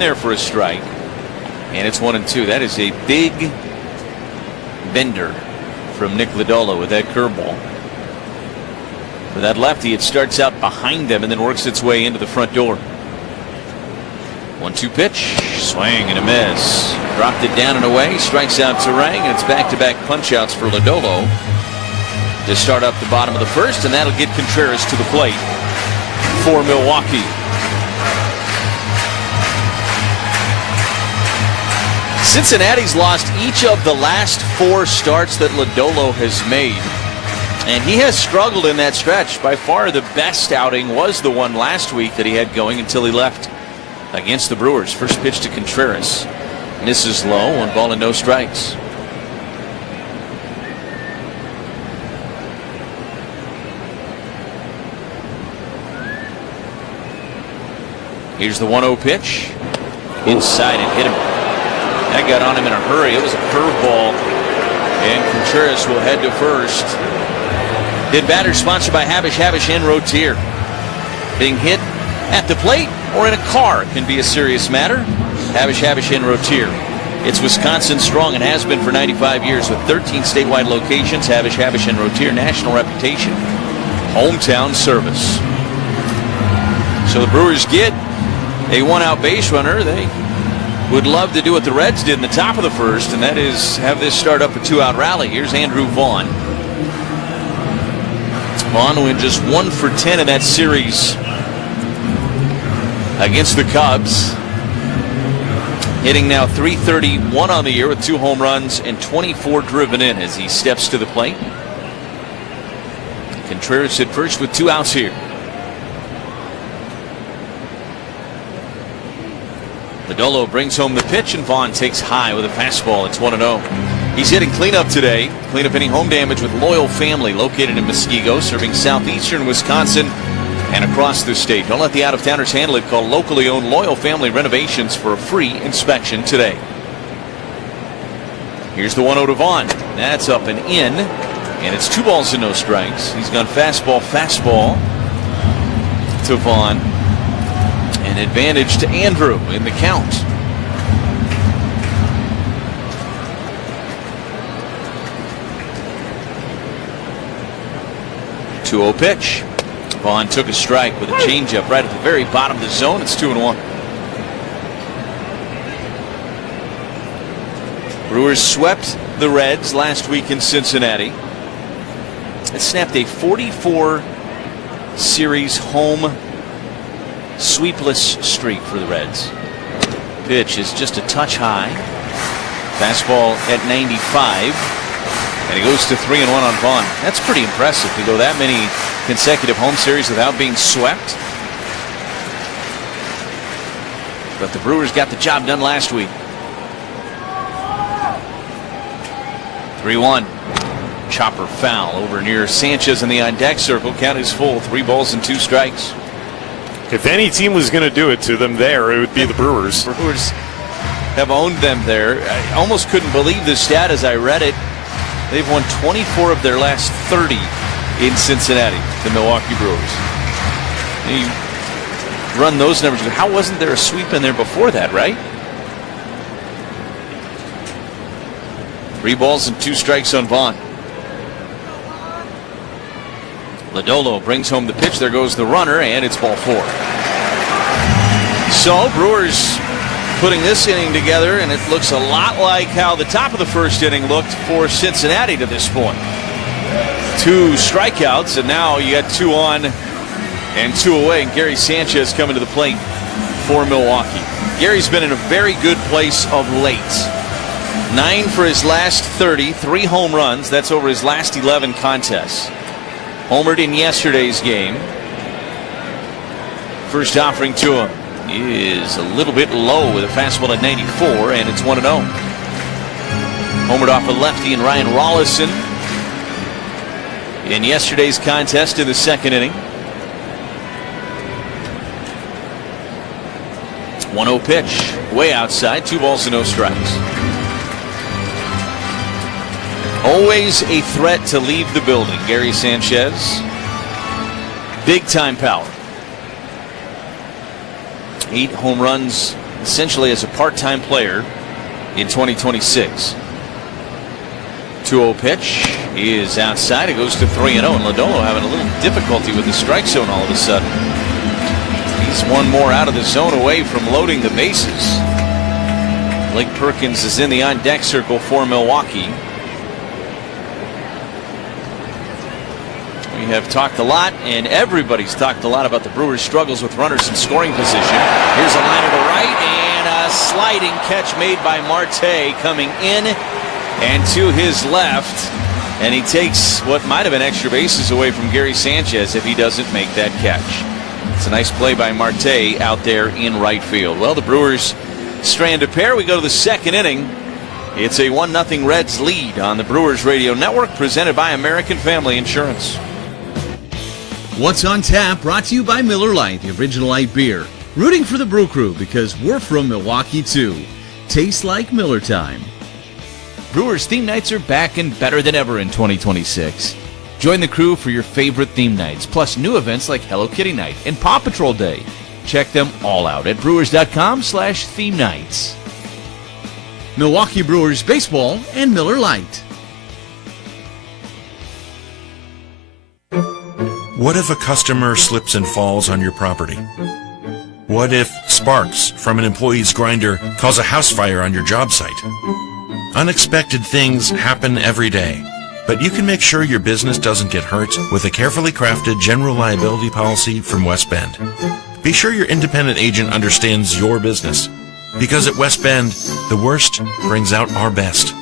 there for a strike. And it's 1-2. That is a big bender from Nick Lodolo with that curveball. For that lefty, it starts out behind them and then works its way into the front door. 1-2 pitch. Swing and a miss. Dropped it down and away. Strikes out Turang, and it's back-to-back punch-outs for Lodolo to start up the bottom of the first, and that'll get Contreras to the plate for Milwaukee. Cincinnati's lost each of the last 4 starts that Lodolo has made, and he has struggled in that stretch. By far the best outing was the one last week that he had going until he left against the Brewers. First pitch to Contreras. Misses low, 1 ball and no strikes. Here's the 1-0 pitch. Inside and hit him. That got on him in a hurry. It was a curveball. And Contreras will head to first. Hit batter sponsored by Havish and Rotier. Being hit at the plate or in a car can be a serious matter. Havish and Rotier. It's Wisconsin strong and has been for 95 years with 13 statewide locations. Havish and Rotier, national reputation. Hometown service. So the Brewers get a 1-out base runner. They would love to do what the Reds did in the top of the first, and that is have this start up a 2-out rally. Here's Andrew Vaughn. Vaughn went just 1 for 10 in that series against the Cubs. Hitting now .331 on the year with 2 home runs and 24 driven in as he steps to the plate. Contreras at first with 2 outs here. Lodolo brings home the pitch, and Vaughn takes high with a fastball. It's 1-0. He's hitting cleanup today. Cleanup any home damage with Loyal Family, located in Muskego, serving southeastern Wisconsin and across the state. Don't let the out-of-towners handle it. Call locally owned Loyal Family Renovations for a free inspection today. Here's the 1-0 to Vaughn. That's up and in, and it's 2 balls and no strikes. He's gone fastball to Vaughn. An advantage to Andrew in the count. .2-0 pitch. Vaughn took a strike with a changeup right at the very bottom of the zone. It's 2-1. Brewers swept the Reds last week in Cincinnati. It snapped a 44 series home sweepless streak for the Reds. Pitch is just a touch high. Fastball at 95. And he goes to 3-1 on Vaughn. That's pretty impressive to go that many consecutive home series without being swept. But the Brewers got the job done last week. 3-1. Chopper foul over near Sanchez in the on-deck circle. Count is full. 3 balls and 2 strikes. If any team was going to do it to them there, it would be the Brewers. Brewers have owned them there. I almost couldn't believe the stat as I read it. They've won 24 of their last 30 in Cincinnati, the Milwaukee Brewers. You run those numbers. How wasn't there a sweep in there before that, right? 3 balls and 2 strikes on Vaughn. Lodolo brings home the pitch. There goes the runner, and it's ball 4. So Brewers putting this inning together, and it looks a lot like how the top of the first inning looked for Cincinnati to this point. 2 strikeouts, and now you got 2 on and 2 away, and Gary Sanchez coming to the plate for Milwaukee. Gary's been in a very good place of late. 9 for his last 30, 3 home runs. That's over his last 11 contests. Homered in yesterday's game. First offering to him is a little bit low with a fastball at 94, and it's 1-0. Homered off a lefty and Ryan Rollison in yesterday's contest in the 2nd inning. 1-0 pitch, way outside, 2 balls and no strikes. Always a threat to leave the building, Gary Sanchez. Big time power. 8 home runs essentially as a part-time player in 2026. 2-0 pitch is outside. It goes to 3-0, and Lodolo having a little difficulty with the strike zone all of a sudden. He's one more out of the zone away from loading the bases. Blake Perkins is in the on-deck circle for Milwaukee. We have talked a lot, and everybody's talked a lot about the Brewers' struggles with runners in scoring position. Here's a liner to right, and a sliding catch made by Marte coming in and to his left. And he takes what might have been extra bases away from Gary Sanchez if he doesn't make that catch. It's a nice play by Marte out there in right field. Well, the Brewers strand a pair. We go to the second inning. It's a 1-0 Reds lead on the Brewers Radio Network, presented by American Family Insurance. What's on Tap, brought to you by Miller Lite, the original light beer. Rooting for the Brew Crew because we're from Milwaukee too. Tastes like Miller time. Brewers theme nights are back and better than ever in 2026. Join the crew for your favorite theme nights, plus new events like Hello Kitty Night and Paw Patrol Day. Check them all out at brewers.com/theme nights. Milwaukee Brewers baseball and Miller Lite. What if a customer slips and falls on your property? What if sparks from an employee's grinder cause a house fire on your job site? Unexpected things happen every day, but you can make sure your business doesn't get hurt with a carefully crafted general liability policy from West Bend. Be sure your independent agent understands your business, because at West Bend, the worst brings out our best.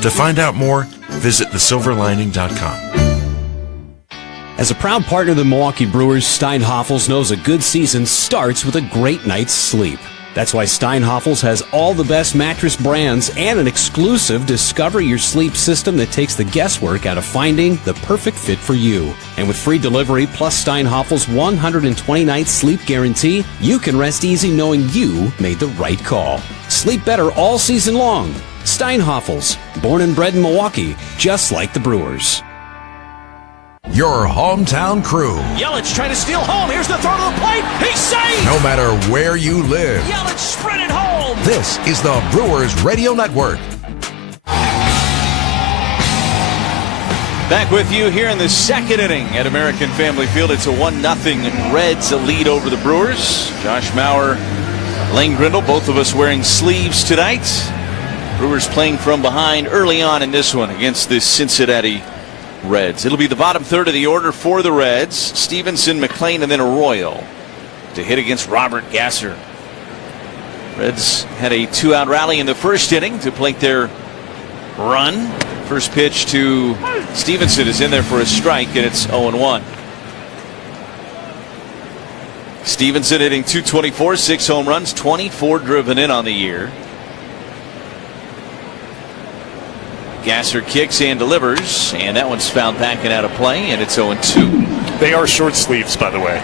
To find out more, visit thesilverlining.com. As a proud partner of the Milwaukee Brewers, Steinhoffels knows a good season starts with a great night's sleep. That's why Steinhoffels has all the best mattress brands and an exclusive Discover Your Sleep system that takes the guesswork out of finding the perfect fit for you. And with free delivery plus Steinhoffels' 120-night sleep guarantee, you can rest easy knowing you made the right call. Sleep better all season long. Steinhoffels, born and bred in Milwaukee, just like the Brewers. Your hometown crew. Yelich trying to steal home. Here's the throw to the plate. He's safe. No matter where you live. Yelich sprinted home. This is the Brewers Radio Network. Back with you here in the second inning at American Family Field. It's a 1-0 Reds lead over the Brewers. Josh Mauer, Lane Grindle, both of us wearing sleeves tonight. Brewers playing from behind early on in this one against the Cincinnati Reds. It'll be the bottom third of the order for the Reds. Stevenson, McLean, and then Arroyo to hit against Robert Gasser. Reds had a 2-out rally in the first inning to plate their run. First pitch to Stevenson is in there for a strike, and it's 0-1. Stevenson hitting .224, 6 home runs, 24 driven in on the year. Gasser kicks and delivers, and that one's fouled back and out of play, and it's 0-2. They are short sleeves, by the way.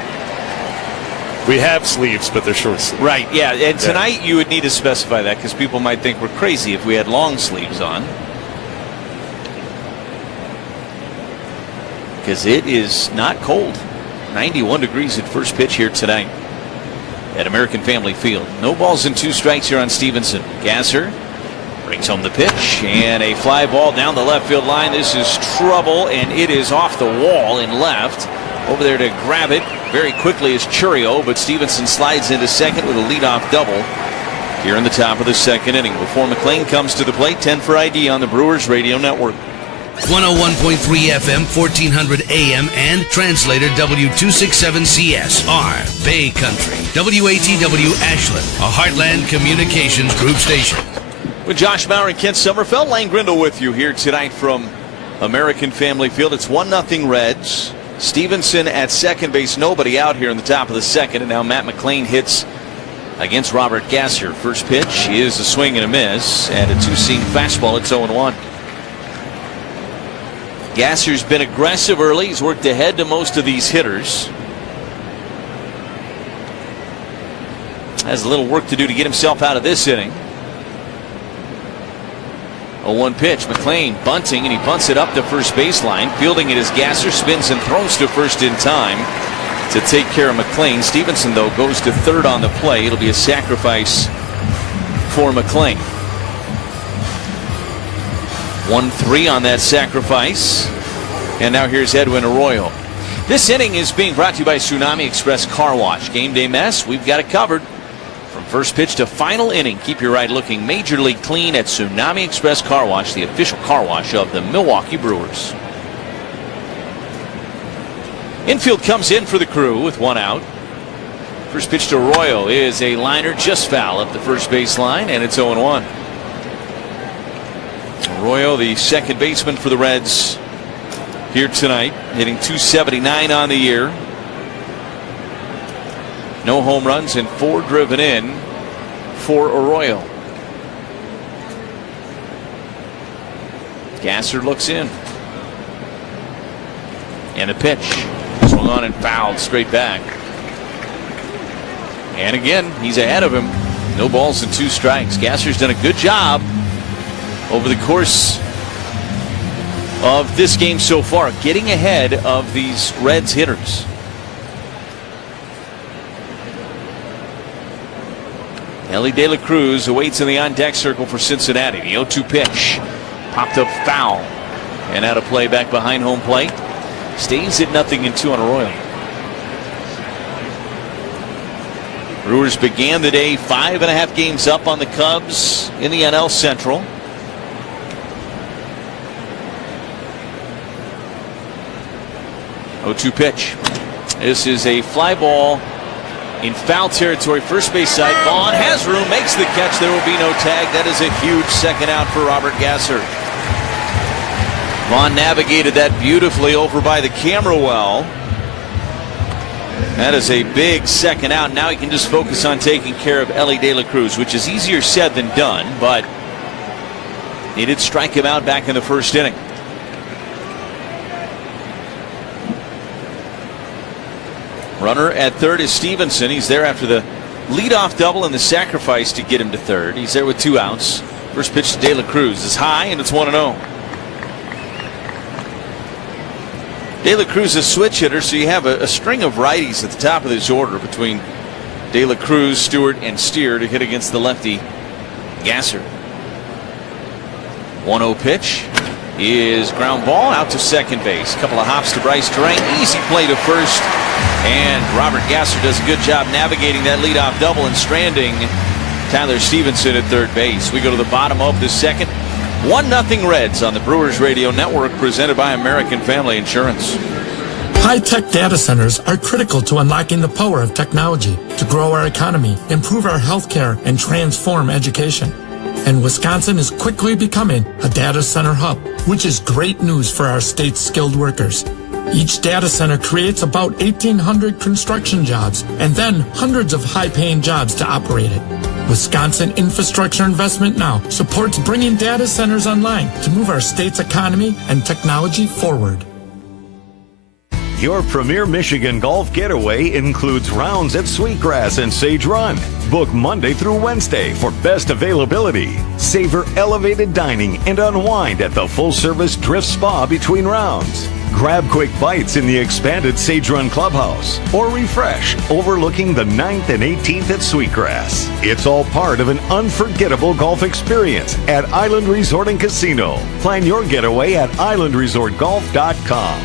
We have sleeves, but they're short sleeves. Right, yeah, and tonight you would need to specify that because people might think we're crazy if we had long sleeves on. Because it is not cold. 91 degrees at first pitch here tonight at American Family Field. No balls and 2 strikes here on Stevenson. Gasser brings home the pitch, and a fly ball down the left field line. This is trouble, and it is off the wall in left. Over there to grab it very quickly is Churio, but Stevenson slides into second with a leadoff double here in the top of the second inning. Before McLean comes to the plate, 10 for ID on the Brewers Radio Network. 101.3 FM, 1400 AM, and translator W267CS are Bay Country. WATW Ashland, a Heartland Communications Group station. With Josh Mauer and Kent Sommerfeld, Lane Grindle with you here tonight from American Family Field. It's 1-0 Reds. Stevenson at second base, nobody out here in the top of the second, and now Matt McLean hits against Robert Gasser. First pitch is a swing and a miss, and a 2-seam fastball. It's 0-1. Gasser's been aggressive early. He's worked ahead to most of these hitters. Has a little work to do to get himself out of this inning. 0-1 pitch. McLean bunting, and he bunts it up the first baseline. Fielding it as Gasser spins and throws to first in time to take care of McLean. Stevenson, though, goes to third on the play. It'll be a sacrifice for McClain. 1-3 on that sacrifice. And now here's Edwin Arroyo. This inning is being brought to you by Tsunami Express Car Wash. Game day mess, we've got it covered. From first pitch to final inning, keep your ride looking majorly clean at Tsunami Express Car Wash, the official car wash of the Milwaukee Brewers. Infield comes in for the Crew with one out. First pitch to Arroyo is a liner just foul up the first baseline, and it's 0-1. Arroyo, the second baseman for the Reds here tonight, hitting .279 on the year. No home runs and 4 driven in for Arroyo. Gasser looks in. And a pitch. Swung on and fouled straight back. And again, he's ahead of him. No balls and 2 strikes. Gasser's done a good job over the course of this game so far, getting ahead of these Reds hitters. Ellie De La Cruz awaits in the on-deck circle for Cincinnati. The 0-2 pitch popped up foul and out of play back behind home plate. Stays at 0-2 on Arroyo. Brewers began the day 5.5 games up on the Cubs in the NL Central. .2 pitch. This is a fly ball in foul territory, first base side. Vaughn has room, makes the catch. There will be no tag. That is a huge second out for Robert Gasser. Vaughn navigated that beautifully over by the camera well. That is a big second out. Now he can just focus on taking care of Ellie De La Cruz, which is easier said than done, but he did strike him out back in the first inning. Runner at third is Stevenson. He's there after the leadoff double and the sacrifice to get him to third. He's there with 2 outs. First pitch to De La Cruz is high, and it's 1-0. De La Cruz is a switch hitter, so you have a string of righties at the top of this order between De La Cruz, Stewart, and Steer to hit against the lefty Gasser. 1-0 pitch is ground ball out to second base. Couple of hops to Bryce Terang. Easy play to first. And Robert Gasser does a good job navigating that leadoff double and stranding Tyler Stevenson at third base. We go to the bottom of the second. 1-0 Reds on the Brewers Radio Network, presented by American Family Insurance. High-tech data centers are critical to unlocking the power of technology to grow our economy, improve our healthcare, and transform education. And Wisconsin is quickly becoming a data center hub, which is great news for our state's skilled workers. Each data center creates about 1,800 construction jobs and then hundreds of high-paying jobs to operate it. Wisconsin Infrastructure Investment Now supports bringing data centers online to move our state's economy and technology forward. Your premier Michigan golf getaway includes rounds at Sweetgrass and Sage Run. Book Monday through Wednesday for best availability. Savor elevated dining and unwind at the full-service Drift Spa between rounds. Grab quick bites in the expanded Sage Run Clubhouse or refresh overlooking the 9th and 18th at Sweetgrass. It's all part of an unforgettable golf experience at Island Resort and Casino. Plan your getaway at islandresortgolf.com.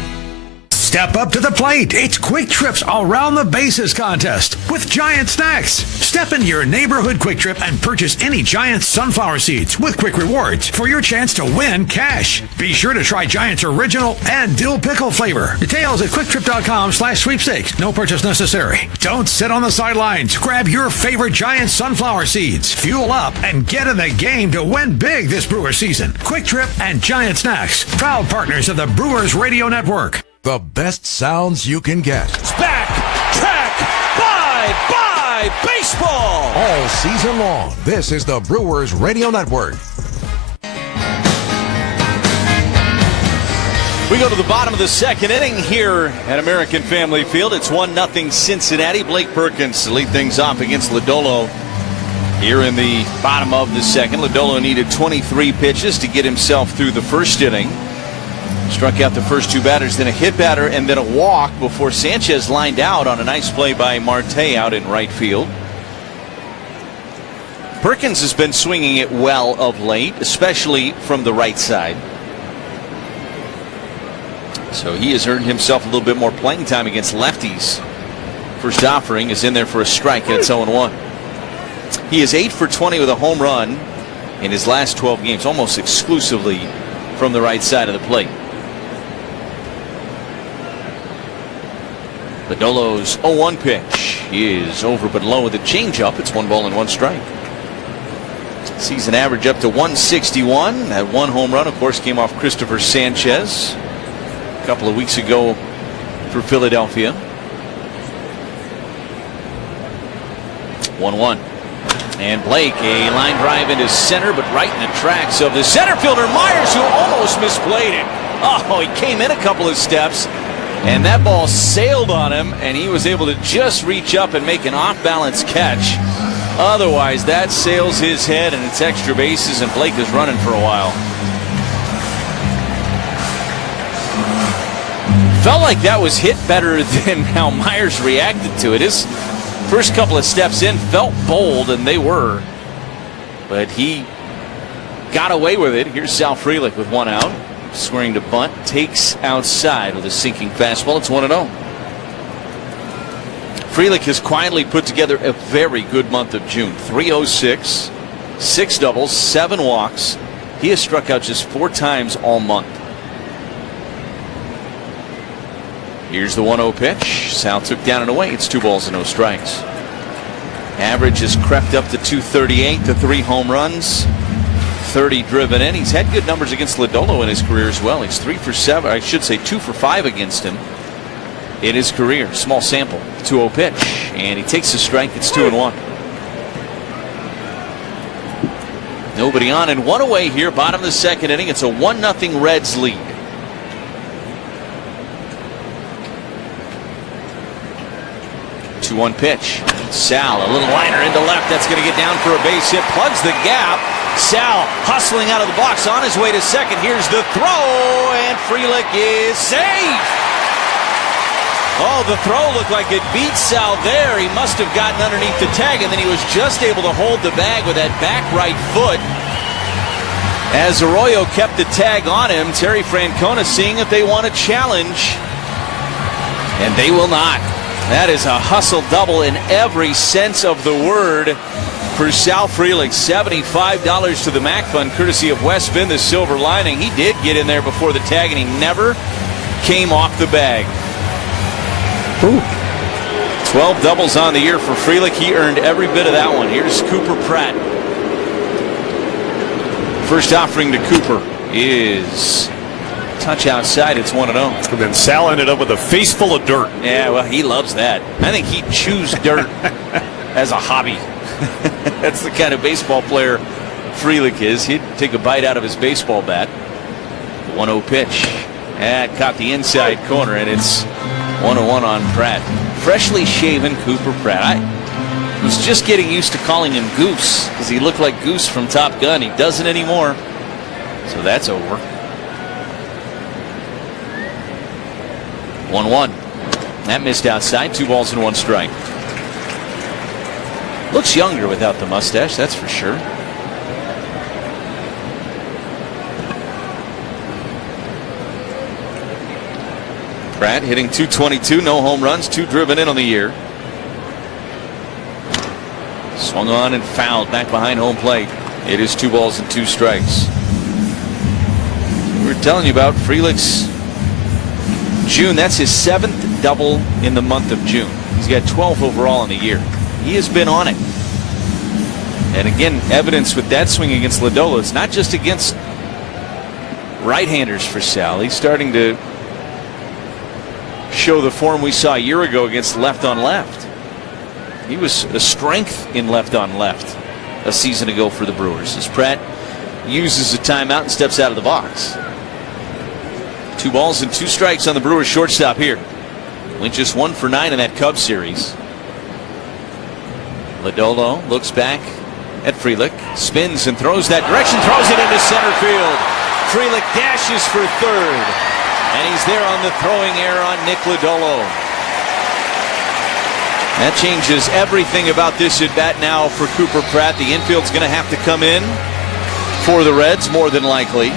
Step up to the plate. It's Quick Trips Around the Bases contest with Giant Snacks. Step into your neighborhood Quick Trip and purchase any Giant sunflower seeds with quick rewards for your chance to win cash. Be sure to try Giant's original and dill pickle flavor. Details at quicktrip.com/sweepstakes. No purchase necessary. Don't sit on the sidelines. Grab your favorite Giant sunflower seeds. Fuel up and get in the game to win big this Brewer season. Quick Trip and Giant Snacks, proud partners of the Brewers Radio Network. The best sounds you can get. It's back, track, bye, baseball. All season long, this is the Brewers Radio Network. We go to the bottom of the second inning here at American Family Field. It's 1-0 Cincinnati. Blake Perkins to lead things off against Lodolo here in the bottom of the second. Lodolo needed 23 pitches to get himself through the first inning. Struck out the first 2 batters, then a hit batter, and then a walk before Sanchez lined out on a nice play by Marte out in right field. Perkins has been swinging it well of late, especially from the right side. So he has earned himself a little bit more playing time against lefties. First offering is in there for a strike, and it's 0-1. He is 8 for 20 with a home run in his last 12 games, almost exclusively from the right side of the plate. Lodolo's 0-1 pitch is over but low with a changeup. It's 1 ball and 1 strike. Season average up to 161. That 1 home run, of course, came off Christopher Sanchez a couple of weeks ago for Philadelphia. 1-1. And Blake, a line drive into center, but right in the tracks of the center fielder Myers, who almost misplayed it. Oh, he came in a couple of steps, and that ball sailed on him, and he was able to just reach up and make an off-balance catch. Otherwise, that sails his head, and it's extra bases, and Blake is running for a while. Felt like that was hit better than how Myers reacted to it. His first couple of steps in felt bold, and they were. But he got away with it. Here's Sal Frelick with 1 out. Squaring to bunt. Takes outside with a sinking fastball. It's 1-0. Frelick has quietly put together a very good month of June. 306, 6 doubles, 7 walks. He has struck out just 4 times all month. Here's the 1-0 pitch. Sal took down and away. It's 2 balls and no strikes. Average has crept up to 238 to 3 home runs. 30 driven in. He's had good numbers against Lodolo in his career as well. He's 3 for 7. I should say 2 for 5 against him in his career. Small sample. 2-0 pitch. And he takes the strike. It's 2-1. Nobody on and 1 away here. Bottom of the 2nd inning. It's a 1-0 Reds lead. 2-1 pitch. Sal, a little liner into left. That's going to get down for a base hit. Plugs the gap. Sal hustling out of the box on his way to second. Here's the throw, and Frelick is safe. Oh, the throw looked like it beat Sal there. He must have gotten underneath the tag, and then he was just able to hold the bag with that back right foot. As Arroyo kept the tag on him, Terry Francona seeing if they want to challenge, and they will not. That is a hustle double in every sense of the word for Sal Frelick. $75 to the MAC Fund, courtesy of West Bend, the silver lining. He did get in there before the tag, and he never came off the bag. Ooh. 12 doubles on the year for Frelick. He earned every bit of that one. Here's Cooper Pratt. First offering to Cooper is touch outside. It's 1-0. And then Sal ended up with a face full of dirt. Yeah, well, he loves that. I think he chews dirt as a hobby. That's the kind of baseball player Frelick is. He'd take a bite out of his baseball bat. 1-0 pitch. And caught the inside corner, and it's 1-1 on Pratt. Freshly shaven Cooper Pratt. I was just getting used to calling him Goose because he looked like Goose from Top Gun. He doesn't anymore. So that's over. 1-1. That missed outside. 2 balls and 1 strike. Looks younger without the mustache, that's for sure. Pratt hitting .222, no home runs, 2 driven in on the year. Swung on and fouled back behind home plate. It is 2 balls and 2 strikes. We were telling you about Frelick's June. That's his 7th double in the month of June. He's got 12 overall in the year. He has been on it. And again, evidence with that swing against Lodolo. It's not just against right-handers for Sal. He's starting to show the form we saw a year ago against left-on-left. He was a strength in left-on-left a season ago for the Brewers, as Pratt uses a timeout and steps out of the box. 2 balls and 2 strikes on the Brewers shortstop here. Went just 1 for 9 in that Cubs series. Lodolo looks back at Frelick, spins and throws that direction, throws it into center field. Frelick dashes for third, and he's there on the throwing error on Nick Lodolo. That changes everything about this at bat now for Cooper Pratt. The infield's going to have to come in for the Reds, more than likely.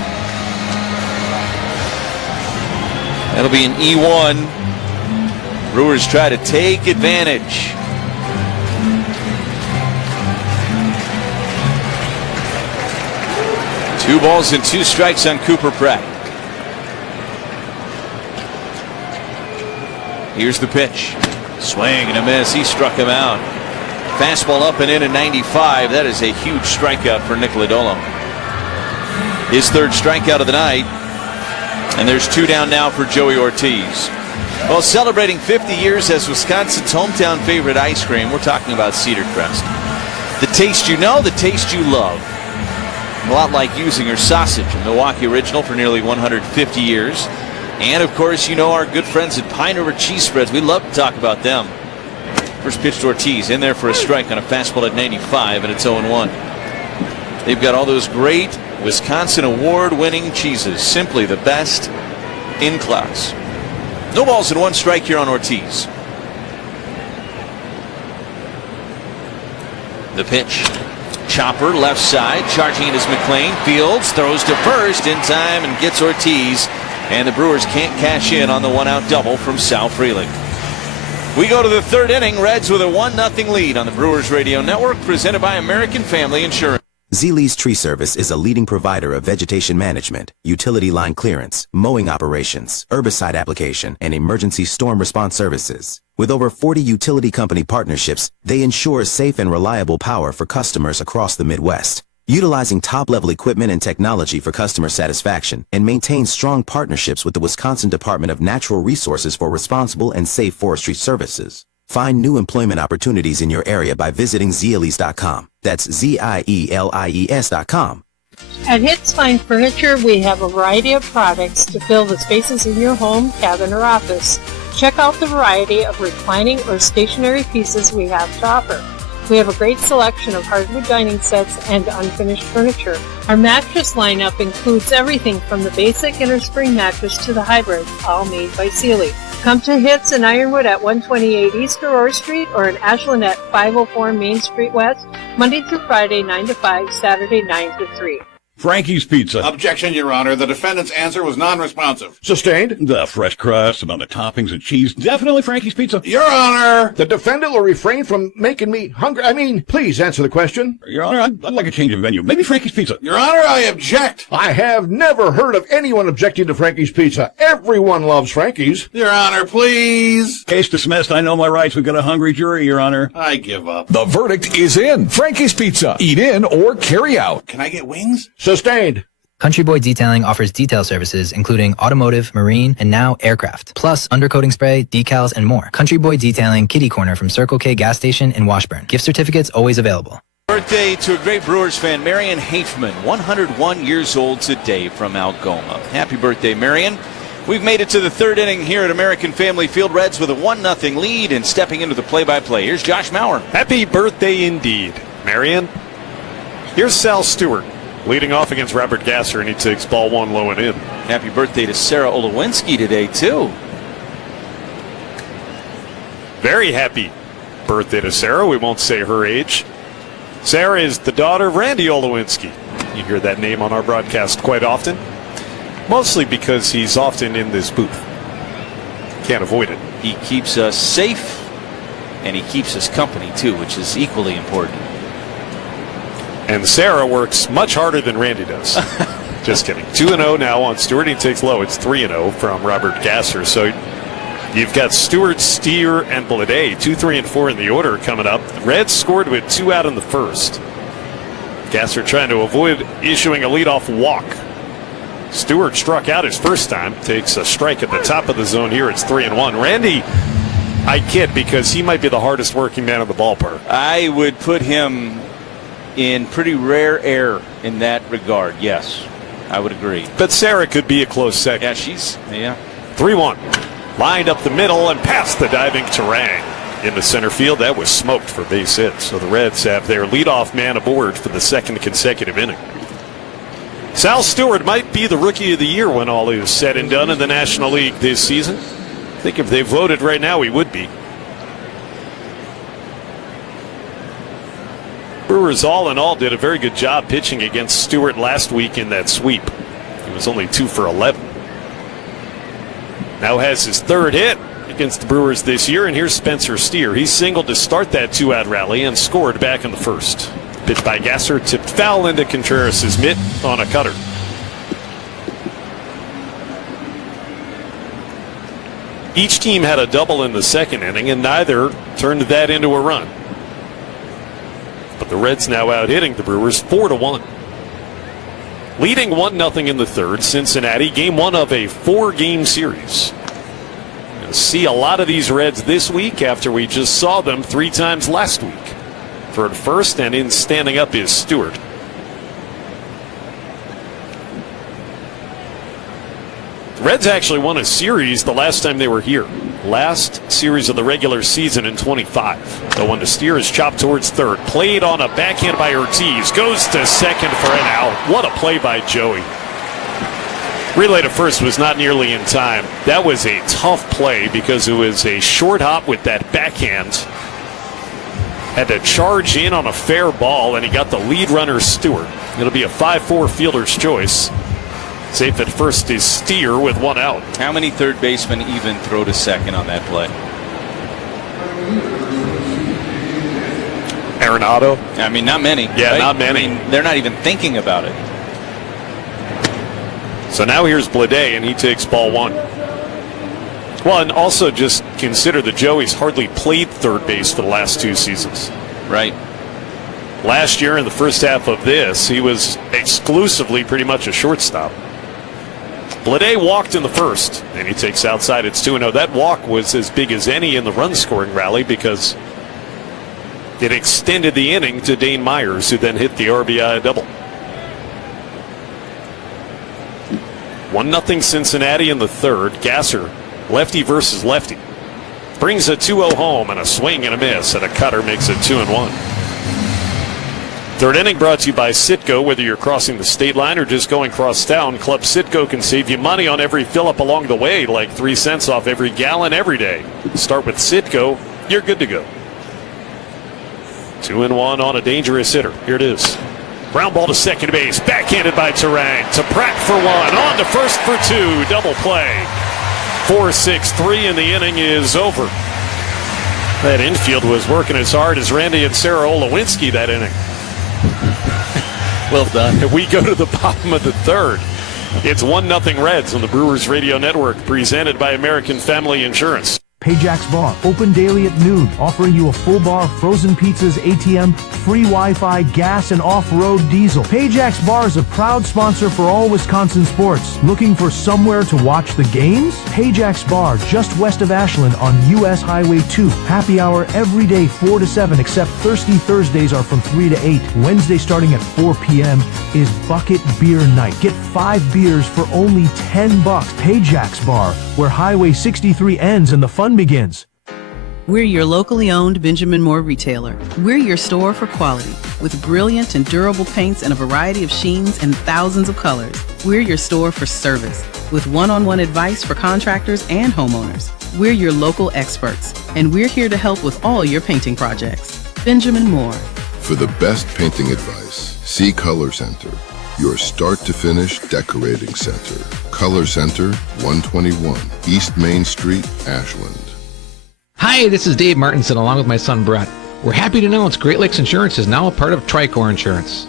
That'll be an E1. Brewers try to take advantage. Two balls and two strikes on Cooper Pratt. Here's the pitch. Swing and a miss. He struck him out. Fastball up and in at 95. That is a huge strikeout for Nick Lodolo. His third strikeout of the night. And there's two down now for Joey Ortiz. Well, celebrating 50 years as Wisconsin's hometown favorite ice cream, we're talking about Cedar Crest. The taste you know, the taste you love. A lot like Usinger sausage, a Milwaukee original for nearly 150 years. And, of course, you know our good friends at Pine River Cheese Spreads. We love to talk about them. First pitch to Ortiz, in there for a strike on a fastball at 95, and it's 0-1. They've got all those great Wisconsin award-winning cheeses. Simply the best in class. No balls and one strike here on Ortiz. The pitch. Chopper, left side, charging it is McLean. Fields, throws to first in time and gets Ortiz. And the Brewers can't cash in on the one-out double from Sal Frelick. We go to the third inning. Reds with a 1-0 lead on the Brewers Radio Network, presented by American Family Insurance. Z-Lee's Tree Service is a leading provider of vegetation management, utility line clearance, mowing operations, herbicide application, and emergency storm response services. With over 40 utility company partnerships, they ensure safe and reliable power for customers across the Midwest. Utilizing top-level equipment and technology for customer satisfaction, and maintain strong partnerships with the Wisconsin Department of Natural Resources for responsible and safe forestry services. Find new employment opportunities in your area by visiting Zieles.com. That's Zielies.com. At Hits Fine Furniture, we have a variety of products to fill the spaces in your home, cabin, or office. Check out the variety of reclining or stationary pieces we have to offer. We have a great selection of hardwood dining sets and unfinished furniture. Our mattress lineup includes everything from the basic innerspring mattress to the hybrids, all made by Sealy. Come to Hits in Ironwood at 128 East Aurora Street or in Ashland at 504 Main Street West, Monday through Friday 9 to 5, Saturday 9 to 3. Frankie's Pizza. Objection, Your Honor. The defendant's answer was non-responsive. Sustained. The fresh crust, amount of toppings and cheese. Definitely Frankie's Pizza. Your Honor. The defendant will refrain from making me hungry. Please answer the question. Your Honor, I'd like a change of venue. Maybe Frankie's Pizza. Your Honor, I object. I have never heard of anyone objecting to Frankie's Pizza. Everyone loves Frankie's. Your Honor, please. Case dismissed. I know my rights. We've got a hungry jury, Your Honor. I give up. The verdict is in. Frankie's Pizza. Eat in or carry out. Can I get wings? Sustained. Country Boy Detailing offers detail services including automotive, marine, and now aircraft, plus undercoating spray, decals, and more. Country Boy Detailing, Kitty Corner from Circle K gas station in Washburn. Gift certificates always available. Birthday to a great Brewers fan, Marion Hafman, 101 years old today from Algoma. Happy birthday, Marion. We've made it to the third inning here at American Family Field. Reds with a 1-0 lead, and stepping into the play-by-play, here's Josh Maurer. Happy birthday indeed, Marion. Here's Sal Stewart. Leading off against Robert Gasser, and he takes ball one low and in. Happy birthday to Sarah Olowinski today, too. Very happy birthday to Sarah. We won't say her age. Sarah is the daughter of Randy Olowinski. You hear that name on our broadcast quite often. Mostly because he's often in this booth. Can't avoid it. He keeps us safe, and he keeps us company, too, which is equally important. And Sarah works much harder than Randy does. Just kidding. 2-0 now on Stewart. He takes low. It's 3-0 from Robert Gasser. So you've got Stewart, Steer, and Blade. 2, 3, and 4 in the order coming up. The Reds scored with 2 out in the first. Gasser trying to avoid issuing a leadoff walk. Stewart struck out his first time. Takes a strike at the top of the zone here. It's 3-1. Randy, I kid, because he might be the hardest working man in the ballpark. I would put him in pretty rare air in that regard. Yes, I would agree. But Sarah could be a close second. Yeah, 3-1. Lined up the middle and past the diving Terang into center field. That was smoked for base hit. So the Reds have their leadoff man aboard for the second consecutive inning. Sal Stewart might be the Rookie of the Year when all is said and done in the National League this season. I think if they voted right now, he would be. Brewers all in all did a very good job pitching against Stewart last week in that sweep. He was only 2 for 11. Now has his third hit against the Brewers this year, and here's Spencer Steer. He singled to start that 2-out rally and scored back in the first. Pitch by Gasser, tipped foul into Contreras' mitt on a cutter. Each team had a double in the second inning, and neither turned that into a run. But the Reds now out hitting the Brewers 4-1. Leading 1-0 in the third, Cincinnati, game 1 of a 4-game series. You'll see a lot of these Reds this week after we just saw them 3 times last week. For at first, and in standing up is Stewart. The Reds actually won a series the last time they were here. Last series of the regular season in 25. The one to Steer is chopped towards third. Played on a backhand by Ortiz. Goes to second for an out. What a play by Joey. Relay to first was not nearly in time. That was a tough play because it was a short hop with that backhand. Had to charge in on a fair ball, and he got the lead runner Stewart. It'll be a 5-4 fielder's choice. Safe at first is Steer with 1 out. How many third basemen even throw to second on that play? Arenado? I mean, not many. Yeah, right? not many. I mean, they're not even thinking about it. So now here's Blade, and he takes ball 1. Well, and also just consider that Joey's hardly played third base for the last 2 seasons. Right. Last year in the first half of this, he was exclusively pretty much a shortstop. Blade walked in the first, and he takes outside. It's 2-0. That walk was as big as any in the run-scoring rally because it extended the inning to Dane Myers, who then hit the RBI double. 1-0 Cincinnati in the third. Gasser, lefty versus lefty. Brings a 2-0 home, and a swing and a miss, and a cutter makes it 2-1. Third inning brought to you by Citgo. Whether you're crossing the state line or just going cross town, Club Citgo can save you money on every fill-up along the way, like 3 cents off every gallon every day. Start with Citgo, you're good to go. 2-1 on a dangerous hitter. Here it is. Ground ball to second base, backhanded by Terang. To Pratt for 1, on to first for 2, double play. 4-6-3, and the inning is over. That infield was working as hard as Randy and Sarah Olowinski that inning. Well done. We go to the bottom of the third. It's 1-0 Reds on the Brewers Radio Network, presented by American Family Insurance. Pajax Bar, open daily at noon, offering you a full bar, frozen pizzas, ATM, free Wi-Fi, gas, and off-road diesel. Pajax Bar is a proud sponsor for all Wisconsin sports. Looking for somewhere to watch the games? Pajax Bar, just west of Ashland on U.S. Highway 2. Happy hour every day 4 to 7, except Thirsty Thursdays are from 3 to 8. Wednesday starting at 4 p.m. is Bucket Beer Night. Get 5 beers for only $10. Pajax Bar, where Highway 63 ends and the fun begins. We're your locally owned Benjamin Moore retailer. We're your store for quality, with brilliant and durable paints and a variety of sheens and thousands of colors. We're your store for service, with one-on-one advice for contractors and homeowners. We're your local experts, and we're here to help with all your painting projects. Benjamin Moore. For the best painting advice, see Color Center, your start-to-finish decorating center. Color Center, 121 East Main Street, Ashland. Hi, this is Dave Martinson along with my son Brett. We're happy to announce Great Lakes Insurance is now a part of Tricor Insurance.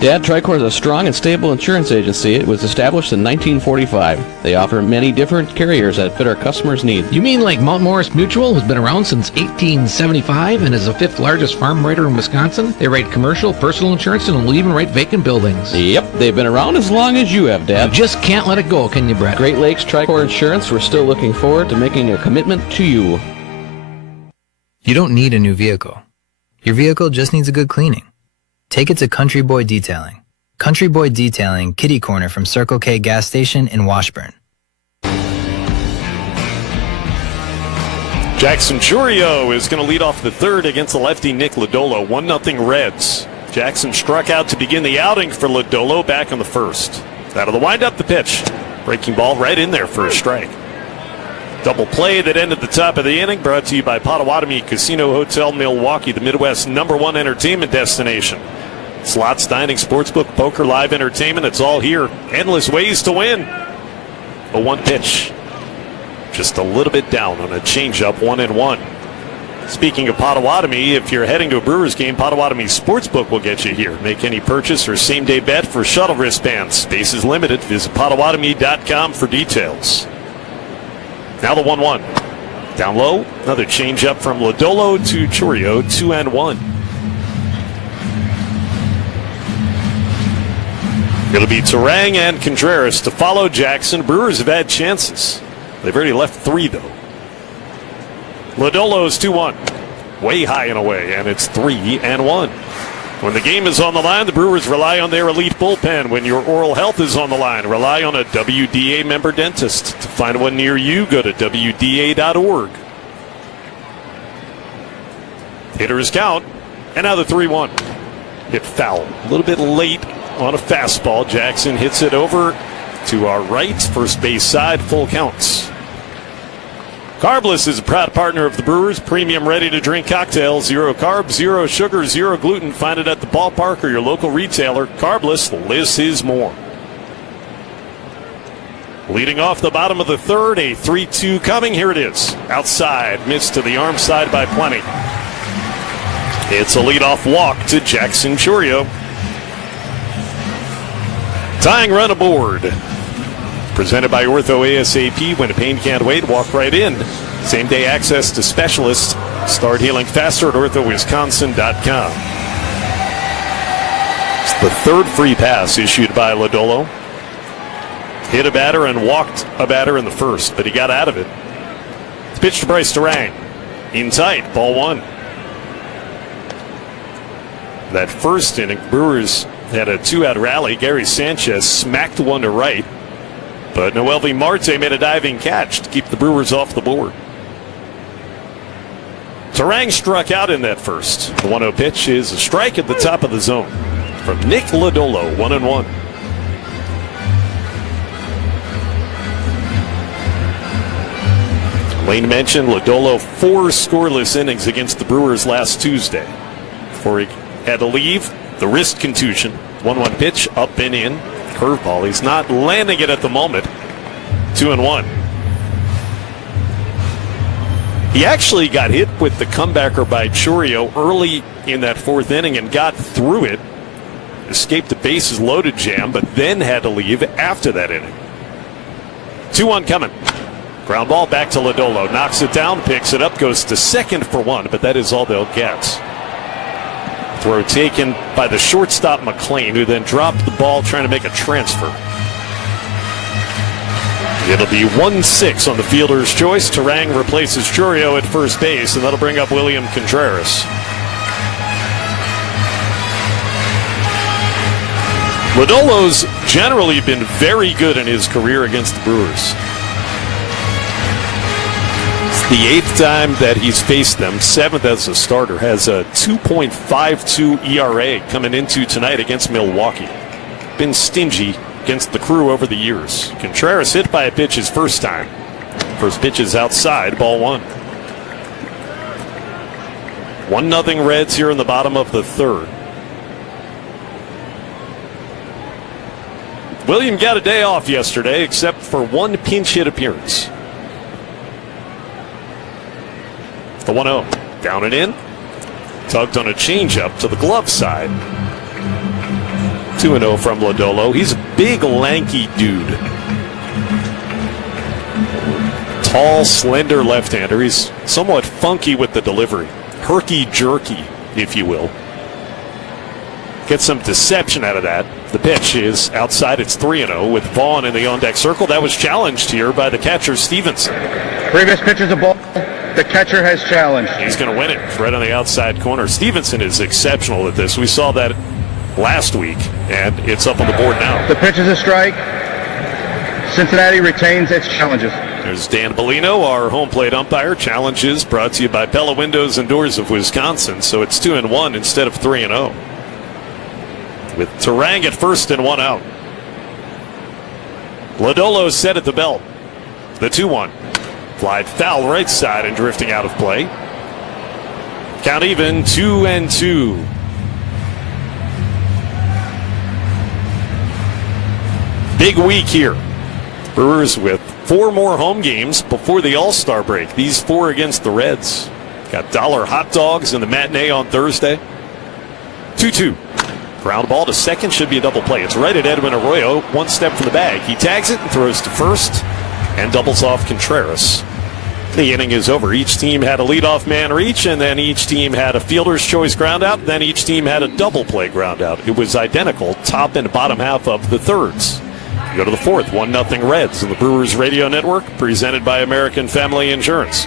Dad, Tricor is a strong and stable insurance agency. It was established in 1945. They offer many different carriers that fit our customers' needs. You mean like Mount Morris Mutual, who's been around since 1875 and is the 5th largest farm writer in Wisconsin? They write commercial, personal insurance, and will even write vacant buildings. Yep, they've been around as long as you have, Dad. You just can't let it go, can you, Brett? Great Lakes Tricor Insurance, we're still looking forward to making a commitment to you. You don't need a new vehicle. Your vehicle just needs a good cleaning. Take it to Country Boy Detailing. Country Boy Detailing, kitty corner from Circle K gas station in Washburn. Jackson Churio is going to lead off the third against the lefty Nick Lodolo. 1-0 Reds. Jackson struck out to begin the outing for Lodolo back on the first. Out of the windup, the pitch. Breaking ball right in there for a strike. Double play that ended the top of the inning, brought to you by Potawatomi Casino Hotel Milwaukee, the Midwest's #1 entertainment destination. Slots, dining, sportsbook, poker, live entertainment, it's all here. Endless ways to win. A 1 pitch. Just a little bit down on a changeup, 1-1. Speaking of Potawatomi, if you're heading to a Brewers game, Potawatomi Sportsbook will get you here. Make any purchase or same-day bet for shuttle wristbands. Space is limited. Visit Potawatomi.com for details. Now the 1-1. Down low, another changeup from Lodolo to Chourio, 2-1. It'll be Turang and Contreras to follow Jackson. Brewers have had chances. They've already left 3, though. Lodolo's 2-1. Way high and away, and it's 3-1. When the game is on the line, the Brewers rely on their elite bullpen. When your oral health is on the line, rely on a WDA member dentist. To find one near you, go to WDA.org. Hitters count, and now the 3-1. Hit foul. A little bit late on a fastball. Jackson hits it over to our right, first base side, full counts. Carbless is a proud partner of the Brewers. Premium ready-to-drink cocktail. 0 carbs, 0 sugar, 0 gluten. Find it at the ballpark or your local retailer. Carbless, less is more. Leading off the bottom of the third, a 3-2 coming. Here it is. Outside, missed to the arm side by plenty. It's a leadoff walk to Jackson Chourio. Tying run aboard. Presented by Ortho ASAP. When a pain can't wait, walk right in. Same-day access to specialists. Start healing faster at orthowisconsin.com. It's the third free pass issued by Lodolo. Hit a batter and walked a batter in the first, but he got out of it. It's pitch to Bryce Turang. In tight, ball 1. That first inning, Brewers had a 2-out rally. Gary Sanchez smacked one to right. But Noelvi Marte made a diving catch to keep the Brewers off the board. Turang struck out in that first. The 1-0 pitch is a strike at the top of the zone from Nick Lodolo, 1-1. Lane mentioned Lodolo 4 scoreless innings against the Brewers last Tuesday. Before he had to leave, the wrist contusion. 1-1 pitch, up and in. Curveball. He's not landing it at the moment. 2-1. He actually got hit with the comebacker by Chourio early in that 4th inning and got through it. Escaped the bases loaded jam, but then had to leave after that inning. 2-1 coming. Ground ball back to Lodolo. Knocks it down, picks it up, goes to second for 1, but that is all they'll get. Throw taken by the shortstop McLean, who then dropped the ball trying to make a transfer. It'll be 1-6 on the fielder's choice. Turang replaces Chourio at first base, and that'll bring up William Contreras. Lodolo's generally been very good in his career against the Brewers. The 8th time that he's faced them, 7th as a starter, has a 2.52 ERA coming into tonight against Milwaukee. Been stingy against the Crew over the years. Contreras hit by a pitch his first time. First pitch is outside, ball 1. 1-0 Reds here in the bottom of the third. William got a day off yesterday except for 1 pinch hit appearance. The 1-0. Down and in. Tugged on a changeup to the glove side. 2-0 from Lodolo. He's a big, lanky dude. Tall, slender left-hander. He's somewhat funky with the delivery. Herky-jerky, if you will. Get some deception out of that. The pitch is outside. It's 3-0 with Vaughn in the on-deck circle. That was challenged here by the catcher, Stevenson. Previous pitch is a ball. The catcher has challenged. He's going to win it. It's right on the outside corner. Stevenson is exceptional at this. We saw that last week, and it's up on the board now. The pitch is a strike. Cincinnati retains its challenges. There's Dan Bellino, our home plate umpire. Challenges brought to you by Pella Windows and Doors of Wisconsin. So it's 2-1 instead of 3-0. With Turang at first and 1 out. Lodolo set at the belt. The 2-1. Fly foul right side and drifting out of play. Count even, 2-2. Big week here. Brewers with 4 more home games before the All-Star break. These 4 against the Reds. Got dollar hot dogs in the matinee on Thursday. 2-2. Ground ball to second, should be a double play. It's right at Edwin Arroyo, 1 step from the bag. He tags it and throws to first and doubles off Contreras. The inning is over. Each team had a leadoff man reach, and then each team had a fielder's choice ground out, then each team had a double play ground out. It was identical, top and bottom half of the thirds. You go to the fourth, 1-0 Reds in the Brewers Radio Network, presented by American Family Insurance.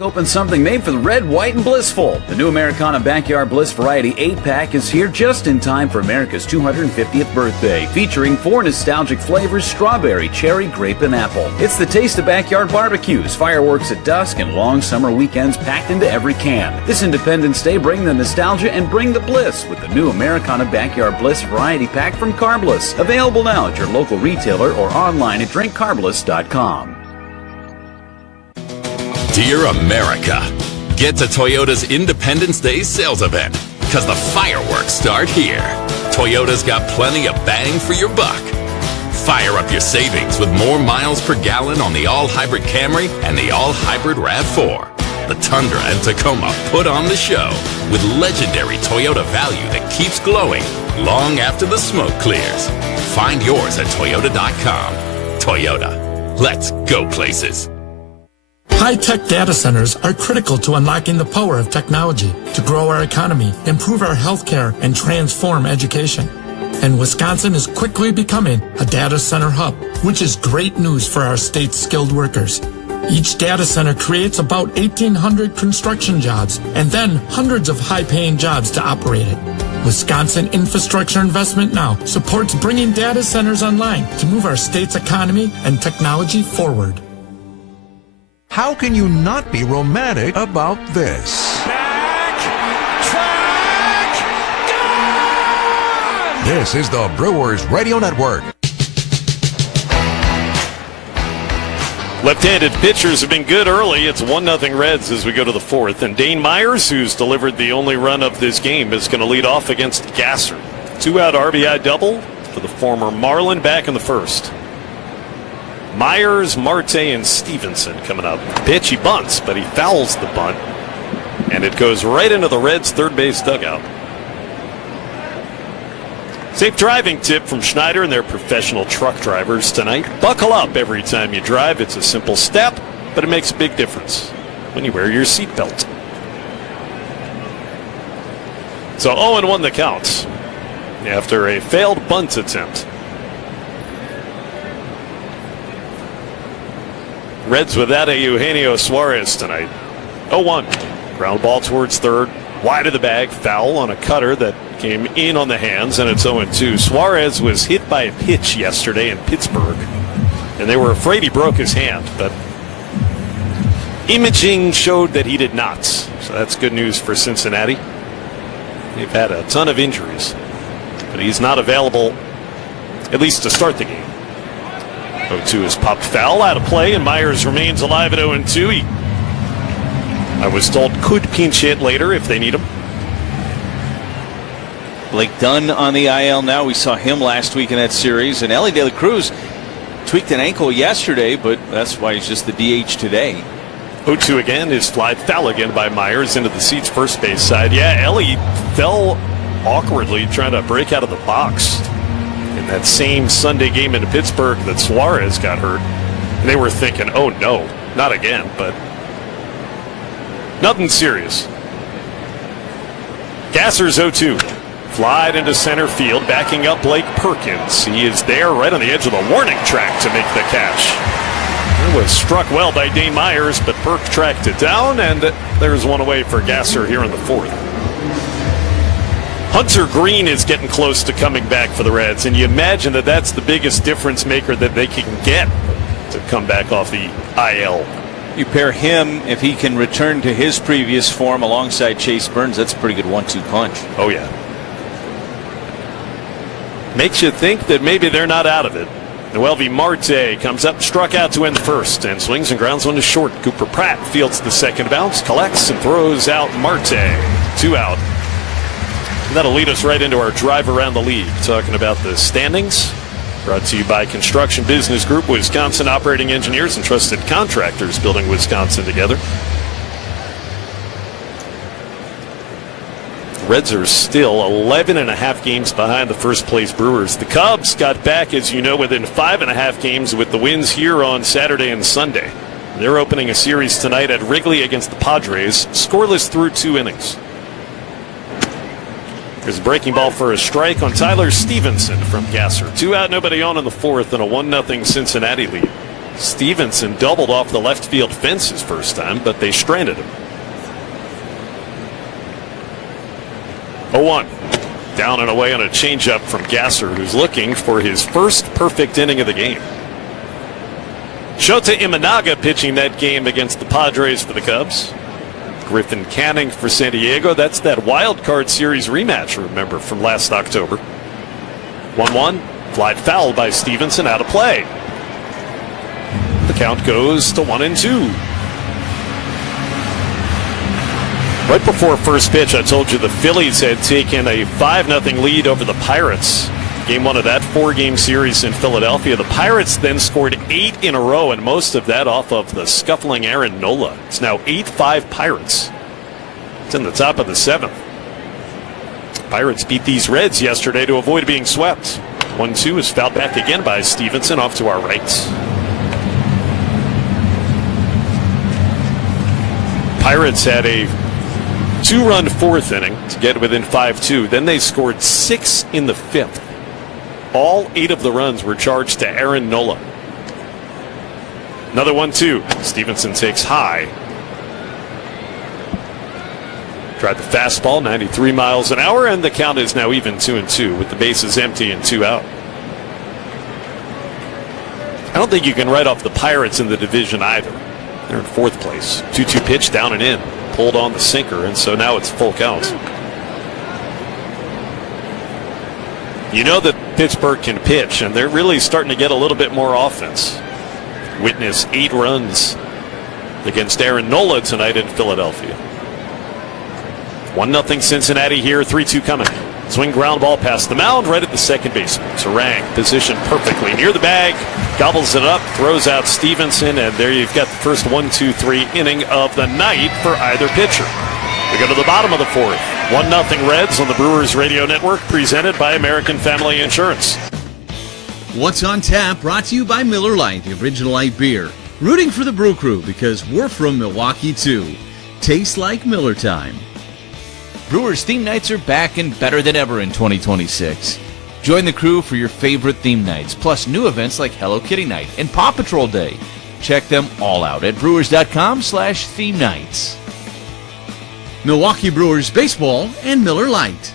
Open something made for the red, white, and blissful. The new Americana Backyard Bliss Variety 8-pack is here just in time for America's 250th birthday, featuring 4 nostalgic flavors: strawberry, cherry, grape, and apple. It's the taste of backyard barbecues, fireworks at dusk, and long summer weekends packed into every can. This Independence Day, bring the nostalgia and bring the bliss with the new Americana Backyard Bliss Variety Pack from Carbliss. Available now at your local retailer or online at drinkcarbliss.com. Dear America, get to Toyota's Independence Day sales event, because the fireworks start here. Toyota's got plenty of bang for your buck. Fire up your savings with more miles per gallon on the all-hybrid Camry and the all-hybrid RAV4. The Tundra and Tacoma put on the show with legendary Toyota value that keeps glowing long after the smoke clears. Find yours at Toyota.com. Toyota, let's go places. High-tech data centers are critical to unlocking the power of technology to grow our economy, improve our healthcare, and transform education. And Wisconsin is quickly becoming a data center hub, which is great news for our state's skilled workers. Each data center creates about 1,800 construction jobs and then hundreds of high-paying jobs to operate it. Wisconsin Infrastructure Investment Now supports bringing data centers online to move our state's economy and technology forward. How can you not be romantic about this? This is the Brewers Radio Network. Left-handed pitchers have been good early. It's 1-0 Reds as we go to the fourth. And Dane Myers, who's delivered the only run of this game, is going to lead off against Gasser. 2-out RBI double for the former Marlin back in the first. Myers, Marte, and Stevenson coming up. Pitch, he bunts, but he fouls the bunt. And it goes right into the Reds' third base dugout. Safe driving tip from Schneider and their professional truck drivers tonight. Buckle up every time you drive. It's a simple step, but it makes a big difference when you wear your seatbelt. So 0-1 the count after a failed bunt attempt. Reds without a Eugenio Suarez tonight. 0-1. Ground ball towards third. Wide of the bag. Foul on a cutter that came in on the hands, and it's 0-2. Suarez was hit by a pitch yesterday in Pittsburgh, and they were afraid he broke his hand, but imaging showed that he did not. So that's good news for Cincinnati. They've had a ton of injuries, but he's not available, at least to start the game. 0-2 is popped foul out of play, and Myers remains alive at 0-2. I was told could pinch hit later if they need him. Blake Dunn on the IL now. We saw him last week in that series. And Ellie De La Cruz tweaked an ankle yesterday, but that's why he's just the DH today. 0-2 again is fly foul again by Myers into the seats first base side. Yeah, Ellie fell awkwardly trying to break out of the box in that same Sunday game in Pittsburgh that Suarez got hurt. And they were thinking, oh no, not again, but nothing serious. Gasser's 0-2. Flied into center field, backing up Blake Perkins. He is there right on the edge of the warning track to make the catch. It was struck well by Dane Myers, but Perk tracked it down, and there's one away for Gasser here in the fourth. Hunter Green is getting close to coming back for the Reds, and you imagine that that's the biggest difference maker that they can get to come back off the IL. You pair him, if he can return to his previous form alongside Chase Burns, that's a pretty good 1-2 punch. Oh yeah. Makes you think that maybe they're not out of it. Noelvi Marte comes up, struck out to end the first, and swings and grounds one to short. Cooper Pratt fields the second bounce, collects and throws out Marte. 2 out. And that'll lead us right into our drive around the league, talking about the standings. Brought to you by Construction Business Group, Wisconsin operating engineers and trusted contractors building Wisconsin together. Reds are still 11.5 games behind the first place Brewers. The Cubs got back, as you know, within 5.5 games with the wins here on Saturday and Sunday. They're opening a series tonight at Wrigley against the Padres, scoreless through 2 innings. There's a breaking ball for a strike on Tyler Stevenson from Gasser. 2 out, nobody on in the fourth, and a 1-0 Cincinnati lead. Stevenson doubled off the left field fence his first time, but they stranded him. 0-1. Down and away on a changeup from Gasser, who's looking for his first perfect inning of the game. Shota Imanaga pitching that game against the Padres for the Cubs. Griffin Canning for San Diego. That's that wild card series rematch, remember, from last October. 1-1. Fly foul by Stevenson, out of play. The count goes to 1-2. Right before first pitch, I told you the Phillies had taken a 5-0 lead over the Pirates. Game 1 of that 4-game series in Philadelphia. The Pirates then scored 8 in a row, and most of that off of the scuffling Aaron Nola. It's now 8-5 Pirates. It's in the top of the 7th. Pirates beat these Reds yesterday to avoid being swept. 1-2 is fouled back again by Stevenson off to our right. Pirates had a 2-run 4th inning to get within 5-2. Then they scored 6 in the 5th. All 8 of the runs were charged to Aaron Nola. Another 1-2. Stevenson takes high. Tried the fastball, 93 miles an hour, and the count is now even 2-2 with the bases empty and 2 out. I don't think you can write off the Pirates in the division either. They're in 4th place. 2-2 pitch down and in. Pulled on the sinker, and so now it's full count. You know that Pittsburgh can pitch, and they're really starting to get a little bit more offense. Witness 8 runs against Aaron Nola tonight in Philadelphia. 1-0 Cincinnati here, 3-2 coming. Swing ground ball past the mound, right at the second baseman. Sarang positioned perfectly near the bag, gobbles it up, throws out Stevenson, and there you've got the first 1-2-3 inning of the night for either pitcher. We go to the bottom of the 4th. 1-0 Reds on the Brewers Radio Network, presented by American Family Insurance. What's on Tap, brought to you by Miller Lite, the original light beer. Rooting for the Brew Crew because we're from Milwaukee too. Tastes like Miller time. Brewers theme nights are back and better than ever in 2026. Join the crew for your favorite theme nights, plus new events like Hello Kitty Night and Paw Patrol Day. Check them all out at brewers.com/theme nights. Milwaukee Brewers baseball and Miller Lite.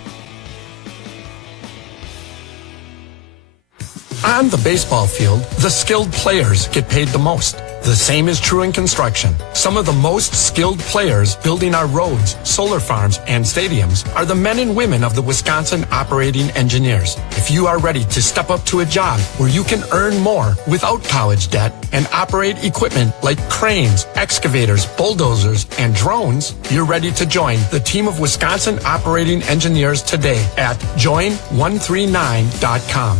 On the baseball field, the skilled players get paid the most. The same is true in construction. Some of the most skilled players building our roads, solar farms, and stadiums are the men and women of the Wisconsin operating engineers. If you are ready to step up to a job where you can earn more without college debt and operate equipment like cranes, excavators, bulldozers, and drones, you're ready to join the team of Wisconsin operating engineers today at join139.com.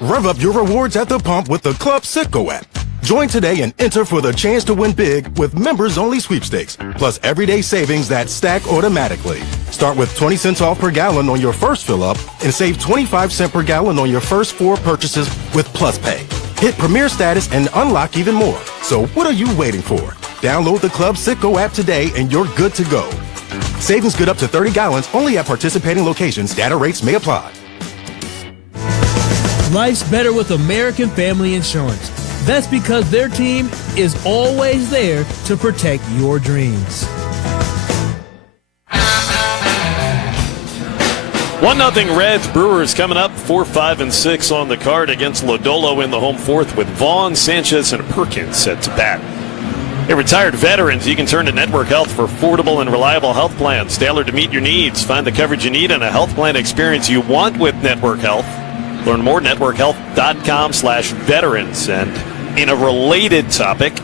Rev up your rewards at the pump with the CubsCicago app. Join today and enter for the chance to win big with members-only sweepstakes, plus everyday savings that stack automatically. Start with 20 cents off per gallon on your first fill-up and save 25 cents per gallon on your first 4 purchases with Plus Pay. Hit Premier status and unlock even more. So what are you waiting for? Download the CubsCicago app today and you're good to go. Savings good up to 30 gallons only at participating locations. Data rates may apply. Life's better with American Family Insurance. That's because their team is always there to protect your dreams. 1-0 Reds. Brewers coming up 4, 5, and 6 on the card against Lodolo in the home 4th with Vaughn, Sanchez, and Perkins set to bat. Hey, retired veterans, you can turn to Network Health for affordable and reliable health plans tailored to meet your needs. Find the coverage you need and a health plan experience you want with Network Health. Learn more at networkhealth.com/veterans. And in a related topic,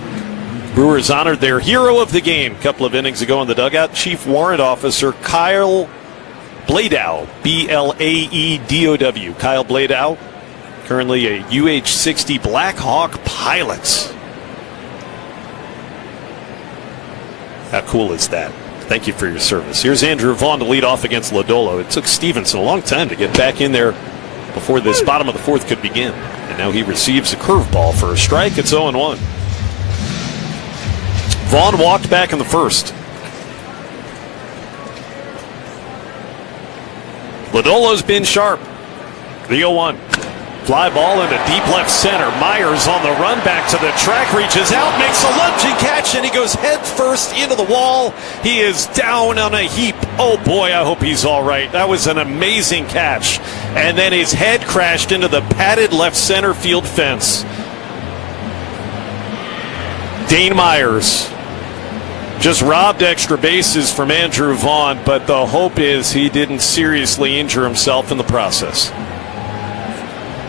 Brewers honored their hero of the game a couple of innings ago in the dugout, Chief Warrant Officer Kyle Bladow, Blaedow. Kyle Bladow, currently a UH-60 Black Hawk pilot. How cool is that? Thank you for your service. Here's Andrew Vaughn to lead off against Lodolo. It took Stevenson a long time to get back in there before this bottom of the fourth could begin. And now he receives a curveball for a strike. It's 0-1. Vaughn walked back in the first. Lodolo's been sharp. The 0-1. Fly ball into deep left center. Myers on the run back to the track, reaches out, makes a lunging catch, and he goes head first into the wall. He is down on a heap. Oh boy, I hope he's all right. That was an amazing catch. And then his head crashed into the padded left center field fence. Dane Myers just robbed extra bases from Andrew Vaughn, but the hope is he didn't seriously injure himself in the process.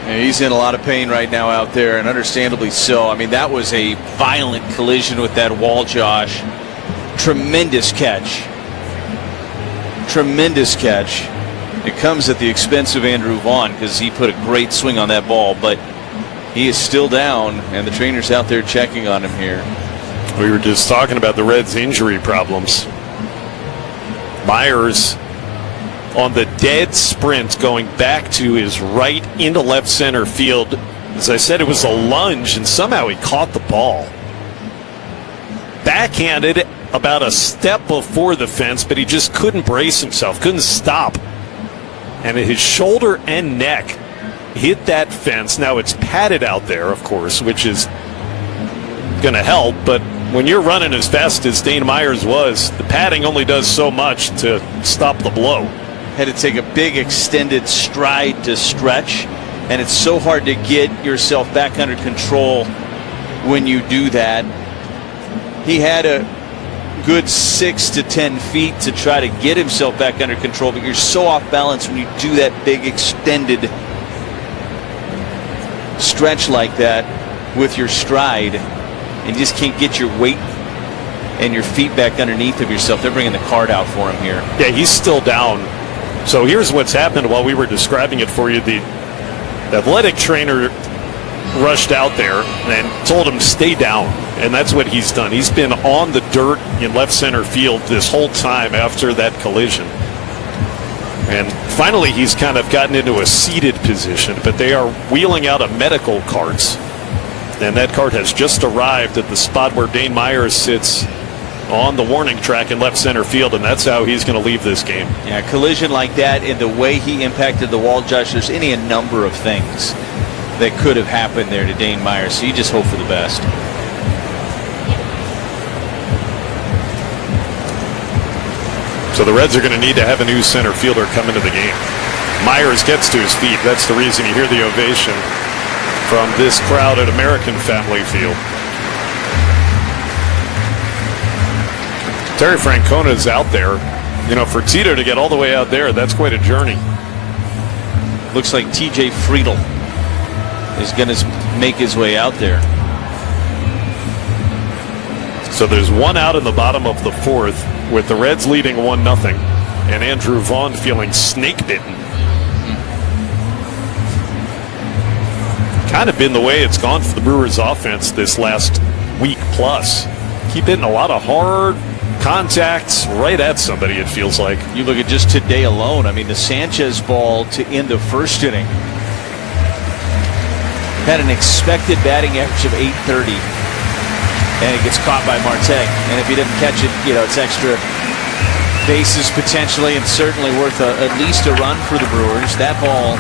Yeah, he's in a lot of pain right now out there, and understandably so. I mean, that was a violent collision with that wall, Josh. Tremendous catch. Tremendous catch. It comes at the expense of Andrew Vaughn because he put a great swing on that ball, but he is still down, and the trainer's out there checking on him here. We were just talking about the Reds' injury problems. Myers on the dead sprint going back to his right into left center field. As I said, it was a lunge, and somehow he caught the ball. Backhanded about a step before the fence, but he just couldn't brace himself, couldn't stop. And his shoulder and neck hit that fence. Now it's padded out there, of course, which is going to help, but when you're running as fast as Dane Myers was, the padding only does so much to stop the blow. Had to take a big extended stride to stretch, and it's so hard to get yourself back under control when you do that. He had a good 6 to 10 feet to try to get himself back under control, but you're so off balance when you do that big extended stretch like that with your stride, and you just can't get your weight and your feet back underneath of yourself. They're bringing the card out for him here. Yeah, he's still down. So here's what's happened while we were describing it for you. The athletic trainer rushed out there and told him stay down, and that's what he's done. He's been on the dirt in left center field this whole time after that collision. And finally he's kind of gotten into a seated position, but they are wheeling out a medical cart. And that cart has just arrived at the spot where Dane Myers sits on the warning track in left center field, and that's how he's going to leave this game. Yeah, collision like that and the way he impacted the wall, Josh, there's a number of things that could have happened there to Dane Myers, so you just hope for the best. So the Reds are going to need to have a new center fielder come into the game. Myers gets to his feet. That's the reason you hear the ovation from this crowd at American Family Field. Terry Francona's out there. You know, for Tito to get all the way out there, that's quite a journey. Looks like TJ Friedel is going to make his way out there. So there's one out in the bottom of the fourth with the Reds leading 1-0 and Andrew Vaughn feeling snake bitten. Kind of been the way it's gone for the Brewers offense this last week plus. Keep hitting a lot of hard contacts right at somebody, it feels like. You look at just today alone. I mean, the Sanchez ball to end the first inning had an expected batting average of .830, and it gets caught by Marte. And if he didn't catch it, you know, it's extra bases potentially, and certainly worth at least a run for the Brewers. That ball,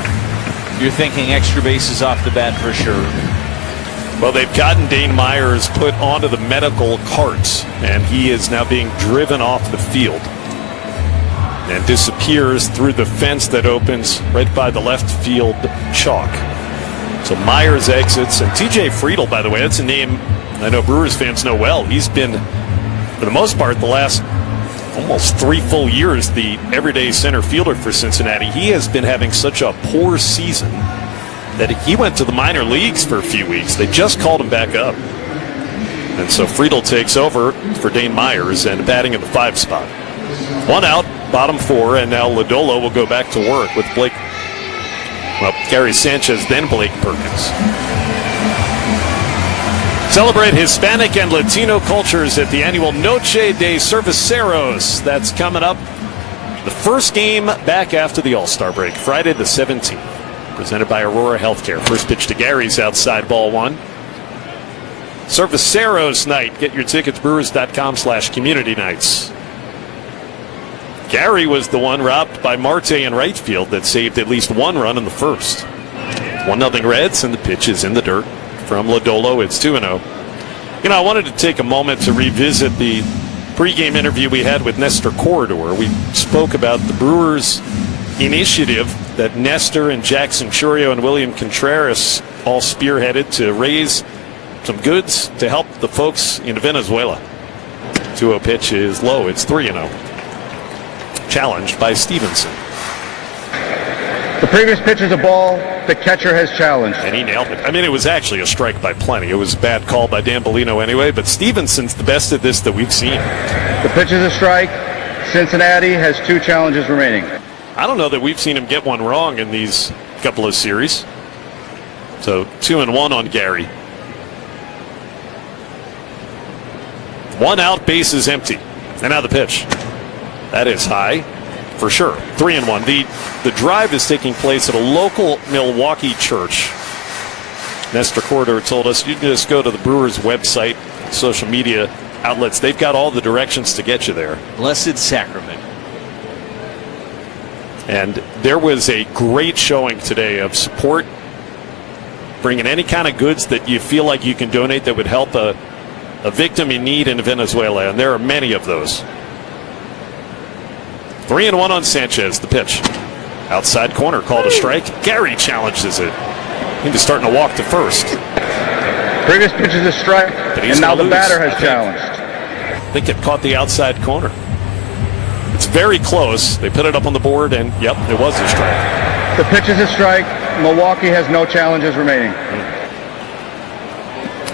you're thinking extra bases off the bat for sure. Well, they've gotten Dane Myers put onto the medical cart, and he is now being driven off the field and disappears through the fence that opens right by the left field chalk. So Myers exits, and TJ Friedel, by the way, that's a name I know Brewers fans know well. He's been, for the most part, the last almost 3 full years, the everyday center fielder for Cincinnati. He has been having such a poor season that he went to the minor leagues for a few weeks. They just called him back up. And so Friedel takes over for Dane Myers and batting in the 5 spot. 1 out, bottom 4, and now Lodolo will go back to work with Gary Sanchez, then Blake Perkins. Celebrate Hispanic and Latino cultures at the annual Noche de Cerveceros. That's coming up. The first game back after the All-Star break, Friday the 17th. Presented by Aurora Healthcare. First pitch to Gary's outside, ball 1. Cerveceros night. Get your tickets, brewers.com/community nights. Gary was the one robbed by Marte in right field that saved at least 1 run in the first. 1-0 Reds, and the pitch is in the dirt from Lodolo. It's 2-0. You know, I wanted to take a moment to revisit the pregame interview we had with Nestor Corredor. We spoke about the Brewers' initiative that Nestor and Jackson Churio and William Contreras all spearheaded to raise some goods to help the folks in Venezuela. 2-0 pitch is low. It's 3-0. Challenged by Stevenson. The previous pitch is a ball. The catcher has challenged. And he nailed it. I mean, it was actually a strike by plenty. It was a bad call by Dan Bellino anyway, but Stevenson's the best at this that we've seen. The pitch is a strike. Cincinnati has 2 challenges remaining. I don't know that we've seen him get one wrong in these couple of series. So 2-1 on Gary. 1 out, bases empty. And now the pitch. That is high. For sure. 3-1. The drive is taking place at a local Milwaukee church. Nestor Corredor told us you can just go to the Brewers website, social media outlets. They've got all the directions to get you there. Blessed Sacrament. And there was a great showing today of support, bringing any kind of goods that you feel like you can donate that would help a victim in need in Venezuela. And there are many of those. 3-1 on Sanchez. The pitch. Outside corner, called a strike. Gary challenges it. He was starting to walk to first. Previous pitch is a strike, and now the batter has challenged. I think it caught the outside corner. It's very close. They put it up on the board, and yep, it was a strike. The pitch is a strike. Milwaukee has no challenges remaining.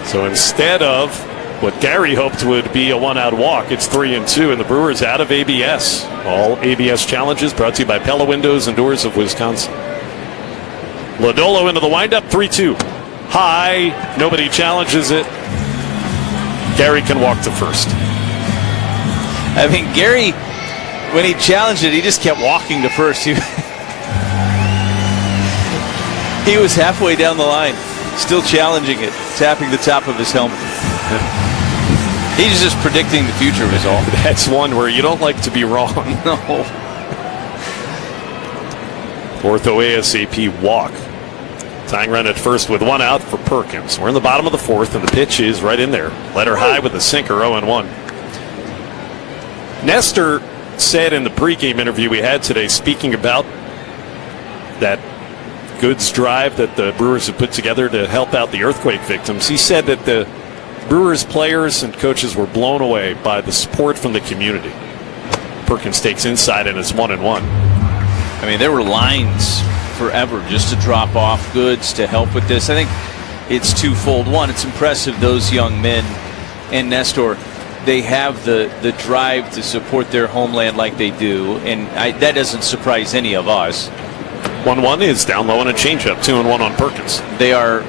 So instead of what Gary hoped would be a 1-out walk, it's 3-2, and the Brewers out of ABS. All ABS challenges brought to you by Pella Windows and Doors of Wisconsin. Lodolo into the windup, 3-2. High, nobody challenges it. Gary can walk to first. I mean, Gary, when he challenged it, he just kept walking to first. He was halfway down the line, still challenging it, tapping the top of his helmet. He's just predicting the future is all. That's one where you don't like to be wrong. No. Ortho ASAP walk. Tying run at first with 1 out for Perkins. We're in the bottom of the 4th, and the pitch is right in there. Letter high with a sinker, 0-1. Nestor said in the pregame interview we had today, speaking about that goods drive that the Brewers have put together to help out the earthquake victims, he said that the Brewers players and coaches were blown away by the support from the community. Perkins takes inside, and it's 1-1. I mean, there were lines forever just to drop off goods to help with this. I think it's twofold. One, it's impressive those young men and Nestor, they have the drive to support their homeland like they do, and that doesn't surprise any of us. 1-1 is down low and a changeup. 2-1 on Perkins. They are,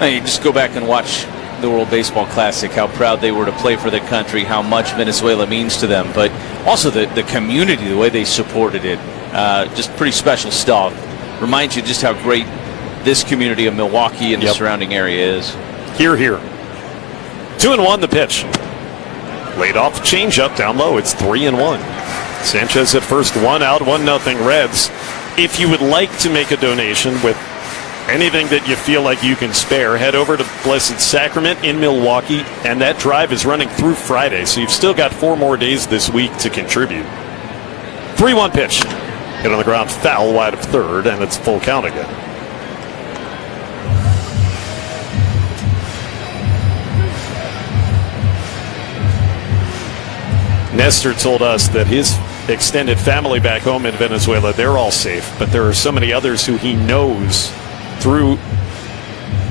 I mean, just go back and watch the World Baseball Classic, how proud they were to play for the country, how much Venezuela means to them, but also the community, the way they supported it. Just pretty special stuff. Reminds you just how great this community of Milwaukee and the surrounding area is. Here. 2-1 the pitch. Laid off changeup down low. It's 3-1. Sanchez at first, 1 out, 1-0 Reds. If you would like to make a donation with anything that you feel like you can spare, head over to Blessed Sacrament in Milwaukee, and that drive is running through Friday, so you've still got 4 more days this week to contribute. 3-1 pitch. Hit on the ground, foul wide of third, and it's full count again. Nestor told us that his extended family back home in Venezuela, they're all safe, but there are so many others who he knows through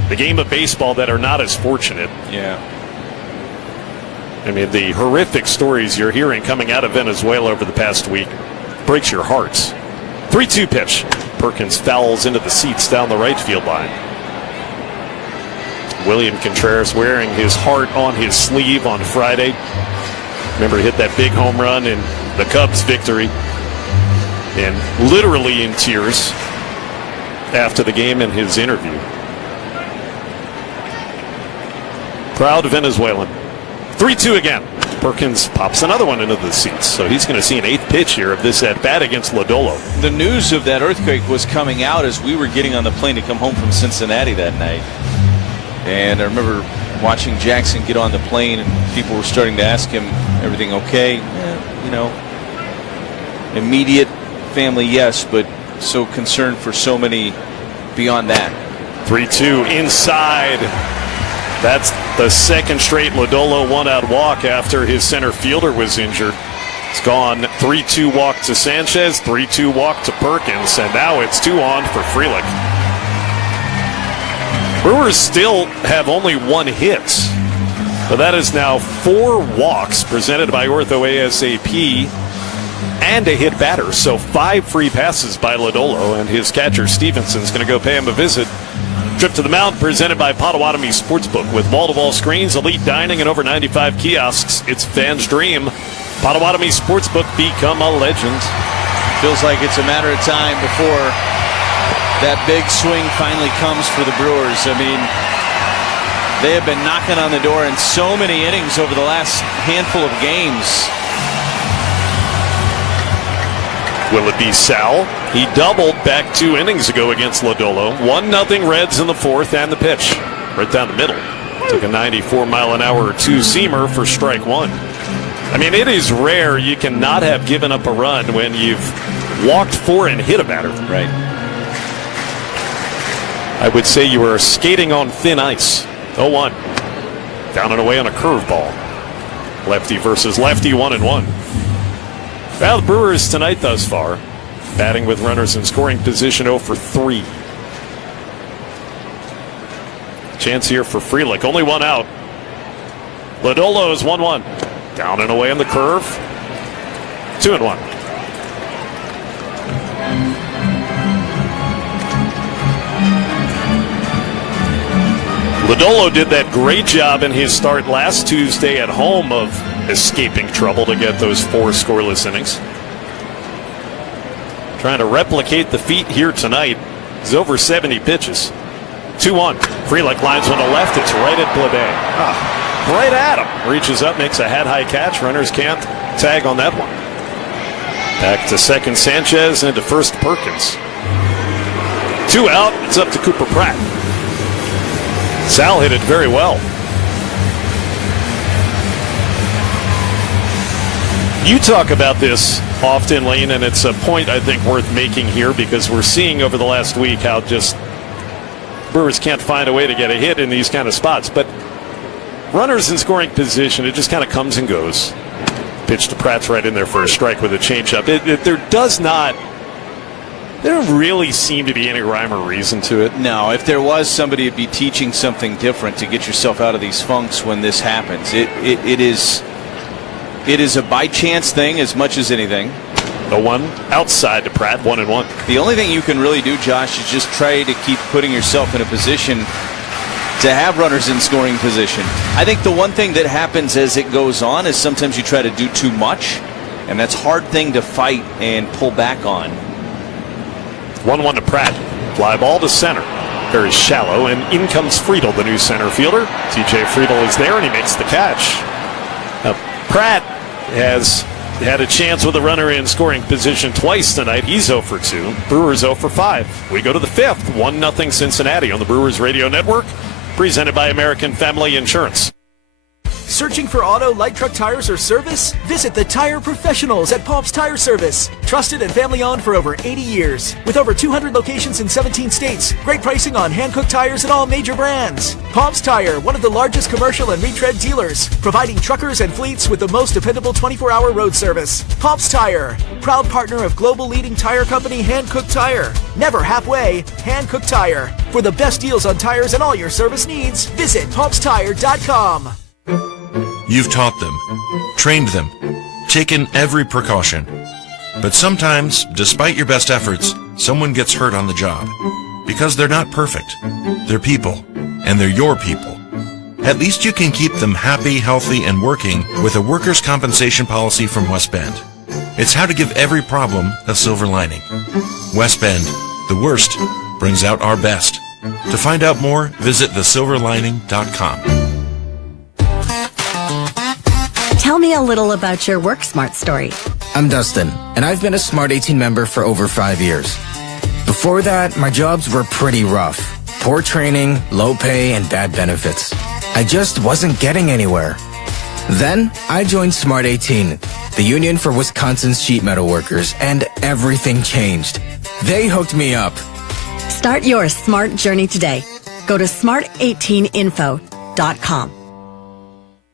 the game of baseball that are not as fortunate. Yeah. I mean, the horrific stories you're hearing coming out of Venezuela over the past week breaks your hearts. 3-2 pitch. Perkins fouls into the seats down the right field line. William Contreras wearing his heart on his sleeve on Friday. Remember, he hit that big home run in the Cubs' victory. And literally in tears after the game in his interview. Proud Venezuelan. 3-2 again. Perkins pops another one into the seats, so he's going to see an 8th pitch here of this at-bat against Lodolo. The news of that earthquake was coming out as we were getting on the plane to come home from Cincinnati that night. And I remember watching Jackson get on the plane, and people were starting to ask him, everything okay? Yeah, you know, immediate family, yes, but so concerned for so many beyond that. 3-2 inside. That's the second straight Lodolo one-out walk after his center fielder was injured. It's gone 3-2 walk to Sanchez, 3-2 walk to Perkins, and now it's 2-on for Frelick. Brewers still have only 1 hit, but that is now 4 walks presented by Ortho ASAP and a hit batter. So 5 free passes by Lodolo, and his catcher Stevenson's going to go pay him a visit. Trip to the Mound presented by Potawatomi Sportsbook. With wall-to-wall screens, elite dining, and over 95 kiosks, it's fans' dream. Potawatomi Sportsbook, become a legend. Feels like it's a matter of time before that big swing finally comes for the Brewers. I mean, they have been knocking on the door in so many innings over the last handful of games. Will it be Sal? He doubled back 2 innings ago against Lodolo. 1-0 Reds in the 4th, and the pitch right down the middle. Took a 94-mile-an-hour 2-seamer for strike 1. I mean, it is rare you cannot have given up a run when you've walked 4 and hit a batter. Right. I would say you are skating on thin ice. 0-1. Down and away on a curveball. Lefty versus lefty, 1-1. Well, the Brewers tonight thus far, batting with runners in scoring position 0 for 3. Chance here for Frelick. Only 1 out. Lodolo is 1-1. Down and away on the curve. 2-1. Lodolo did that great job in his start last Tuesday at home of escaping trouble to get those 4 scoreless innings. Trying to replicate the feat here tonight. He's over 70 pitches. 2-1. Frelick lines one to left. It's right at Blade. Right at him. Reaches up, makes a head-high catch. Runners can't tag on that one. Back to second Sanchez and to first Perkins. 2 out. It's up to Cooper Pratt. Sal hit it very well. You talk about this often, Lane, and it's a point I think worth making here because we're seeing over the last week how just Brewers can't find a way to get a hit in these kind of spots. But runners in scoring position, it just kind of comes and goes. Pitch to Pratt's right in there for a strike with a changeup. There don't really seem to be any rhyme or reason to it. No, if there was, somebody would be teaching something different to get yourself out of these funks when this happens. It is a by chance thing as much as anything. The one outside to Pratt, 1-1. The only thing you can really do, Josh, is just try to keep putting yourself in a position to have runners in scoring position. I think the one thing that happens as it goes on is sometimes you try to do too much, and that's a hard thing to fight and pull back on. 1-1 to Pratt. Fly ball to center. Very shallow, and in comes Friedel, the new center fielder. TJ Friedel is there, and he makes the catch. Now, Pratt has had a chance with a runner in scoring position twice tonight. He's 0 for 2. Brewers 0 for 5. We go to the 5th. 1-0 Cincinnati on the Brewers Radio Network. Presented by American Family Insurance. Searching for auto, light truck tires, or service? Visit the tire professionals at Paul's Tire Service. Trusted and family-owned for over 80 years. With over 200 locations in 17 states. Great pricing on hand-cooked tires and all major brands. Paul's Tire, one of the largest commercial and retread dealers. Providing truckers and fleets with the most dependable 24-hour road service. Paul's Tire, proud partner of global leading tire company Hand-Cooked Tire. Never halfway, Hand-Cooked Tire. For the best deals on tires and all your service needs, visit PaulsTire.com. You've taught them, trained them, taken every precaution. But sometimes, despite your best efforts, someone gets hurt on the job. Because they're not perfect. They're people, and they're your people. At least you can keep them happy, healthy, and working with a workers' compensation policy from West Bend. It's how to give every problem a silver lining. West Bend, the worst, brings out our best. To find out more, visit thesilverlining.com. Tell me a little about your work smart story. I'm Dustin, and I've been a Smart 18 member for over 5 years. Before that, my jobs were pretty rough. Poor training, low pay, and bad benefits. I just wasn't getting anywhere. Then, I joined Smart 18, the union for Wisconsin's sheet metal workers, and everything changed. They hooked me up. Start your smart journey today. Go to smart18info.com.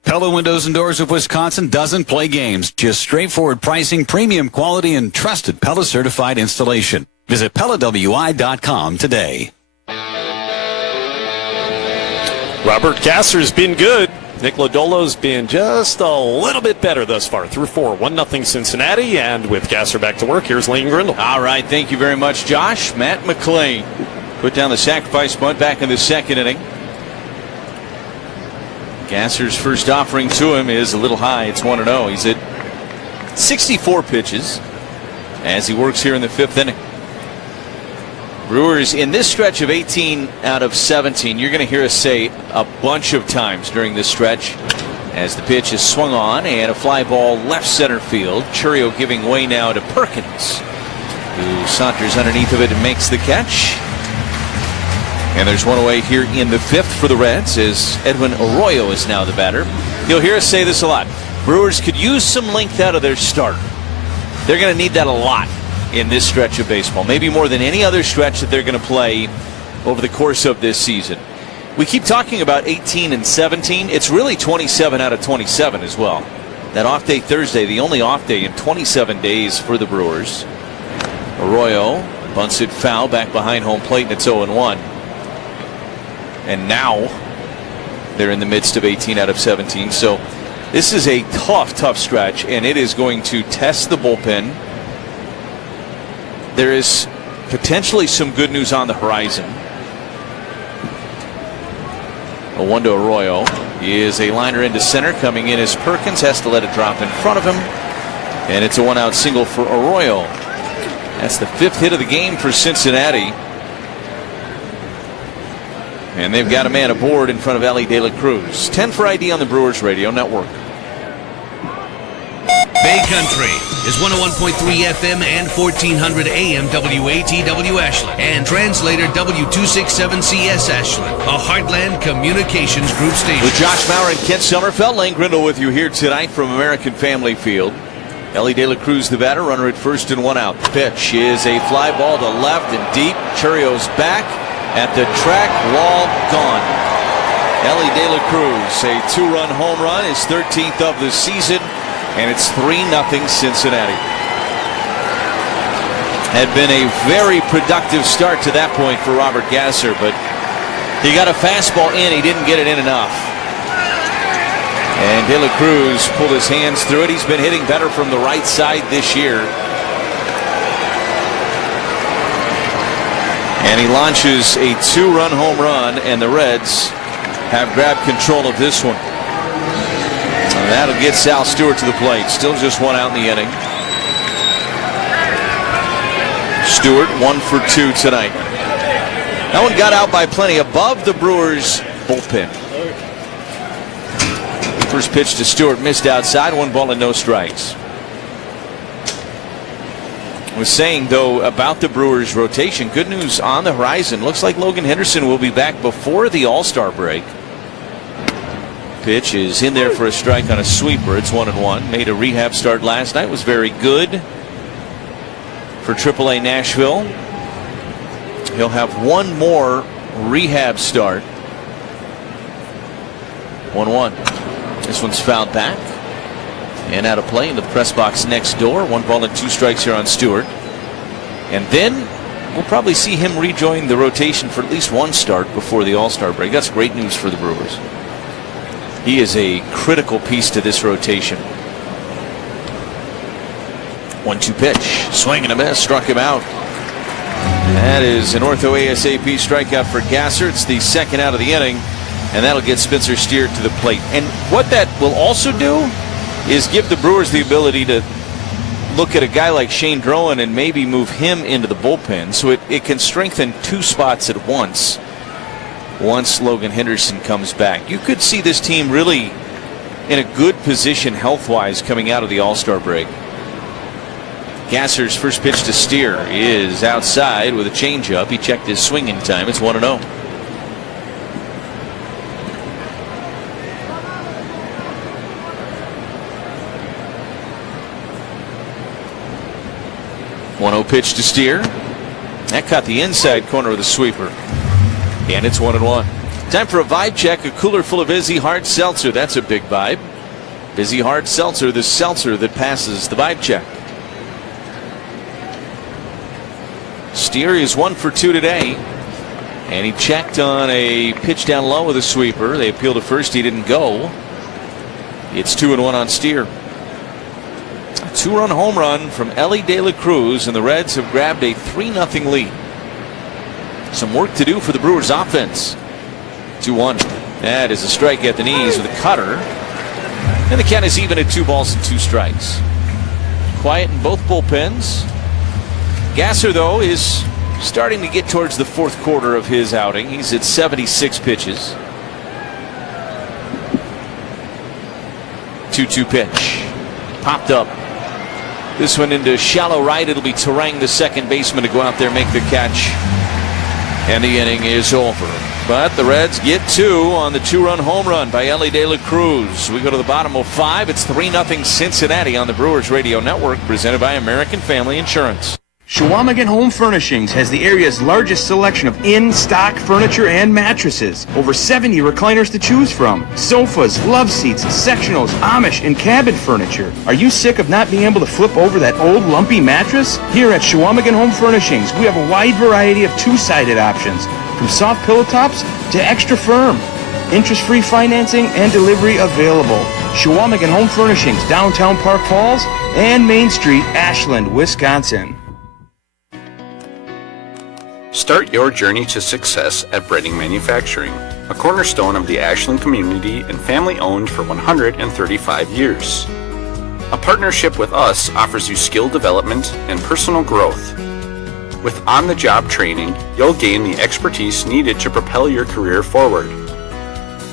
Pella Windows and Doors of Wisconsin doesn't play games. Just straightforward pricing, premium quality, and trusted Pella certified installation. Visit PellaWI.com today. Robert Gasser's been good. Nick Lodolo's been just a little bit better thus far. Through 4, 1-0 Cincinnati. And with Gasser back to work, here's Lane Grindle. All right, thank you very much, Josh. Matt McClain put down the sacrifice bunt back in the second inning. Gasser's first offering to him is a little high. It's 1-0. He's at 64 pitches as he works here in the fifth inning. Brewers in this stretch of 18 out of 17. You're going to hear us say a bunch of times during this stretch as the pitch is swung on and a fly ball left center field. Churio giving way now to Perkins, who saunters underneath of it and makes the catch. And there's one away here in the fifth for the Reds as Edwin Arroyo is now the batter. You'll hear us say this a lot. Brewers could use some length out of their start. They're going to need that a lot in this stretch of baseball, maybe more than any other stretch that they're going to play over the course of this season. We keep talking about 18 and 17. It's really 27 out of 27 as well. That off day Thursday, the only off day in 27 days for the Brewers. Arroyo bunts it foul back behind home plate, and it's 0-1. And now they're in the midst of 18 out of 17. So this is a tough stretch, and it is going to test the bullpen. There is potentially some good news on the horizon. A 1 to Arroyo. He is a liner into center. Coming in as Perkins has to let it drop in front of him. And it's a 1-out single for Arroyo. That's the 5th hit of the game for Cincinnati. And they've got a man aboard in front of Ellie De La Cruz. 10 for ID on the Brewers Radio Network. Bay Country is 101.3 FM and 1400 AM WATW Ashland and translator W267CS Ashland, a Heartland Communications Group station. With Josh Maurer and Kent Sommerfeld, Lane Grindle with you here tonight from American Family Field. Ellie De La Cruz, the batter, runner at first and 1 out. The pitch is a fly ball to left and deep. Churio's back at the track wall, gone. Ellie De La Cruz, a 2-run home run, his 13th of the season, and it's 3-0 Cincinnati. Had been a very productive start to that point for Robert Gasser, but he got a fastball in, he didn't get it in enough. And De La Cruz pulled his hands through it. He's been hitting better from the right side this year. And he launches a 2-run home run, and the Reds have grabbed control of this one. And that'll get Sal Stewart to the plate. Still just 1 out in the inning. Stewart 1 for 2 tonight. That one got out by plenty above the Brewers bullpen. First pitch to Stewart missed outside. 1 ball and no strikes. I was saying, though, about the Brewers rotation, good news on the horizon. Looks like Logan Henderson will be back before the All-Star break. pitch is in there for a strike on a sweeper. It's 1-1. Made a rehab start last night. Was very good for AAA Nashville. He'll have one more rehab start. 1-1. This one's fouled back and out of play into the press box next door. 1 ball and 2 strikes here on Stewart. And then we'll probably see him rejoin the rotation for at least one start before the All-Star break. That's great news for the Brewers. He is a critical piece to this rotation. 1-2 pitch. Swing and a miss. Struck him out. That is an ortho ASAP strikeout for Gasser. It's the second out of the inning, and that'll get Spencer Steer to the plate. And what that will also do is give the Brewers the ability to look at a guy like Shane Drowan and maybe move him into the bullpen, so it can strengthen 2 spots at once Logan Henderson comes back. You could see this team really in a good position health-wise coming out of the All-Star break. Gasser's first pitch to Steer is outside with a changeup. He checked his swinging time. It's 1-0. Pitch to Steer. That caught the inside corner of the sweeper. And it's 1-1. Time for a vibe check. A cooler full of Vizzy Hard Seltzer. That's a big vibe. Vizzy Hard Seltzer, the seltzer that passes the vibe check. Steer is 1 for 2 today. And he checked on a pitch down low with a sweeper. They appealed to first. He didn't go. It's 2-1 on Steer. 2-run home run from Elly De La Cruz, and the Reds have grabbed a 3-0 lead. Some work to do for the Brewers offense. 2-1. That is a strike at the knees with a cutter. And the count is even at 2 balls and 2 strikes. Quiet in both bullpens. Gasser, though, is starting to get towards the 4th quarter of his outing. He's at 76 pitches. 2-2 pitch. Popped up. This one into shallow right. It'll be Terang, the second baseman, to go out there, make the catch. And the inning is over. But the Reds get 2 on the 2-run home run by Elly De La Cruz. We go to the bottom of 5. It's 3-0 Cincinnati on the Brewers Radio Network, presented by American Family Insurance. Chequamegon Home Furnishings has the area's largest selection of in-stock furniture and mattresses. Over 70 recliners to choose from. Sofas, love seats, sectionals, Amish, and cabin furniture. Are you sick of not being able to flip over that old lumpy mattress? Here at Chequamegon Home Furnishings, we have a wide variety of 2-sided options, from soft pillow tops to extra firm. Interest-free financing and delivery available. Chequamegon Home Furnishings, downtown Park Falls and Main Street, Ashland, Wisconsin. Start your journey to success at Breading Manufacturing, a cornerstone of the Ashland community and family-owned for 135 years. A partnership with us offers you skill development and personal growth. With on-the-job training, you'll gain the expertise needed to propel your career forward.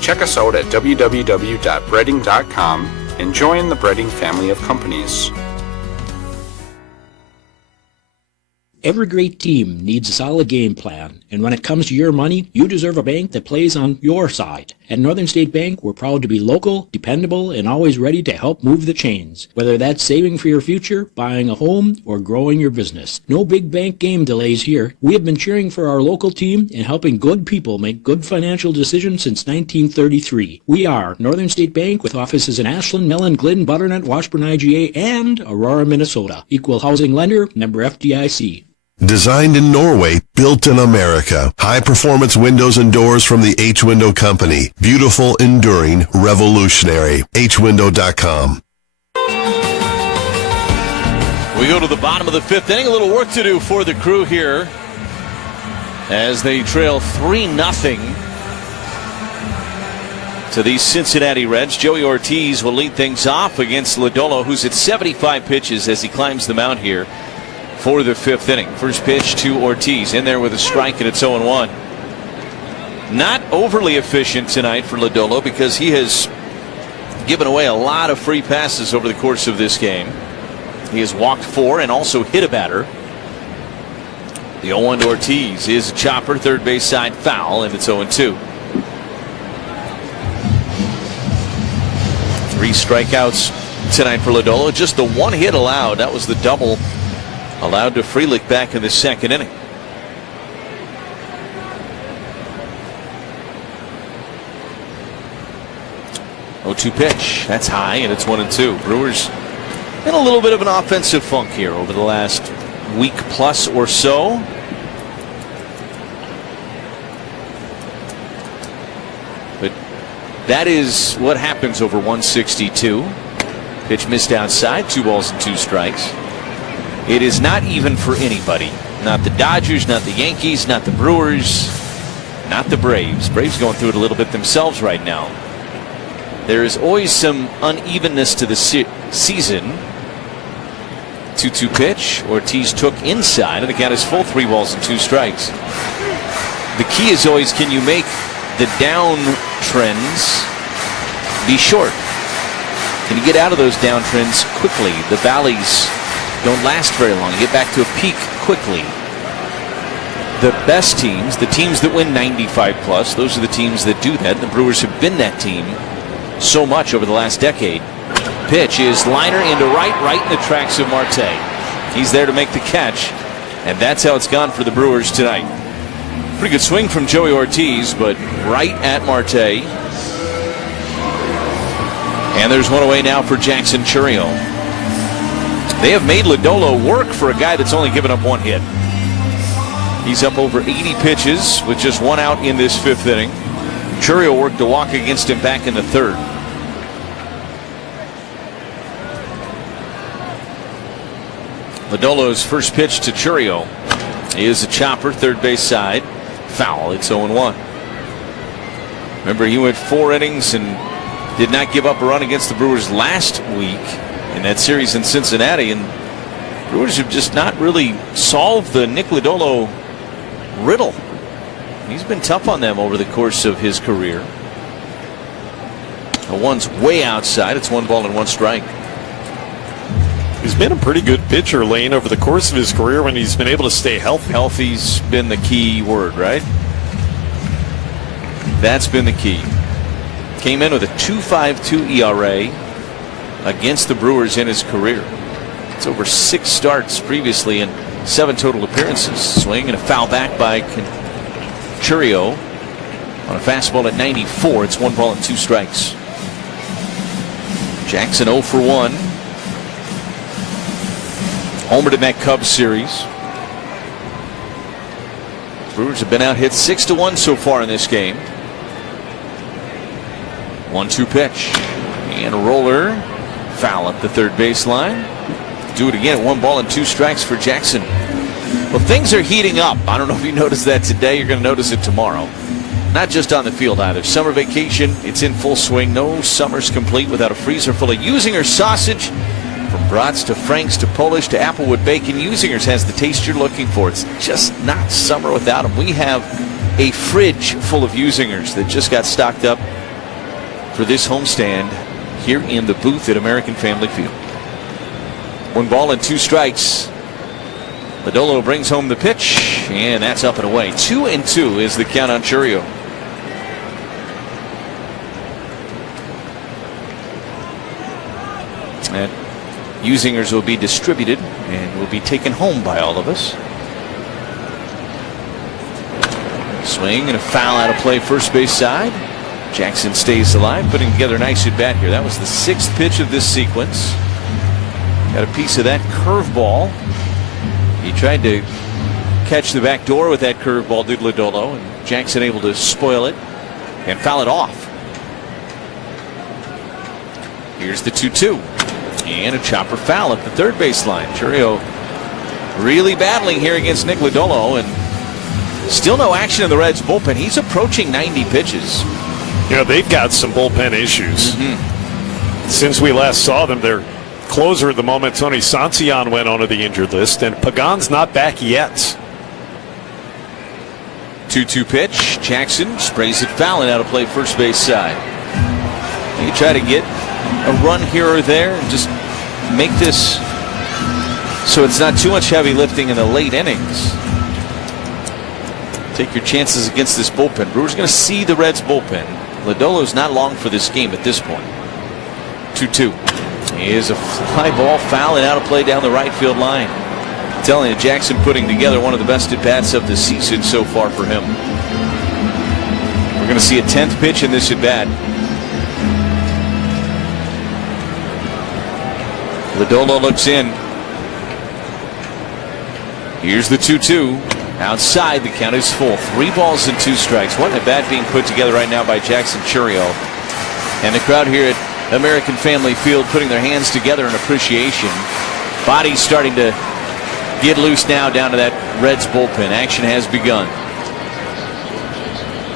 Check us out at www.breading.com and join the Breading family of companies. Every great team needs a solid game plan, and when it comes to your money, you deserve a bank that plays on your side. At Northern State Bank, we're proud to be local, dependable, and always ready to help move the chains. Whether that's saving for your future, buying a home, or growing your business. No big bank game delays here. We have been cheering for our local team and helping good people make good financial decisions since 1933. We are Northern State Bank with offices in Ashland, Millen, Glidden, Butternut, Washburn, IGA, and Aurora, Minnesota. Equal housing lender, member FDIC. Designed in Norway, built in America. High-performance windows and doors from the H-Window Company. Beautiful, enduring, revolutionary. HWindow.com. We go to the bottom of the 5th inning. A little work to do for the crew here as they trail 3-0 to these Cincinnati Reds. Joey Ortiz will lead things off against Lodolo, who's at 75 pitches as he climbs the mound here for the 5th inning. First pitch to Ortiz, in there with a strike, and it's 0-1. Not overly efficient tonight for Lodolo because he has given away a lot of free passes over the course of this game. He has walked 4 and also hit a batter. The 0-1 to Ortiz is a chopper, third base side foul, and it's 0-2. 3 strikeouts tonight for Lodolo. Just the 1 hit allowed. That was the double allowed to Frelick back in the 2nd inning. Oh, 2 pitch. That's high, and it's 1-2. Brewers in a little bit of an offensive funk here over the last week plus or so. But that is what happens over 162. Pitch missed outside. 2 balls and 2 strikes. It is not even for anybody. Not the Dodgers, not the Yankees, not the Brewers, not the Braves. Braves going through it a little bit themselves right now. There is always some unevenness to the season. 2-2 pitch. Ortiz took inside, and the count is full. 3 balls and 2 strikes. The key is always, can you make the down trends be short? Can you get out of those down trends quickly? The valleys don't last very long. You get back to a peak quickly. The best teams, the teams that win 95 plus, those are the teams that do that. The Brewers have been that team so much over the last decade. Pitch is liner into right in the tracks of Marte. He's there to make the catch, and that's how it's gone for the Brewers tonight. Pretty good swing from Joey Ortiz, but right at Marte. And there's one away now for Jackson Chourio. They have made Lodolo work for a guy that's only given up 1 hit. He's up over 80 pitches with just 1 out in this 5th inning. Chourio worked a walk against him back in the 3rd. Lodolo's first pitch to Chourio is a chopper, 3rd base side. Foul. It's 0-1. Remember, he went 4 innings and did not give up a run against the Brewers last week in that series in Cincinnati, and Brewers have just not really solved the Nick Lodolo riddle. He's been tough on them over the course of his career. The 1's way outside. It's 1 ball and 1 strike. He's been a pretty good pitcher, Lane, over the course of his career when he's been able to stay healthy. Healthy's been the key word, right? That's been the key. Came in with a 2.52 ERA against the Brewers in his career. It's over 6 starts previously and 7 total appearances. Swing and a foul back by Chourio on a fastball at 94. It's 1 ball and 2 strikes. Jackson 0 for 1. Homered in that Cubs series. Brewers have been out hit 6-1 so far in this game. 1-2 pitch and a roller. Foul at the 3rd baseline. Do it again at 1 ball and 2 strikes for Jackson. Well, things are heating up. I don't know if you noticed that today. You're going to notice it tomorrow. Not just on the field either. Summer vacation, it's in full swing. No summer's complete without a freezer full of Usinger's sausage. From brats to Franks to Polish to Applewood bacon, Usinger's has the taste you're looking for. It's just not summer without them. We have a fridge full of Usinger's that just got stocked up for this homestand here in the booth at American Family Field. 1 ball and 2 strikes. Lodolo brings home the pitch, and that's up and away. 2-2 is the count on Chourio. And Usinger's will be distributed and will be taken home by all of us. Swing and a foul out of play, first base side. Jackson stays alive, putting together a nice at bat here. That was the 6th pitch of this sequence. Got a piece of that curveball. He tried to catch the back door with that curveball, did Lodolo, and Jackson able to spoil it and foul it off. Here's the 2-2. And a chopper foul at the 3rd baseline. Chourio really battling here against Nick Lodolo, and still no action in the Reds bullpen. He's approaching 90 pitches. You know, they've got some bullpen issues. Since we last saw them, their closer at the moment, Tony Sancion, went onto the injured list, and Pagan's not back yet. 2-2 pitch. Jackson sprays it foul and out of play, first base side. You try to get a run here or there and just make this so it's not too much heavy lifting in the late innings. Take your chances against this bullpen. Brewers going to see the Reds bullpen. Lodolo's not long for this game at this point. 2-2. Is a fly ball foul and out of play down the right field line. I'm telling you, Jackson putting together one of the best at bats of the season so far for him. We're going to see a 10th pitch in this at bat. Lodolo looks in. Here's the 2-2. Outside, the count is full. 3 balls and 2 strikes. What a bat being put together right now by Jackson Chourio. And the crowd here at American Family Field putting their hands together in appreciation. Bodies starting to get loose now down to that Reds bullpen. Action has begun.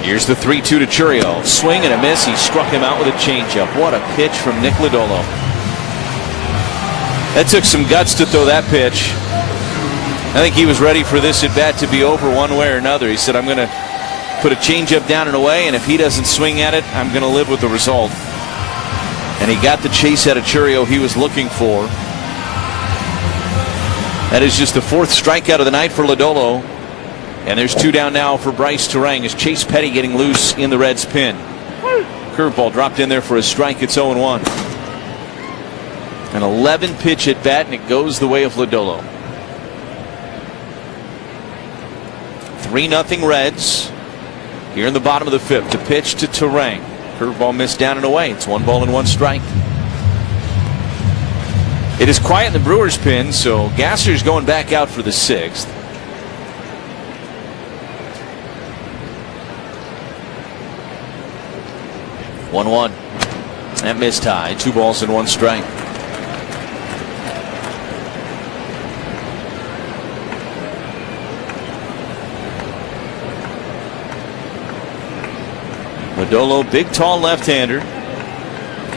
Here's the 3-2 to Chourio. Swing and a miss. He struck him out with a changeup. What a pitch from Nick Lodolo. That took some guts to throw that pitch. I think he was ready for this at bat to be over one way or another. He said, I'm going to put a changeup down and away, and if he doesn't swing at it, I'm going to live with the result. And he got the chase out of Chourio he was looking for. That is just the 4th strikeout of the night for Lodolo. And there's 2 down now for Bryce Terang as Chase Petty getting loose in the Reds pin. Curveball dropped in there for a strike. It's 0-1. An 11 pitch at bat, and it goes the way of Lodolo. 3-0 Reds. Here in the bottom of the 5th. The pitch to Terang. Curveball missed down and away. It's 1 ball and 1 strike. It is quiet in the Brewers pen, so Gasser's going back out for the 6th. One. That missed high. 2 balls and 1 strike. Lodolo, big, tall left-hander.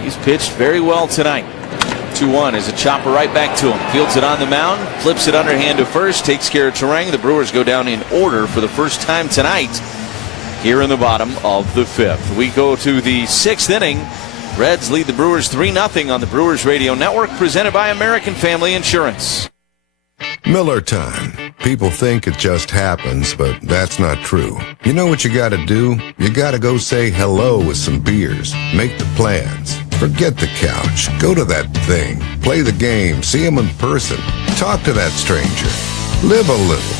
He's pitched very well tonight. 2-1 is a chopper right back to him. Fields it on the mound, flips it underhand to first, takes care of Terang. The Brewers go down in order for the first time tonight here in the bottom of the 5th. We go to the 6th inning. Reds lead the Brewers 3-0 on the Brewers Radio Network, presented by American Family Insurance. Miller time. People think it just happens, but that's not true. You know what you gotta do? You gotta go say hello with some beers. Make the plans. Forget the couch. Go to that thing. Play the game. See him in person. Talk to that stranger. Live a little.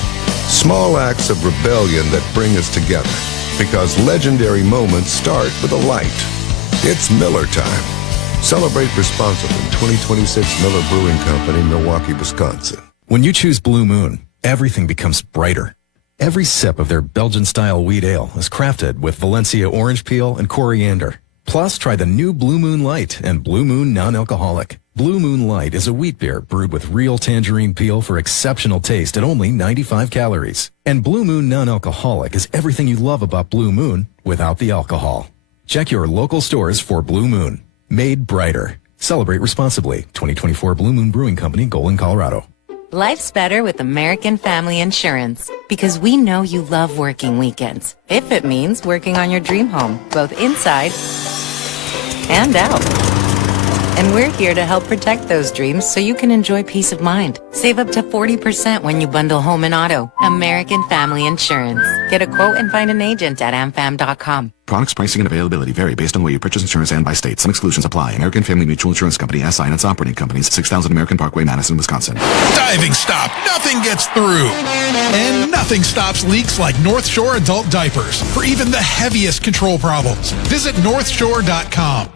Small acts of rebellion that bring us together. Because legendary moments start with a light. It's Miller time. Celebrate responsibly. 2026 Miller Brewing Company, Milwaukee, Wisconsin. When you choose Blue Moon, everything becomes brighter. Every sip of their Belgian-style wheat ale is crafted with Valencia orange peel and coriander. Plus, try the new Blue Moon Light and Blue Moon Non-Alcoholic. Blue Moon Light is a wheat beer brewed with real tangerine peel for exceptional taste at only 95 calories. And Blue Moon Non-Alcoholic is everything you love about Blue Moon without the alcohol. Check your local stores for Blue Moon. Made brighter. Celebrate responsibly. 2024 Blue Moon Brewing Company, Golden, Colorado. Life's better with American Family Insurance because we know you love working weekends. If it means working on your dream home, both inside and out. And we're here to help protect those dreams so you can enjoy peace of mind. Save up to 40% when you bundle home and auto. American Family Insurance. Get a quote and find an agent at amfam.com. Products, pricing, and availability vary based on where you purchase insurance and by state. Some exclusions apply. American Family Mutual Insurance Company, SI, and its operating companies, 6000 American Parkway, Madison, Wisconsin. Diving stop. Nothing gets through. And nothing stops leaks like North Shore adult diapers for even the heaviest control problems. Visit northshore.com.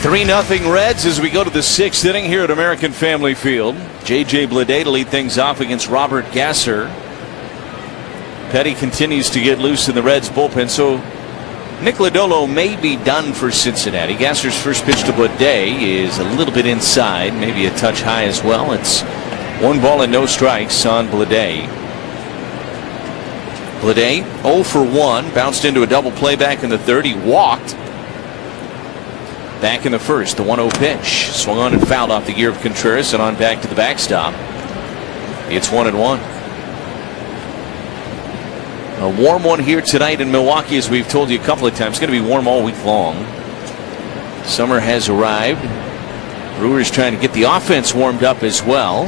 3-0 Reds as we go to the 6th inning here at American Family Field. J.J. Bleday to lead things off against Robert Gasser. Petty continues to get loose in the Reds bullpen, so Nick Lodolo may be done for Cincinnati. Gasser's first pitch to Bleday is a little bit inside, maybe a touch high as well. It's 1 ball and no strikes on Bleday. Bleday 0 for 1, bounced into a double play back in the 3rd. He walked. Back in the 1st, the 1-0 pitch. Swung on and fouled off the gear of Contreras and on back to the backstop. It's 1-1. A warm one here tonight in Milwaukee, as we've told you a couple of times. It's going to be warm all week long. Summer has arrived. Brewers trying to get the offense warmed up as well.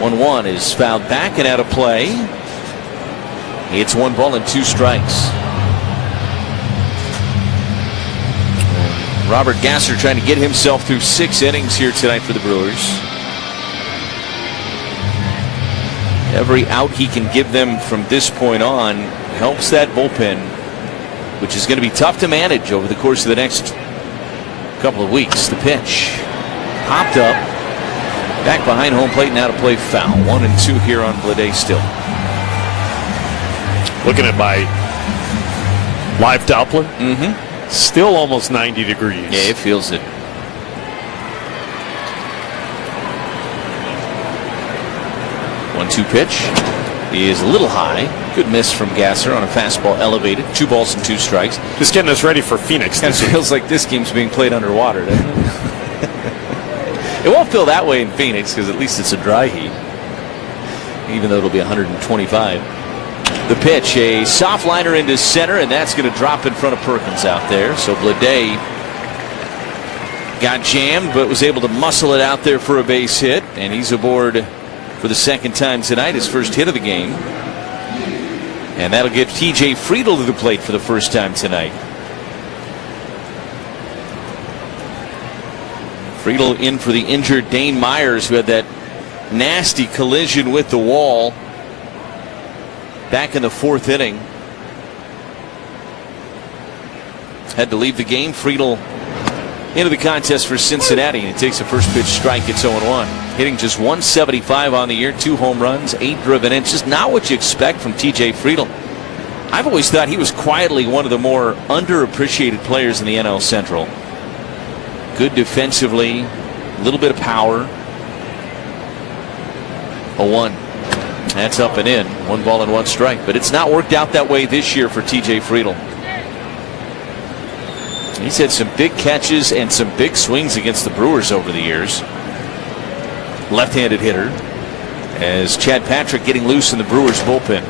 1-1 is fouled back and out of play. It's 1 ball and 2 strikes. Robert Gasser trying to get himself through 6 innings here tonight for the Brewers. Every out he can give them from this point on helps that bullpen, which is going to be tough to manage over the course of the next couple of weeks. The pitch popped up, back behind home plate, now to play foul. 1-2 here on Bleday still. Looking at my live Doppler, still almost 90 degrees. Yeah, it feels it. One-two pitch is a little high. Good miss from Gasser on a fastball elevated. 2 balls and 2 strikes. Just getting us ready for Phoenix. Kind of feels like this game's being played underwater, doesn't it? It won't feel that way in Phoenix because at least it's a dry heat, even though it'll be 125. The pitch, a soft liner into center, and that's going to drop in front of Perkins out there. So Bleday got jammed, but was able to muscle it out there for a base hit, and he's aboard for the second time tonight, his first hit of the game. And that'll get TJ Friedl to the plate for the first time tonight. Friedl in for the injured Dane Myers, who had that nasty collision with the wall back in the 4th inning. Had to leave the game. Friedl into the contest for Cincinnati, and he takes a first pitch strike. It's 0-1. Hitting just 175 on the year, 2 home runs, 8 driven in. Just not what you expect from TJ Friedl. I've always thought he was quietly one of the more underappreciated players in the NL Central. Good defensively, a little bit of power. 0-1. That's up and in. 1 ball and 1 strike. But it's not worked out that way this year for TJ Friedl. He's had some big catches and some big swings against the Brewers over the years. Left-handed hitter, as Chad Patrick getting loose in the Brewers bullpen.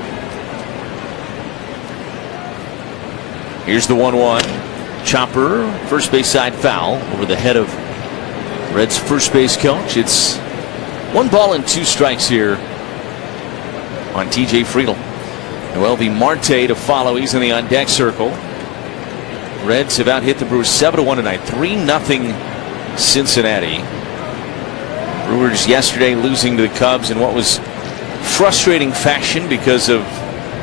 Here's the 1-1. Chopper, first base side foul over the head of Reds first base coach. It's 1 ball and 2 strikes here on TJ Friedl. Noel V. Marte to follow. He's in the on deck circle. Reds have out hit the Brewers 7-1 tonight. 3-0 Cincinnati. Brewers yesterday losing to the Cubs in what was frustrating fashion because of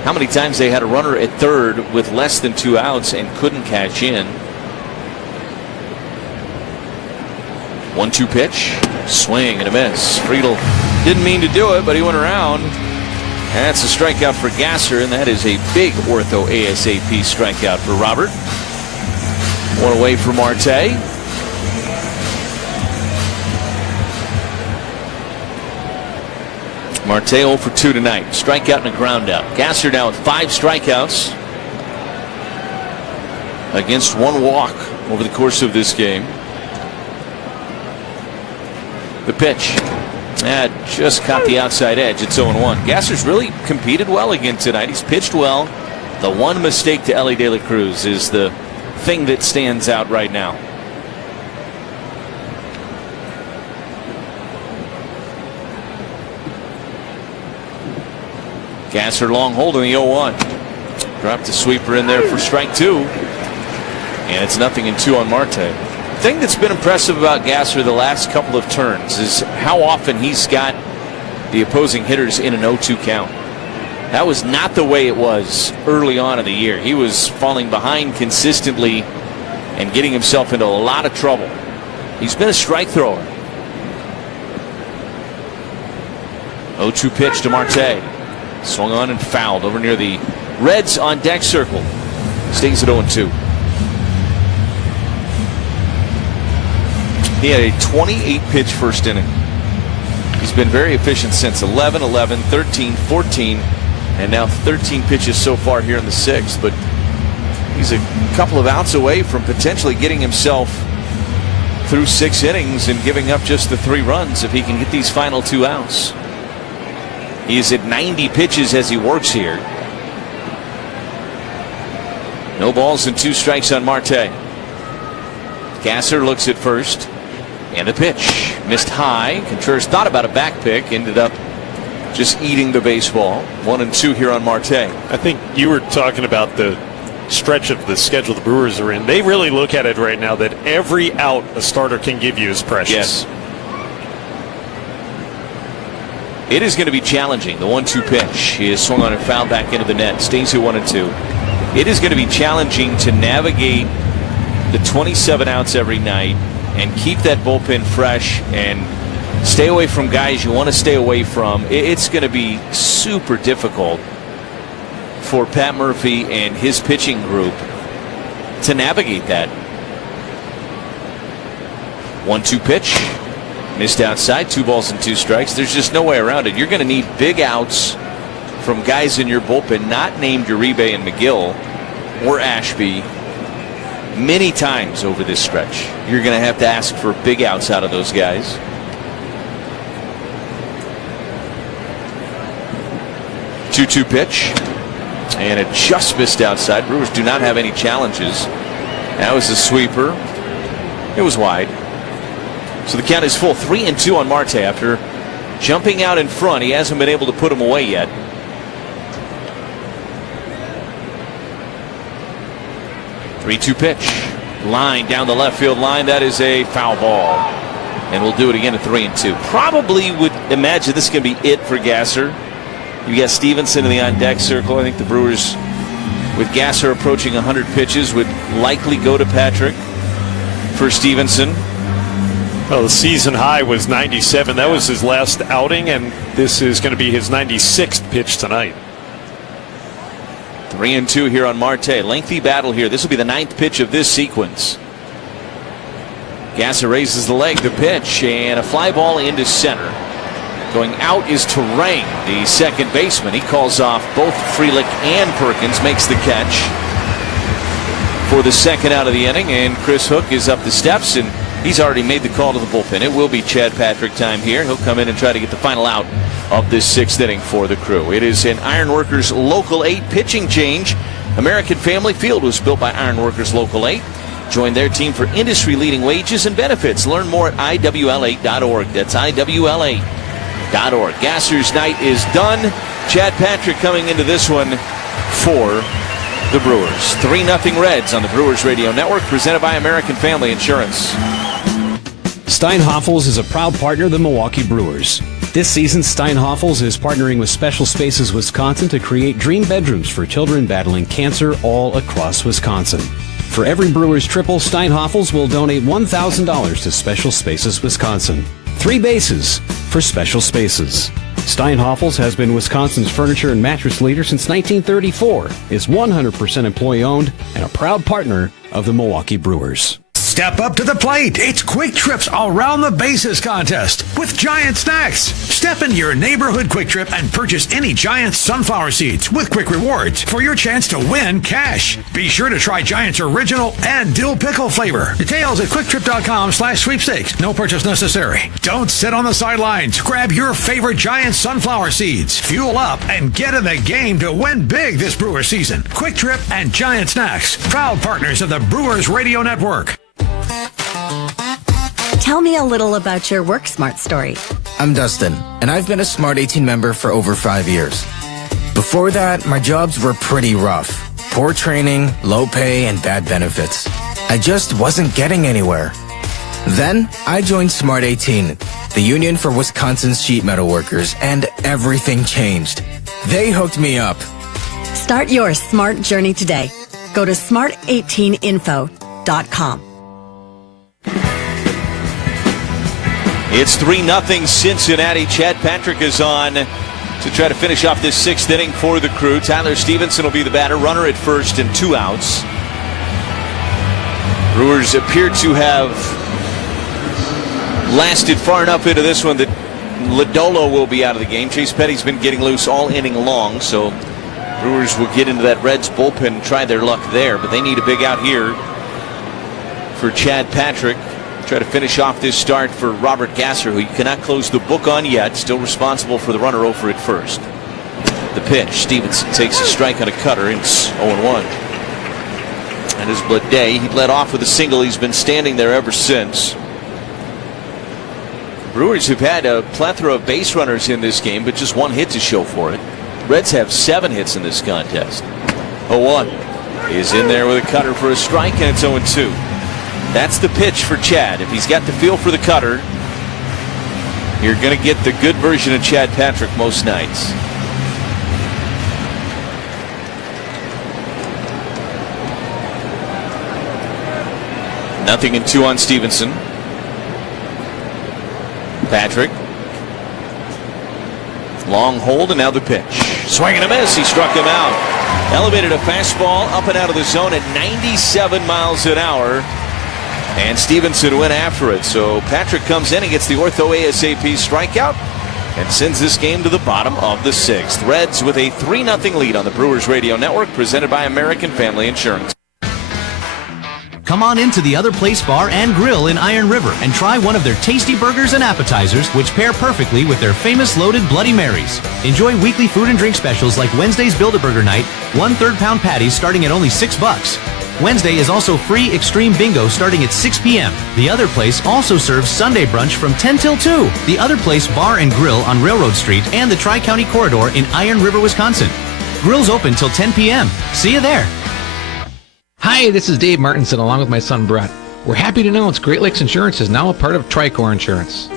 how many times they had a runner at third with less than 2 outs and couldn't cash in. 1-2 pitch, swing and a miss. Friedl didn't mean to do it, but he went around. That's a strikeout for Gasser, and that is a big ortho ASAP strikeout for Robert. 1 away for Marte. Marte 0 for 2 tonight. Strikeout and a ground out. Gasser now with 5 strikeouts against 1 walk over the course of this game. The pitch. That just caught the outside edge. It's 0-1. Gasser's really competed well again tonight. He's pitched well. The one mistake to Ellie De La Cruz is the thing that stands out right now. Gasser long hold in the 0-1. Dropped the sweeper in there for strike 2. And it's 0-2 on Marte. The thing that's been impressive about Gasser the last couple of turns is how often he's got the opposing hitters in an 0-2 count. That was not the way it was early on in the year. He was falling behind consistently and getting himself into a lot of trouble. He's been a strike thrower. 0-2 pitch to Marte. Swung on and fouled over near the Reds on deck circle. Stays at 0-2. He had a 28-pitch first inning. He's been very efficient since 11, 11, 13, 14, and now 13 pitches so far here in the 6th. But he's a couple of outs away from potentially getting himself through 6 innings and giving up just the 3 runs if he can get these final 2 outs. He is at 90 pitches as he works here. No balls and 2 strikes on Marte. Gasser looks at first. And the pitch. Missed high. Contreras thought about a back pick. Ended up just eating the baseball. 1-2 here on Marte. I think you were talking about the stretch of the schedule the Brewers are in, they really look at it right now that every out a starter can give you is precious. Yes. It is going to be challenging. The 1-2 pitch. He is swung on and fouled back into the net. Stays at 1-2. It is going to be challenging to navigate the 27 outs every night and keep that bullpen fresh and stay away from guys you want to stay away from. It's going to be super difficult for Pat Murphy and his pitching group to navigate that. 1-2 pitch. Missed outside, 2 balls and 2 strikes. There's just no way around it. You're going to need big outs from guys in your bullpen not named Uribe and McGill or Ashby many times over this stretch. You're going to have to ask for big outs out of those guys. Two-2 pitch. And it just missed outside. Brewers do not have any challenges. That was a sweeper. It was wide. So the count is full. 3-2 on Marte after jumping out in front. He hasn't been able to put him away yet. Three-two pitch. Line down the left field line. That is a foul ball. And we'll do it again at 3-2. Probably would imagine this is going to be it for Gasser. You got Stevenson in the on-deck circle. I think the Brewers, with Gasser approaching 100 pitches, would likely go to Patrick for Stevenson. Well, the season high was 97. That was his last outing, and this is going to be his 96th pitch tonight. 3-2 here on Marte. Lengthy battle here. This will be the 9th pitch of this sequence. Gasser raises the leg, the pitch, and a fly ball into center. Going out is Terang, the second baseman. He calls off both Frelick and Perkins, makes the catch for the second out of the inning, and Chris Hook is up the steps, and he's already made the call to the bullpen. It will be Chad Patrick time here. He'll come in and try to get the final out of this 6th inning for the Crew. It is an Ironworkers Local 8 pitching change. American Family Field was built by Ironworkers Local 8. Join their team for industry-leading wages and benefits. Learn more at IWL8.org. That's IWL8.org. Gasser's night is done. Chad Patrick coming into this one for the Brewers. 3-0 Reds on the Brewers Radio Network, presented by American Family Insurance. Steinhoffels is a proud partner of the Milwaukee Brewers. This season, Steinhoffels is partnering with Special Spaces Wisconsin to create dream bedrooms for children battling cancer all across Wisconsin. For every Brewers triple, Steinhoffels will donate $1,000 to Special Spaces Wisconsin. 3 bases for Special Spaces. Steinhoffels has been Wisconsin's furniture and mattress leader since 1934, is 100% employee-owned, and a proud partner of the Milwaukee Brewers. Step up to the plate. It's Quick Trip's Around the Bases contest with Giant Snacks. Step into your neighborhood Quick Trip and purchase any Giant sunflower seeds with Quick Rewards for your chance to win cash. Be sure to try Giant's original and dill pickle flavor. Details at quicktrip.com/sweepstakes. No purchase necessary. Don't sit on the sidelines. Grab your favorite Giant sunflower seeds. Fuel up and get in the game to win big this Brewer season. Quick Trip and Giant Snacks, proud partners of the Brewers Radio Network. Tell me a little about your work smart story. I'm Dustin, and I've been a Smart 18 member for over 5 years. Before that, my jobs were pretty rough. Poor training, low pay, and bad benefits. I just wasn't getting anywhere. Then, I joined Smart 18, the union for Wisconsin's sheet metal workers, and everything changed. They hooked me up. Start your smart journey today. Go to smart18info.com. It's 3-0 Cincinnati. Chad Patrick is on to try to finish off this 6th inning for the Crew. Tyler Stevenson will be the batter, runner at first and 2 outs. Brewers appear to have lasted far enough into this one that Lodolo will be out of the game. Chase Petty's been getting loose all inning long, so Brewers will get into that Reds bullpen and try their luck there, but they need a big out here for Chad Patrick. Try to finish off this start for Robert Gasser, who you cannot close the book on yet. Still responsible for the runner over at first. The pitch. Stevenson takes a strike on a cutter. It's 0-1. And his Blade, he led off with a single. He's been standing there ever since. Brewers have had a plethora of base runners in this game, but just 1 hit to show for it. Reds have 7 hits in this contest. 0-1. is in there with a cutter for a strike, and it's 0-2. That's the pitch for Chad. If he's got the feel for the cutter, you're going to get the good version of Chad Patrick most nights. Nothing in 2 on Stevenson. Patrick. Long hold, and now the pitch. Swing and a miss. He struck him out. Elevated a fastball up and out of the zone at 97 miles an hour. And Stevenson went after it. So Patrick comes in and gets the ortho ASAP strikeout and sends this game to the bottom of the 6th. Reds with a 3-0 lead on the Brewers Radio Network, presented by American Family Insurance. Come on into the Other Place Bar and Grill in Iron River and try one of their tasty burgers and appetizers, which pair perfectly with their famous loaded Bloody Marys. Enjoy weekly food and drink specials like Wednesday's Build-A-Burger Night, 1/3 pound patties starting at only $6. Wednesday is also free Extreme Bingo starting at 6 p.m. The Other Place also serves Sunday brunch from 10 till 2. The Other Place Bar and Grill on Railroad Street and the Tri-County Corridor in Iron River, Wisconsin. Grill's open till 10 p.m. See you there. Hi, this is Dave Martinson along with my son Brett. We're happy to announce Great Lakes Insurance is now a part of Tricor Insurance.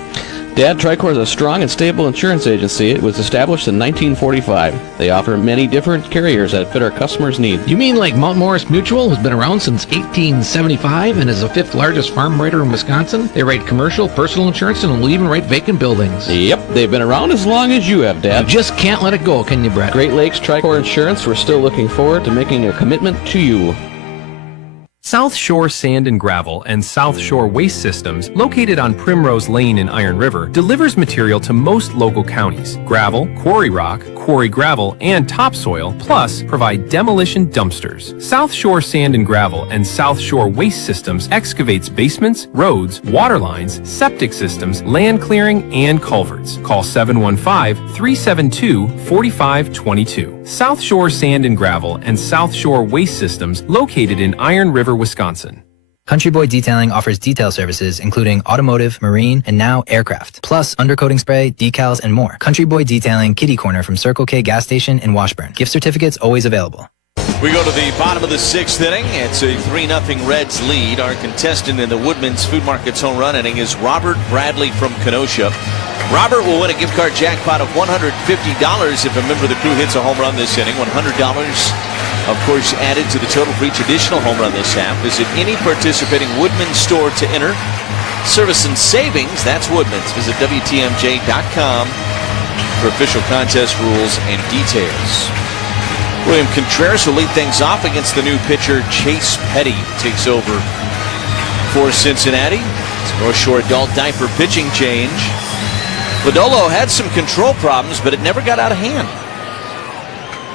Dad, Tricor is a strong and stable insurance agency. It was established in 1945. They offer many different carriers that fit our customers' needs. You mean like Mount Morris Mutual, who's been around since 1875 and is the 5th largest farm writer in Wisconsin? They write commercial, personal insurance, and will even write vacant buildings. Yep, they've been around as long as you have, Dad. You just can't let it go, can you, Brett? Great Lakes Tricor Insurance, we're still looking forward to making a commitment to you. South Shore Sand and Gravel and South Shore Waste Systems, located on Primrose Lane in Iron River, delivers material to most local counties. Gravel, quarry rock, quarry gravel, and topsoil, plus provide demolition dumpsters. South Shore Sand and Gravel and South Shore Waste Systems excavates basements, roads, water lines, septic systems, land clearing, and culverts. Call 715-372-4522. South Shore Sand and Gravel and South Shore Waste Systems, located in Iron River, Wisconsin. Country Boy Detailing offers detail services including automotive, marine, and now aircraft, plus undercoating spray, decals, and more. Country Boy Detailing Kitty Corner from Circle K gas station in Washburn. Gift certificates always available. We go to the bottom of the 6th inning. It's a 3-0 Reds lead. Our contestant in the Woodman's Food Market's home run inning is Robert Bradley from Kenosha. Robert will win a gift card jackpot of $150 if a member of the crew hits a home run this inning. $100, of course, added to the total for each additional home run this half. Visit any participating Woodman's store to enter. Service and savings, that's Woodman's. Visit WTMJ.com for official contest rules and details. William Contreras will lead things off against the new pitcher. Chase Petty takes over for Cincinnati. It's a North Shore adult diaper pitching change. Lodolo had some control problems, but it never got out of hand.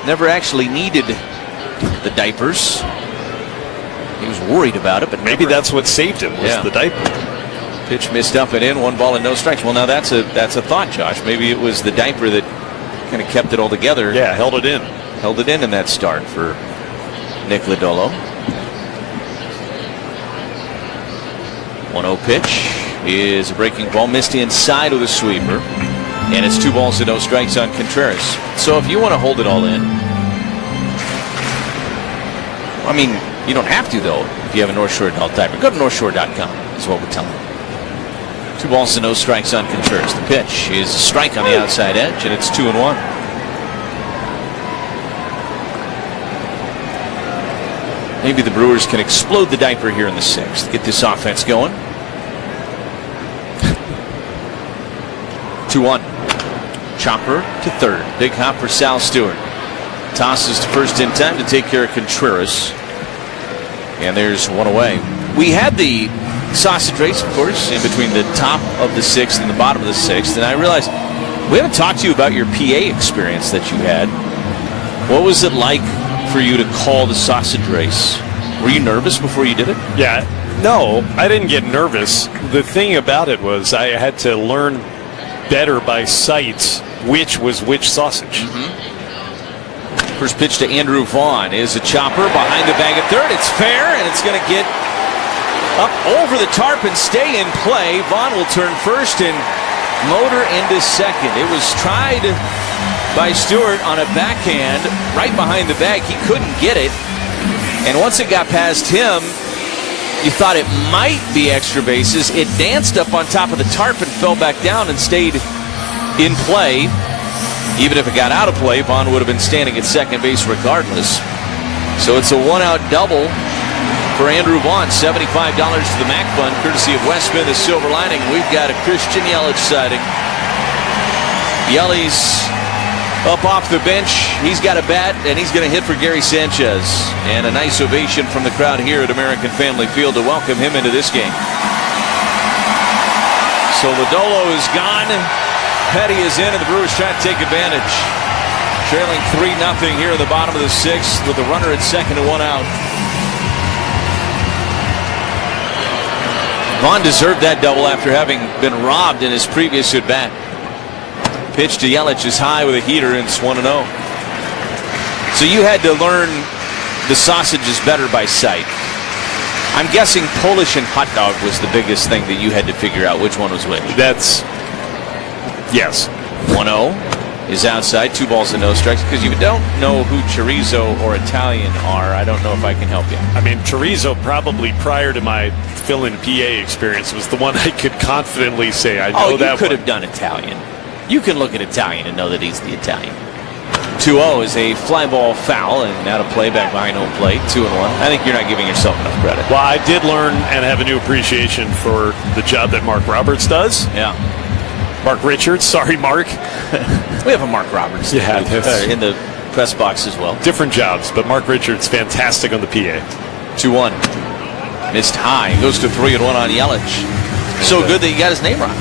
Never actually needed the diapers. He was worried about it, but maybe that's what saved him, was the diaper. Pitch missed up and in, 1 ball and no strikes. Well, now that's a thought, Josh. Maybe it was the diaper that kind of kept it all together. Yeah, held it in. Held it in that start for Nick Lodolo. 1-0 pitch is a breaking ball, missed inside with a sweeper, and it's 2 balls and no strikes on Contreras. So if you want to hold it all in, I mean, you don't have to though. If you have a North Shore adult diaper, go to NorthShore.com is what we're telling you. 2 balls and no strikes on Contreras. The pitch is a strike on the outside edge, and it's 2-1. Maybe the Brewers can explode the diaper here in the 6th. Get this offense going. 2-1. Chopper to third. Big hop for Sal Stewart. Tosses to first in time to take care of Contreras. And there's 1 away. We had the sausage race, of course, in between the top of the 6th and the bottom of the 6th. And I realized we haven't talked to you about your PA experience that you had. What was it like for you to call the sausage race? Were you nervous before you did it? Yeah. No, I didn't get nervous. The thing about it was I had to learn better by sight which was which sausage. First pitch to Andrew Vaughn is a chopper behind the bag at third. It's fair, and it's going to get up over the tarp and stay in play. Vaughn will turn first and motor into second. It was tried by Stewart on a backhand right behind the bag. He couldn't get it. And once it got past him, you thought it might be extra bases. It danced up on top of the tarp and fell back down and stayed in play. Even if it got out of play, Vaughn would have been standing at second base regardless. So it's a one-out double for Andrew Vaughn. $75 to the MAC Fund, courtesy of Westman, the Silver Lining. We've got a Christian Yelich sighting. Yelich up off the bench. He's got a bat, and he's going to hit for Gary Sanchez. And a nice ovation from the crowd here at American Family Field to welcome him into this game. So Lodolo is gone. Petty is in, and the Brewers try to take advantage. Trailing 3-0 here in the bottom of the sixth with a runner at second and one out. Vaughn deserved that double after having been robbed in his previous at-bat. Pitch to Yelich is high with a heater, and it's 1-0. So you had to learn the sausages better by sight. I'm guessing Polish and hot dog was the biggest thing that you had to figure out which one was which. Yes. 1-0 is outside. 2 balls and no strikes. Because you don't know who chorizo or Italian are, I don't know if I can help you. I mean, chorizo probably prior to my fill-in PA experience was the one I could confidently say I know that. You could have done Italian. You can look at Italian and know that he's the Italian. 2-0 is a fly ball foul, and now to play back behind home plate. 2-1. I think you're not giving yourself enough credit. Well, I did learn and have a new appreciation for the job that Mark Roberts does. Yeah. Mark Richards. Sorry, Mark. We have a Mark Roberts in the press box as well. Different jobs, but Mark Richards, fantastic on the PA. 2-1. Missed high. Goes to 3-1 on Yelich. So good that you got his name wrong.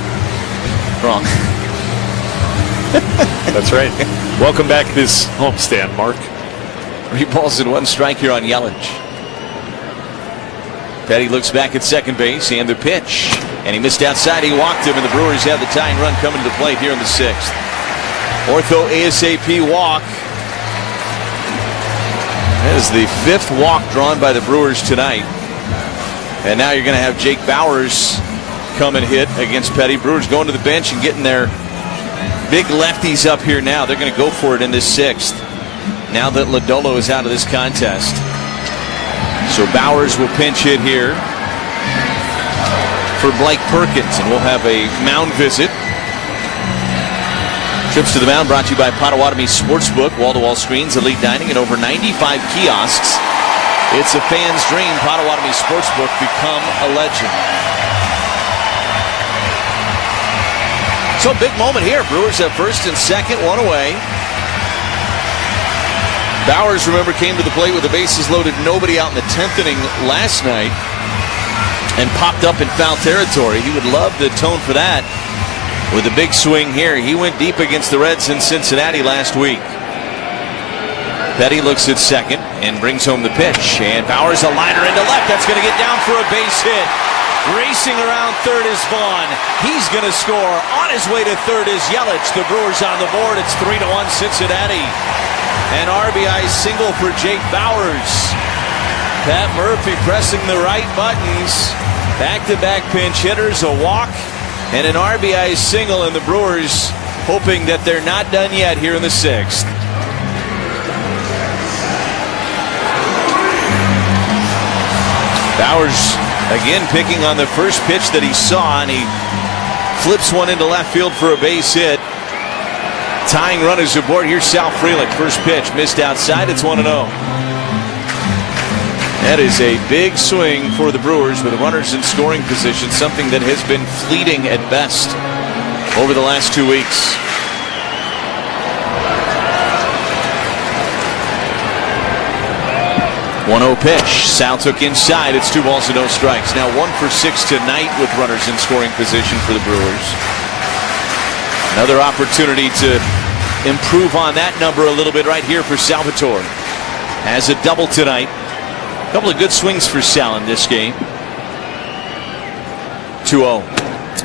That's right. Welcome back to this homestand, Mark. 3 balls and 1 strike here on Yelich. Petty looks back at second base and the pitch. And he missed outside. He walked him, and the Brewers have the tying run coming to the plate here in the 6th. Ortho ASAP walk. That is the 5th walk drawn by the Brewers tonight. And now you're going to have Jake Bauers come and hit against Petty. Brewers going to the bench and getting their big lefties up here now. They're going to go for it in this 6th. Now that Lodolo is out of this contest. So Bauers will pinch hit here for Blake Perkins, and we'll have a mound visit. Trips to the mound brought to you by Potawatomi Sportsbook, wall-to-wall screens, elite dining, and over 95 kiosks. It's a fan's dream. Potawatomi Sportsbook, become a legend. So big moment here. Brewers have first and second, 1 away. Bauers, remember, came to the plate with the bases loaded, nobody out in the 10th inning last night, and popped up in foul territory. He would love the tone for that with a big swing here. He went deep against the Reds in Cincinnati last week. Petty looks at second and brings home the pitch. And Bauers a liner into left. That's going to get down for a base hit. Racing around third is Vaughn. He's going to score. On his way to third is Yelich. The Brewers on the board. It's 3-1 Cincinnati. An RBI single for Jake Bauers. Pat Murphy pressing the right buttons. Back-to-back pinch hitters, a walk, and an RBI single, and the Brewers hoping that they're not done yet here in the 6th. Bauers again picking on the first pitch that he saw, and he flips one into left field for a base hit. Tying run is aboard. Here's Sal Frelick. First pitch missed outside. It's 1-0. That is a big swing for the Brewers with runners in scoring position, something that has been fleeting at best over the last 2 weeks. .1-0 pitch. Sal took inside. It's 2 balls and no strikes. Now 1 for 6 tonight with runners in scoring position for the Brewers. Another opportunity to improve on that number a little bit right here for Salvatore. Has a double tonight. A couple of good swings for Sal in this game. 2-0.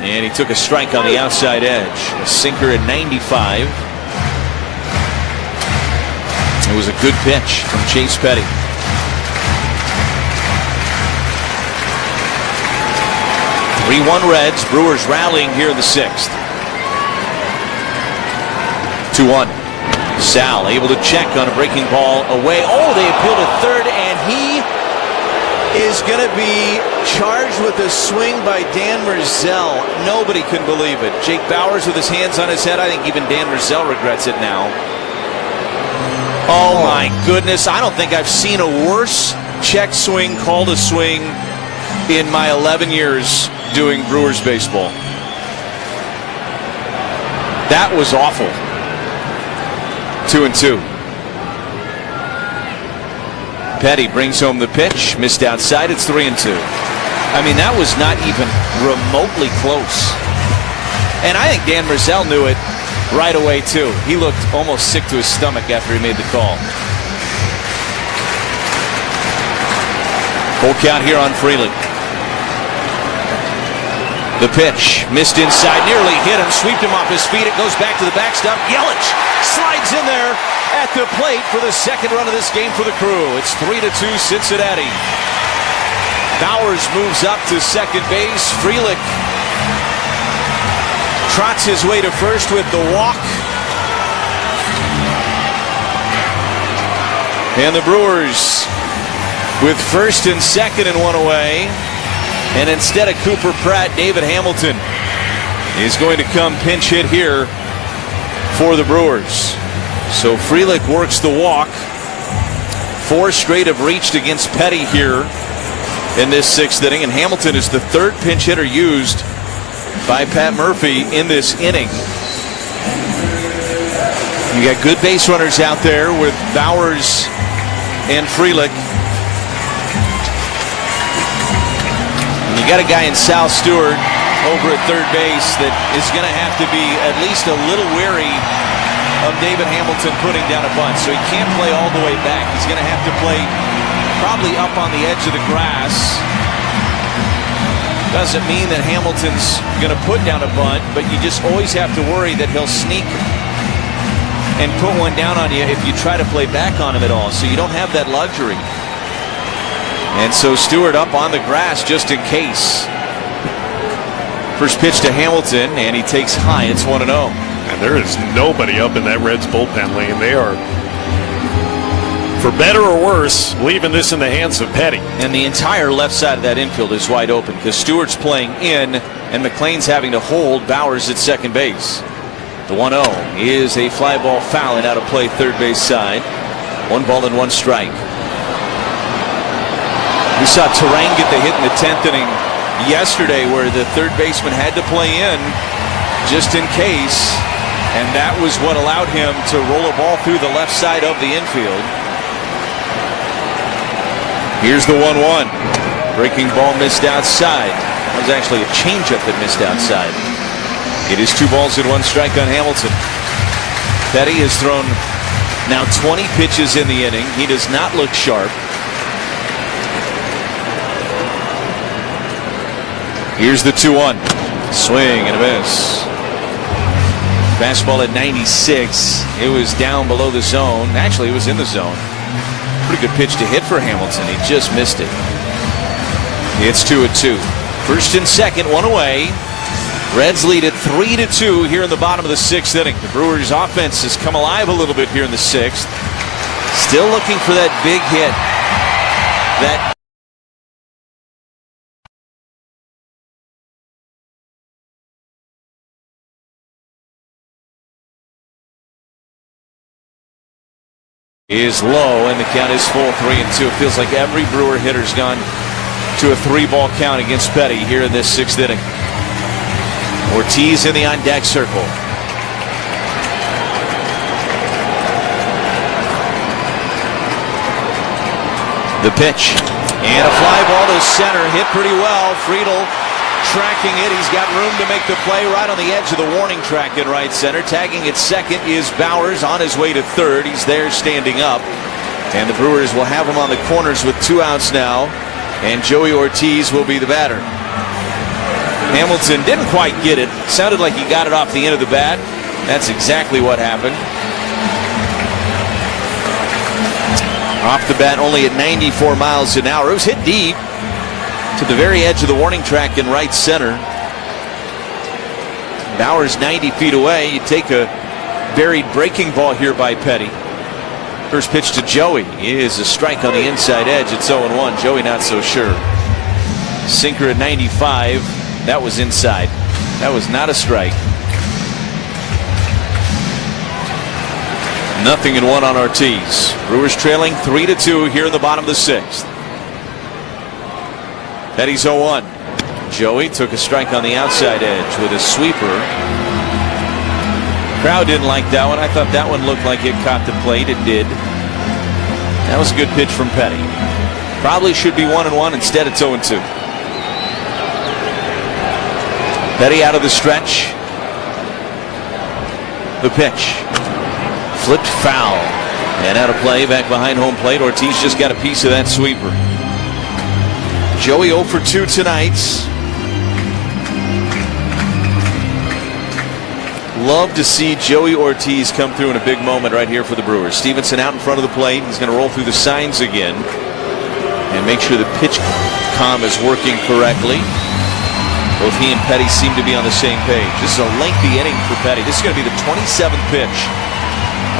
And he took a strike on the outside edge. A sinker at 95. It was a good pitch from Chase Petty. .3-1 Reds. Brewers rallying here in the 6th. 2-1. Sal able to check on a breaking ball away. Oh, they appeal to third, and he is going to be charged with a swing by Dan Merzell. Nobody can believe it. Jake Bauers with his hands on his head. I think even Dan Merzell regrets it now. Oh my goodness. I don't think I've seen a worse check swing called a swing in my 11 years doing Brewers baseball. That was awful. 2-2. Petty brings home the pitch, missed outside. It's 3-2. I mean, that was not even remotely close. And I think Dan Merzell knew it right away too. He looked almost sick to his stomach after he made the call. Full count here on Freeland. The pitch missed inside, nearly hit him, swept him off his feet. It goes back to the backstop. Yelich slides in there at the plate for the second run of this game for the Crew. It's 3-2 Cincinnati. Bauers moves up to second base. Frelick trots his way to first with the walk. And the Brewers with first and second and one away. And instead of Cooper Pratt, David Hamilton is going to come pinch hit here for the Brewers. So Frelick works the walk. 4 straight have reached against Petty here in this 6th inning. And Hamilton is the 3rd pinch hitter used by Pat Murphy in this inning. You got good base runners out there with Bauers and Frelick. You got a guy in Sal Stewart over at third base that is going to have to be at least a little wary of David Hamilton putting down a bunt. So he can't play all the way back. He's going to have to play probably up on the edge of the grass. Doesn't mean that Hamilton's going to put down a bunt, but you just always have to worry that he'll sneak and put one down on you if you try to play back on him at all. So you don't have that luxury. And so Stewart up on the grass just in case. First pitch to Hamilton, and he takes high. It's 1-0. And there is nobody up in that Reds bullpen lane. They are, for better or worse, leaving this in the hands of Petty. And the entire left side of that infield is wide open because Stewart's playing in, and McLean's having to hold Bauers at second base. The 1-0 is a fly ball foul and out of play third base side. 1 ball and 1 strike. We saw Terang get the hit in the 10th inning yesterday where the third baseman had to play in just in case, and that was what allowed him to roll a ball through the left side of the infield. Here's the 1-1. Breaking ball missed outside. That was actually a changeup that missed outside. It is 2 balls and 1 strike on Hamilton. Petty has thrown now 20 pitches in the inning. He does not look sharp. Here's the 2-1. Swing and a miss. Fastball at 96. It was down below the zone. Actually, it was in the zone. Pretty good pitch to hit for Hamilton. He just missed it. It's 2-2. First and second, 1 away. Reds lead at 3-2 here in the bottom of the 6th inning. The Brewers' offense has come alive a little bit here in the 6th. Still looking for that big hit. That is low, and the count is full. 3-2. It feels like every Brewer hitter's gone to a 3-ball count against Petty here in this 6th inning. Ortiz in the on-deck circle. The pitch and a fly ball to center, hit pretty well. Friedel tracking it. He's got room to make the play right on the edge of the warning track in right center. Tagging at second is Bauers on his way to third. He's there standing up. And the Brewers will have him on the corners with 2 outs now. And Joey Ortiz will be the batter. Hamilton didn't quite get it. Sounded like he got it off the end of the bat. That's exactly what happened. Off the bat only at 94 miles an hour. It was hit deep to the very edge of the warning track in right center. Bauers 90 feet away. You take a buried breaking ball here by Petty. First pitch to Joey is a strike on the inside edge. It's 0-1. Joey not so sure. Sinker at 95. That was inside. That was not a strike. 0-1 on Ortiz. Brewers trailing 3-2 here in the bottom of the 6th. Petty's 0-1. Joey took a strike on the outside edge with a sweeper. Crowd didn't like that one. I thought that one looked like it caught the plate. It did. That was a good pitch from Petty. Probably should be 1-1. Instead, it's 0-2. Petty out of the stretch. The pitch. Flipped foul. And out of play back behind home plate. Ortiz just got a piece of that sweeper. Joey 0 for 2 tonight. Love to see Joey Ortiz come through in a big moment right here for the Brewers. Stevenson out in front of the plate. He's going to roll through the signs again and make sure the pitch comm is working correctly. Both he and Petty seem to be on the same page. This is a lengthy inning for Petty. This is going to be the 27th pitch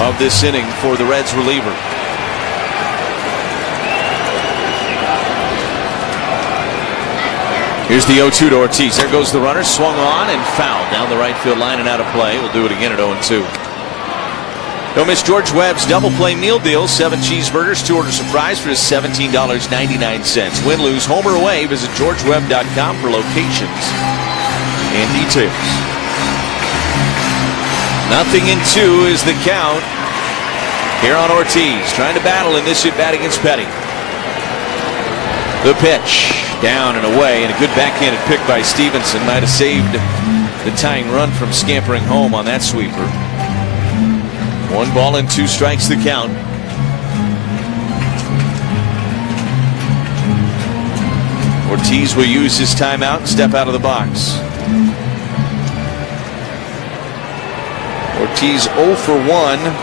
of this inning for the Reds reliever. Here's the 0-2 to Ortiz. There goes the runner. Swung on and fouled down the right field line and out of play. We'll do it again at 0-2. Don't miss George Webb's double play meal deal. 7 cheeseburgers, 2 orders of fries for just $17.99. Win, lose, home or away. Visit GeorgeWebb.com for locations and details. 0-2 is the count here on Ortiz. Trying to battle in this at-bat against Petty. The pitch. Down and away, and a good backhanded pick by Stevenson might have saved the tying run from scampering home on that sweeper. 1 ball and 2 strikes the count. Ortiz will use his timeout and step out of the box. Ortiz 0 for 1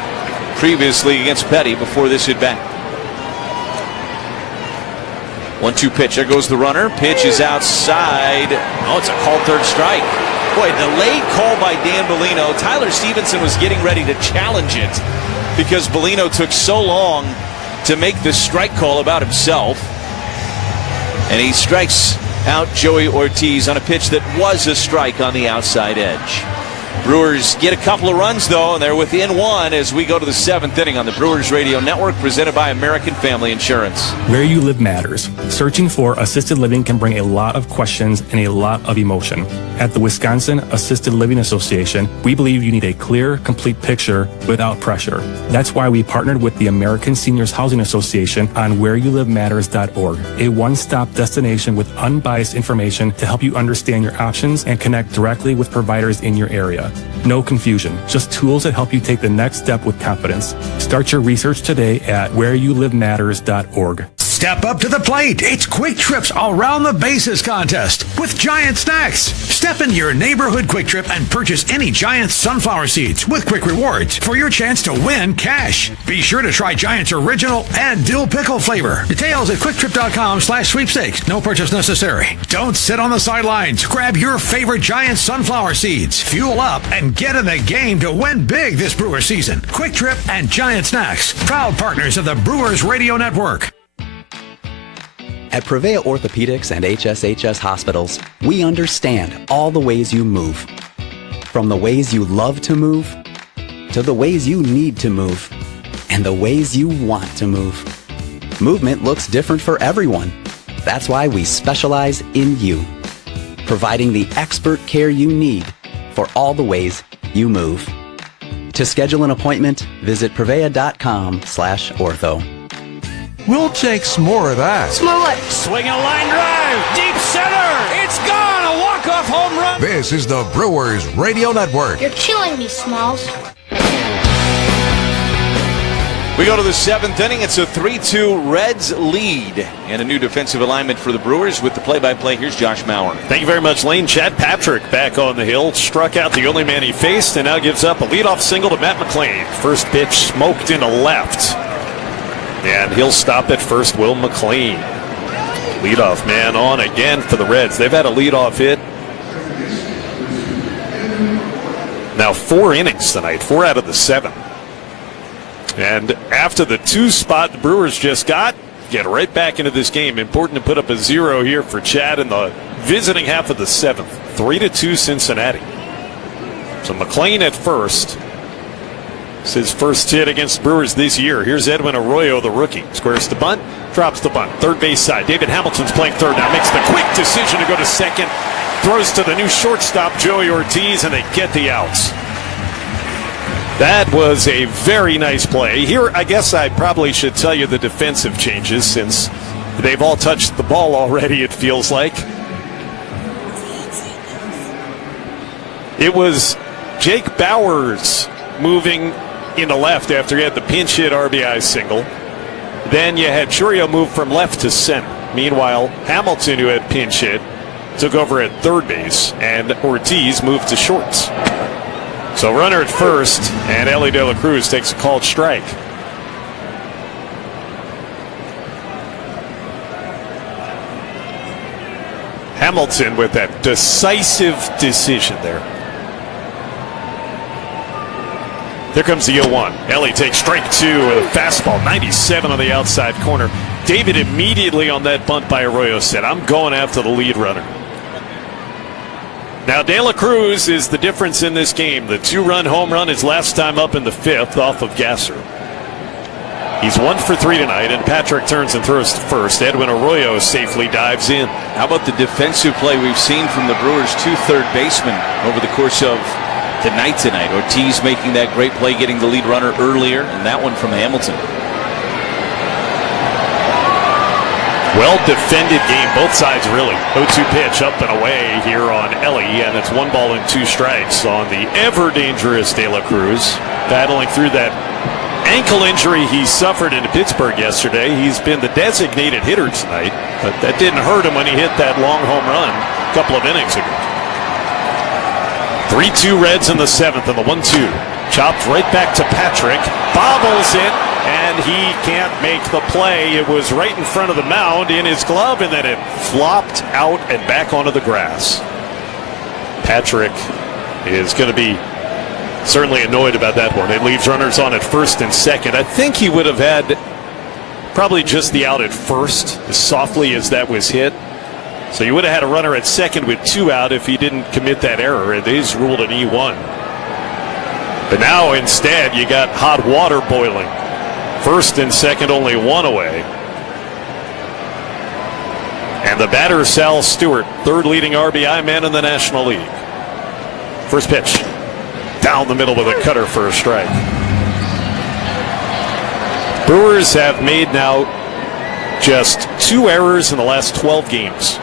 previously against Petty before this at bat. 1-2 pitch. There goes the runner. Pitch is outside. Oh, it's a called third strike. Boy, delayed call by Dan Bellino. Tyler Stevenson was getting ready to challenge it because Bellino took so long to make the strike call about himself. And he strikes out Joey Ortiz on a pitch that was a strike on the outside edge. Brewers get a couple of runs, though, and they're within 1 as we go to the 7th inning on the Brewers Radio Network, presented by American Family Insurance. Where you live matters. Searching for assisted living can bring a lot of questions and a lot of emotion. At the Wisconsin Assisted Living Association, we believe you need a clear, complete picture without pressure. That's why we partnered with the American Seniors Housing Association on whereyoulivematters.org, a one-stop destination with unbiased information to help you understand your options and connect directly with providers in your area. No confusion, just tools that help you take the next step with confidence. Start your research today at whereyoulivematters.org. Step up to the plate. It's Quick Trips Around the Bases contest with Giant Snacks. Step into your neighborhood Quick Trip and purchase any Giant sunflower seeds with quick rewards for your chance to win cash. Be sure to try Giant's original and dill pickle flavor. Details at quicktrip.com/sweepstakes. No purchase necessary. Don't sit on the sidelines. Grab your favorite Giant sunflower seeds. Fuel up and get in the game to win big this Brewer season. Quick Trip and Giant Snacks, proud partners of the Brewers Radio Network. At Prevea Orthopedics and HSHS Hospitals, we understand all the ways you move. From the ways you love to move, to the ways you need to move, and the ways you want to move. Movement looks different for everyone. That's why we specialize in you, providing the expert care you need for all the ways you move. To schedule an appointment, visit prevea.com/ortho. We'll take some more of that. Smollett. Swing a line drive. Deep center. It's gone. A walk-off home run. This is the Brewers Radio Network. You're killing me, Smalls. We go to the 7th inning. It's a 3-2 Reds lead and a new defensive alignment for the Brewers. With the play-by-play, here's Josh Maurer. Thank you very much, Lane. Chad Patrick back on the hill. Struck out the only man he faced and now gives up a leadoff single to Matt McLean. First pitch smoked into left. And he'll stop at first, Will McLean. Leadoff man on again for the Reds. They've had a leadoff hit now 4 innings tonight, 4 out of the 7. And after the 2 spot the Brewers just got, get right back into this game. Important to put up a 0 here for Chad in the visiting half of the 7th. 3-2 Cincinnati. So McLean at first. It's his first hit against the Brewers this year. Here's Edwin Arroyo, the rookie. Squares the bunt, drops the bunt. Third base side. David Hamilton's playing third now. Makes the quick decision to go to second. Throws to the new shortstop, Joey Ortiz, and they get the outs. That was a very nice play. Here, I guess I probably should tell you the defensive changes since they've all touched the ball already, it feels like. It was Jake Bauers moving into left after he had the pinch hit RBI single. Then you had Churio move from left to center. Meanwhile, Hamilton, who had pinch hit, took over at third base, and Ortiz moved to shorts. So runner at first, and Ellie De La Cruz takes a called strike. Hamilton with that decisive decision there. There comes the 0-1. Ellie takes strike 2 with a fastball, 97 on the outside corner. David immediately on that bunt by Arroyo said, I'm going after the lead runner. Now De La Cruz is the difference in this game. The 2-run home run his last time up in the 5th off of Gasser. He's 1 for 3 tonight, and Patrick turns and throws to first. Edwin Arroyo safely dives in. How about the defensive play we've seen from the Brewers' 2 third basemen over the course of tonight? Ortiz making that great play, getting the lead runner earlier, and that one from Hamilton. Well defended game, both sides really. 0-2 pitch up and away here on Ellie, and it's 1 ball and 2 strikes on the ever dangerous De La Cruz, battling through that ankle injury he suffered in Pittsburgh yesterday. He's been the designated hitter tonight, but that didn't hurt him when he hit that long home run a couple of innings ago. 3-2 Reds in the 7th, and the 1-2 chopped right back to Patrick, bobbles it, and he can't make the play. It was right in front of the mound in his glove, and then it flopped out and back onto the grass. Patrick is going to be certainly annoyed about that one. It leaves runners on at first and second. I think he would have had probably just the out at first, as softly as that was hit. So you would have had a runner at second with 2 out if he didn't commit that error. It is ruled an E1. But now instead you got hot water boiling. First and second only 1 away. And the batter, Sal Stewart, 3rd leading RBI man in the National League. First pitch. Down the middle with a cutter for a strike. Brewers have made now just 2 errors in the last 12 games.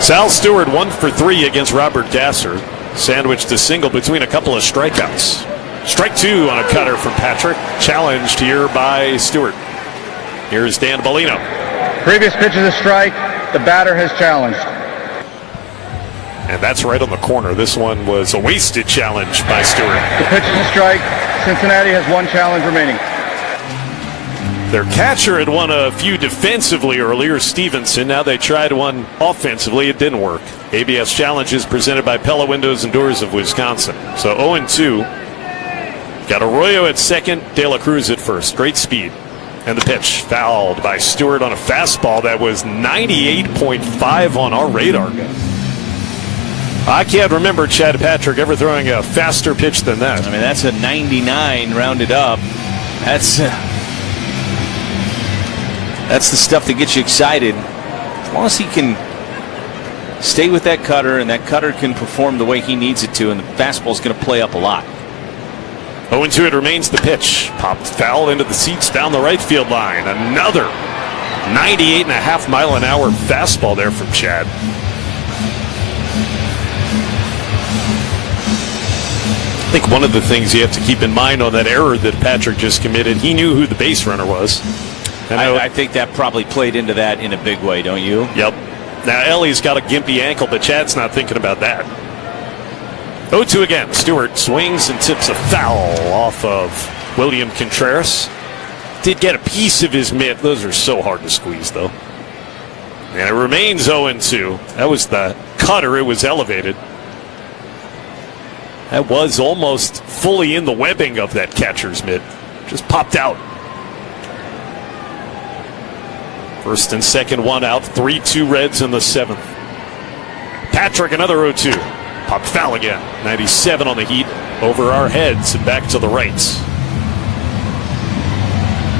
Sal Stewart 1 for 3 against Robert Gasser. Sandwiched a single between a couple of strikeouts. Strike 2 on a cutter from Patrick. Challenged here by Stewart. Here's Dan Bellino. Previous pitch is a strike. The batter has challenged. And that's right on the corner. This one was a wasted challenge by Stewart. The pitch is a strike. Cincinnati has 1 challenge remaining. Their catcher had won a few defensively earlier, Stevenson. Now they tried one offensively. It didn't work. ABS Challenges presented by Pella Windows and Doors of Wisconsin. So 0-2. Got Arroyo at second, De La Cruz at first. Great speed. And the pitch fouled by Stewart on a fastball that was 98.5 on our radar gun. I can't remember Chad Patrick ever throwing a faster pitch than that. I mean, that's a 99 rounded up. That's the stuff that gets you excited. As long as he can stay with that cutter and that cutter can perform the way he needs it to, and the fastball's going to play up a lot. 0-2 it remains the pitch. Popped foul into the seats down the right field line. Another 98.5 mile an hour fastball there from Chad. I think one of the things you have to keep in mind on that error that Patrick just committed, he knew who the base runner was. I think that probably played into that in a big way, don't you? Yep. Now Ellie's got a gimpy ankle, but Chad's not thinking about that. 0-2 again. Stewart swings and tips a foul off of William Contreras. Did get a piece of his mitt. Those are so hard to squeeze, though. And it remains 0-2. That was the cutter. It was elevated. That was almost fully in the webbing of that catcher's mitt. Just popped out. First and second, one out. 3-2 Reds in the seventh. Patrick, another 0-2. Popped foul again. 97 on the Heat. Over our heads and back to the rights.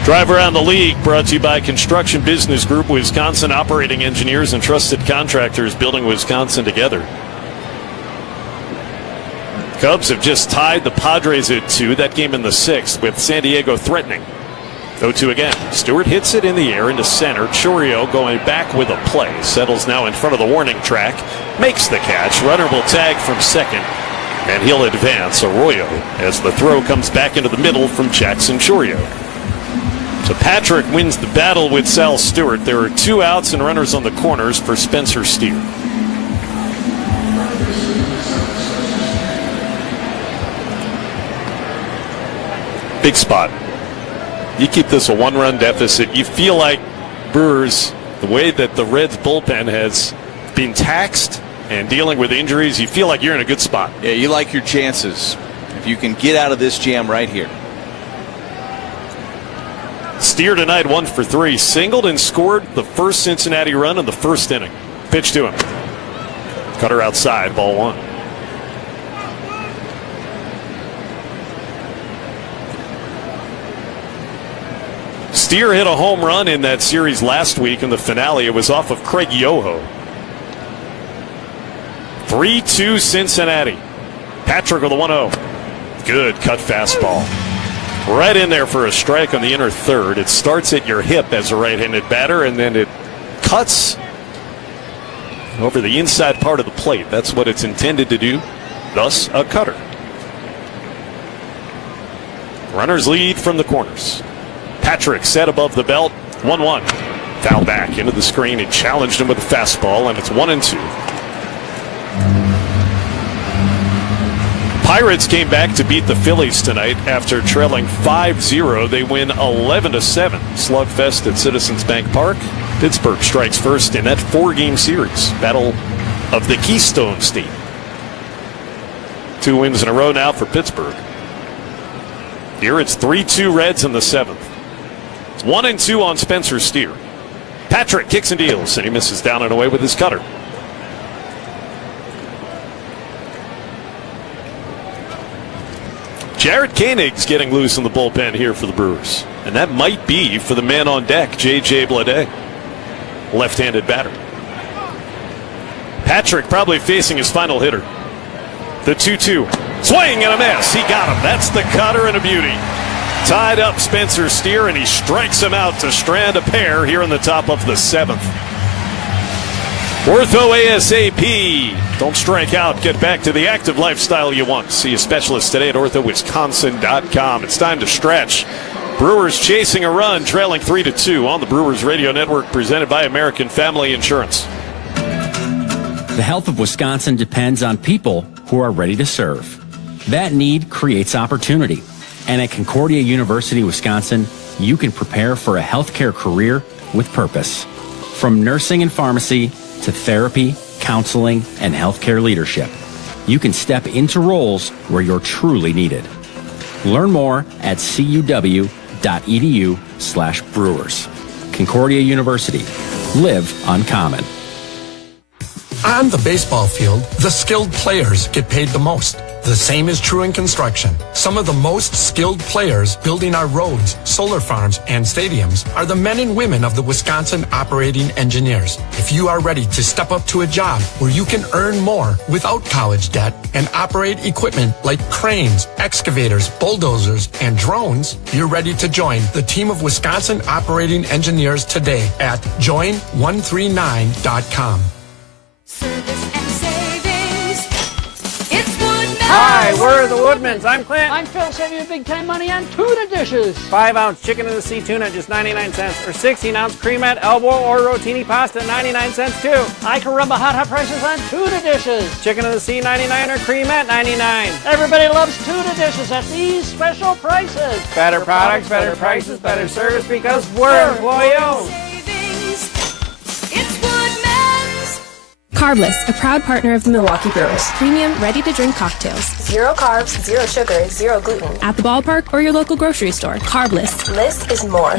Drive Around the League brought to you by Construction Business Group, Wisconsin operating engineers and trusted contractors building Wisconsin together. Cubs have just tied the Padres at 2. That game in the sixth with San Diego threatening. 0-2 again. Stewart hits it in the air into center. Chourio going back with a play. Settles now in front of the warning track. Makes the catch. Runner will tag from second. And he'll advance Arroyo as the throw comes back into the middle from Jackson Chourio. So Patrick wins the battle with Sal Stewart. There are 2 outs and runners on the corners for Spencer Steer. Big spot. You keep this a 1-run deficit. You feel like Brewers, the way that the Reds bullpen has been taxed and dealing with injuries, you feel like you're in a good spot. Yeah, you like your chances if you can get out of this jam right here. Steer tonight 1 for 3. Singled and scored the first Cincinnati run in the first inning. Pitch to him. Cutter outside, ball 1. Steer hit a home run in that series last week in the finale. It was off of Craig Yoho. 3-2 Cincinnati. Patrick with a 1-0. Good cut fastball. Right in there for a strike on the inner third. It starts at your hip as a right-handed batter, and then it cuts over the inside part of the plate. That's what it's intended to do. Thus, a cutter. Runners lead from the corners. Patrick set above the belt. 1-1. Foul back into the screen. He challenged him with a fastball, and it's 1-2. Pirates came back to beat the Phillies tonight after trailing 5-0. They win 11-7. Slugfest at Citizens Bank Park. Pittsburgh strikes first in that 4-game series. Battle of the Keystone State. 2 wins in a row now for Pittsburgh. Here it's 3-2 Reds in the seventh. It's 1-2 on Spencer Steer. Patrick kicks and deals, and he misses down and away with his cutter. Jared Koenig's getting loose in the bullpen here for the Brewers. And that might be for the man on deck, J.J. Bleday. Left-handed batter. Patrick probably facing his final hitter. The 2-2. Swing and a miss. He got him. That's the cutter and a beauty. Tied up Spencer Steer, and he strikes him out to strand a pair here in the top of the seventh. Ortho ASAP. Don't strike out. Get back to the active lifestyle you want. See a specialist today at orthowisconsin.com. It's time to stretch. Brewers chasing a run, trailing 3-2 on the Brewers Radio Network, presented by American Family Insurance. The health of Wisconsin depends on people who are ready to serve. That need creates opportunity. And at Concordia University, Wisconsin, you can prepare for a healthcare career with purpose. From nursing and pharmacy to therapy, counseling, and healthcare leadership, you can step into roles where you're truly needed. Learn more at cuw.edu/brewers. Concordia University. Live uncommon. On the baseball field, the skilled players get paid the most. The same is true in construction. Some of the most skilled players building our roads, solar farms, and stadiums are the men and women of the Wisconsin operating engineers. If you are ready to step up to a job where you can earn more without college debt and operate equipment like cranes, excavators, bulldozers, and drones, you're ready to join the team of Wisconsin operating engineers today at join139.com. Hi, we're the Woodmans. I'm Clint. I'm Phil. Saving you big time money on tuna dishes. 5-ounce chicken in the sea tuna at just 99 cents, or 16-ounce creamette, elbow, or rotini pasta at 99 cents too. I can rub hot prices on tuna dishes. Chicken in the sea 99 or creamette 99. Everybody loves tuna dishes at these special prices. Better products, better prices, better service because we're employee-owned. Carbless, a proud partner of the Milwaukee Brewers. Premium, ready-to-drink cocktails. 0 carbs, 0 sugar, 0 gluten. At the ballpark or your local grocery store. Carbless. Less is more.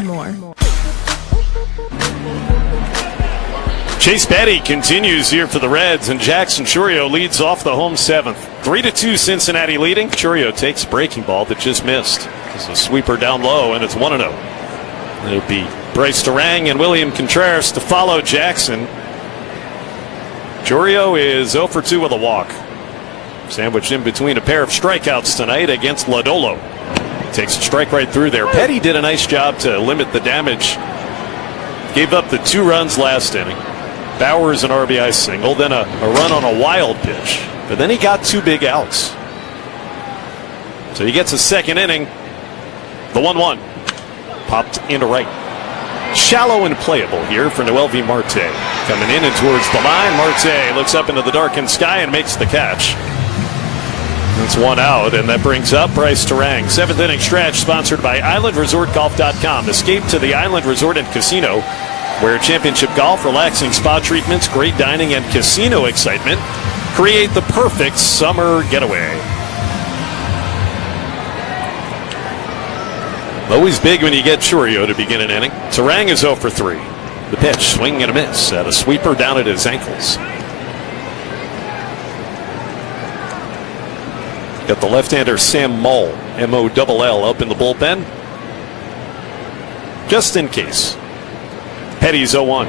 Chase Petty continues here for the Reds, and Jackson Chourio leads off the home seventh. 3-2 Cincinnati leading. Chourio takes a breaking ball that just missed. It's a sweeper down low, and it's 1-0. It'll be Bryce Turang and William Contreras to follow Jackson. Chourio is 0 for 2 with a walk. Sandwiched in between a pair of strikeouts tonight against Lodolo. Takes a strike right through there. Petty did a nice job to limit the damage. Gave up the 2 runs last inning. Bowers an RBI single, then a run on a wild pitch. But then he got 2 big outs. So he gets a second inning. The 1-1. Popped into right. Shallow and playable here for Noel V. Marte. Coming in and towards the line. Marte looks up into the darkened sky and makes the catch. That's 1 out, and that brings up Bryce Turang. 7th inning stretch sponsored by IslandResortGolf.com. Escape to the Island Resort and Casino, where championship golf, relaxing spa treatments, great dining, and casino excitement create the perfect summer getaway. Always big when you get Chourio to begin an inning. Turang is 0 for 3. The pitch, swing and a miss at a sweeper down at his ankles. Got the left-hander Sam Moll, M-O-L-L, up in the bullpen. Just in case. Petty's 0-1.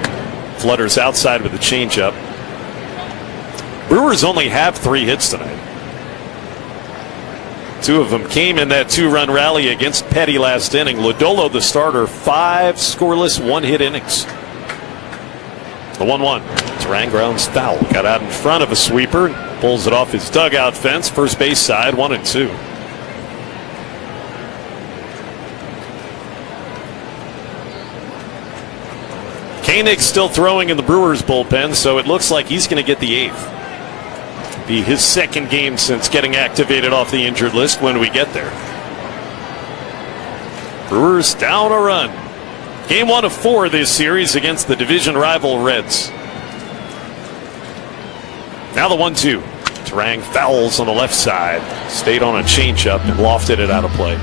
Flutters outside with a changeup. Brewers only have 3 hits tonight. 2 of them came in that 2-run rally against Petty last inning. Lodolo, the starter, 5 scoreless 1-hit innings. The 1-1. Turang grounds foul. Got out in front of a sweeper. Pulls it off his dugout fence. First base side, 1-2. Koenig's still throwing in the Brewers bullpen, so it looks like he's going to get the 8th. Be his second game since getting activated off the injured list when we get there. Brewers down a run. Game 1 of 4 this series against the division rival Reds. Now the 1-2. Turang fouls on the left side. Stayed on a changeup and lofted it out of play.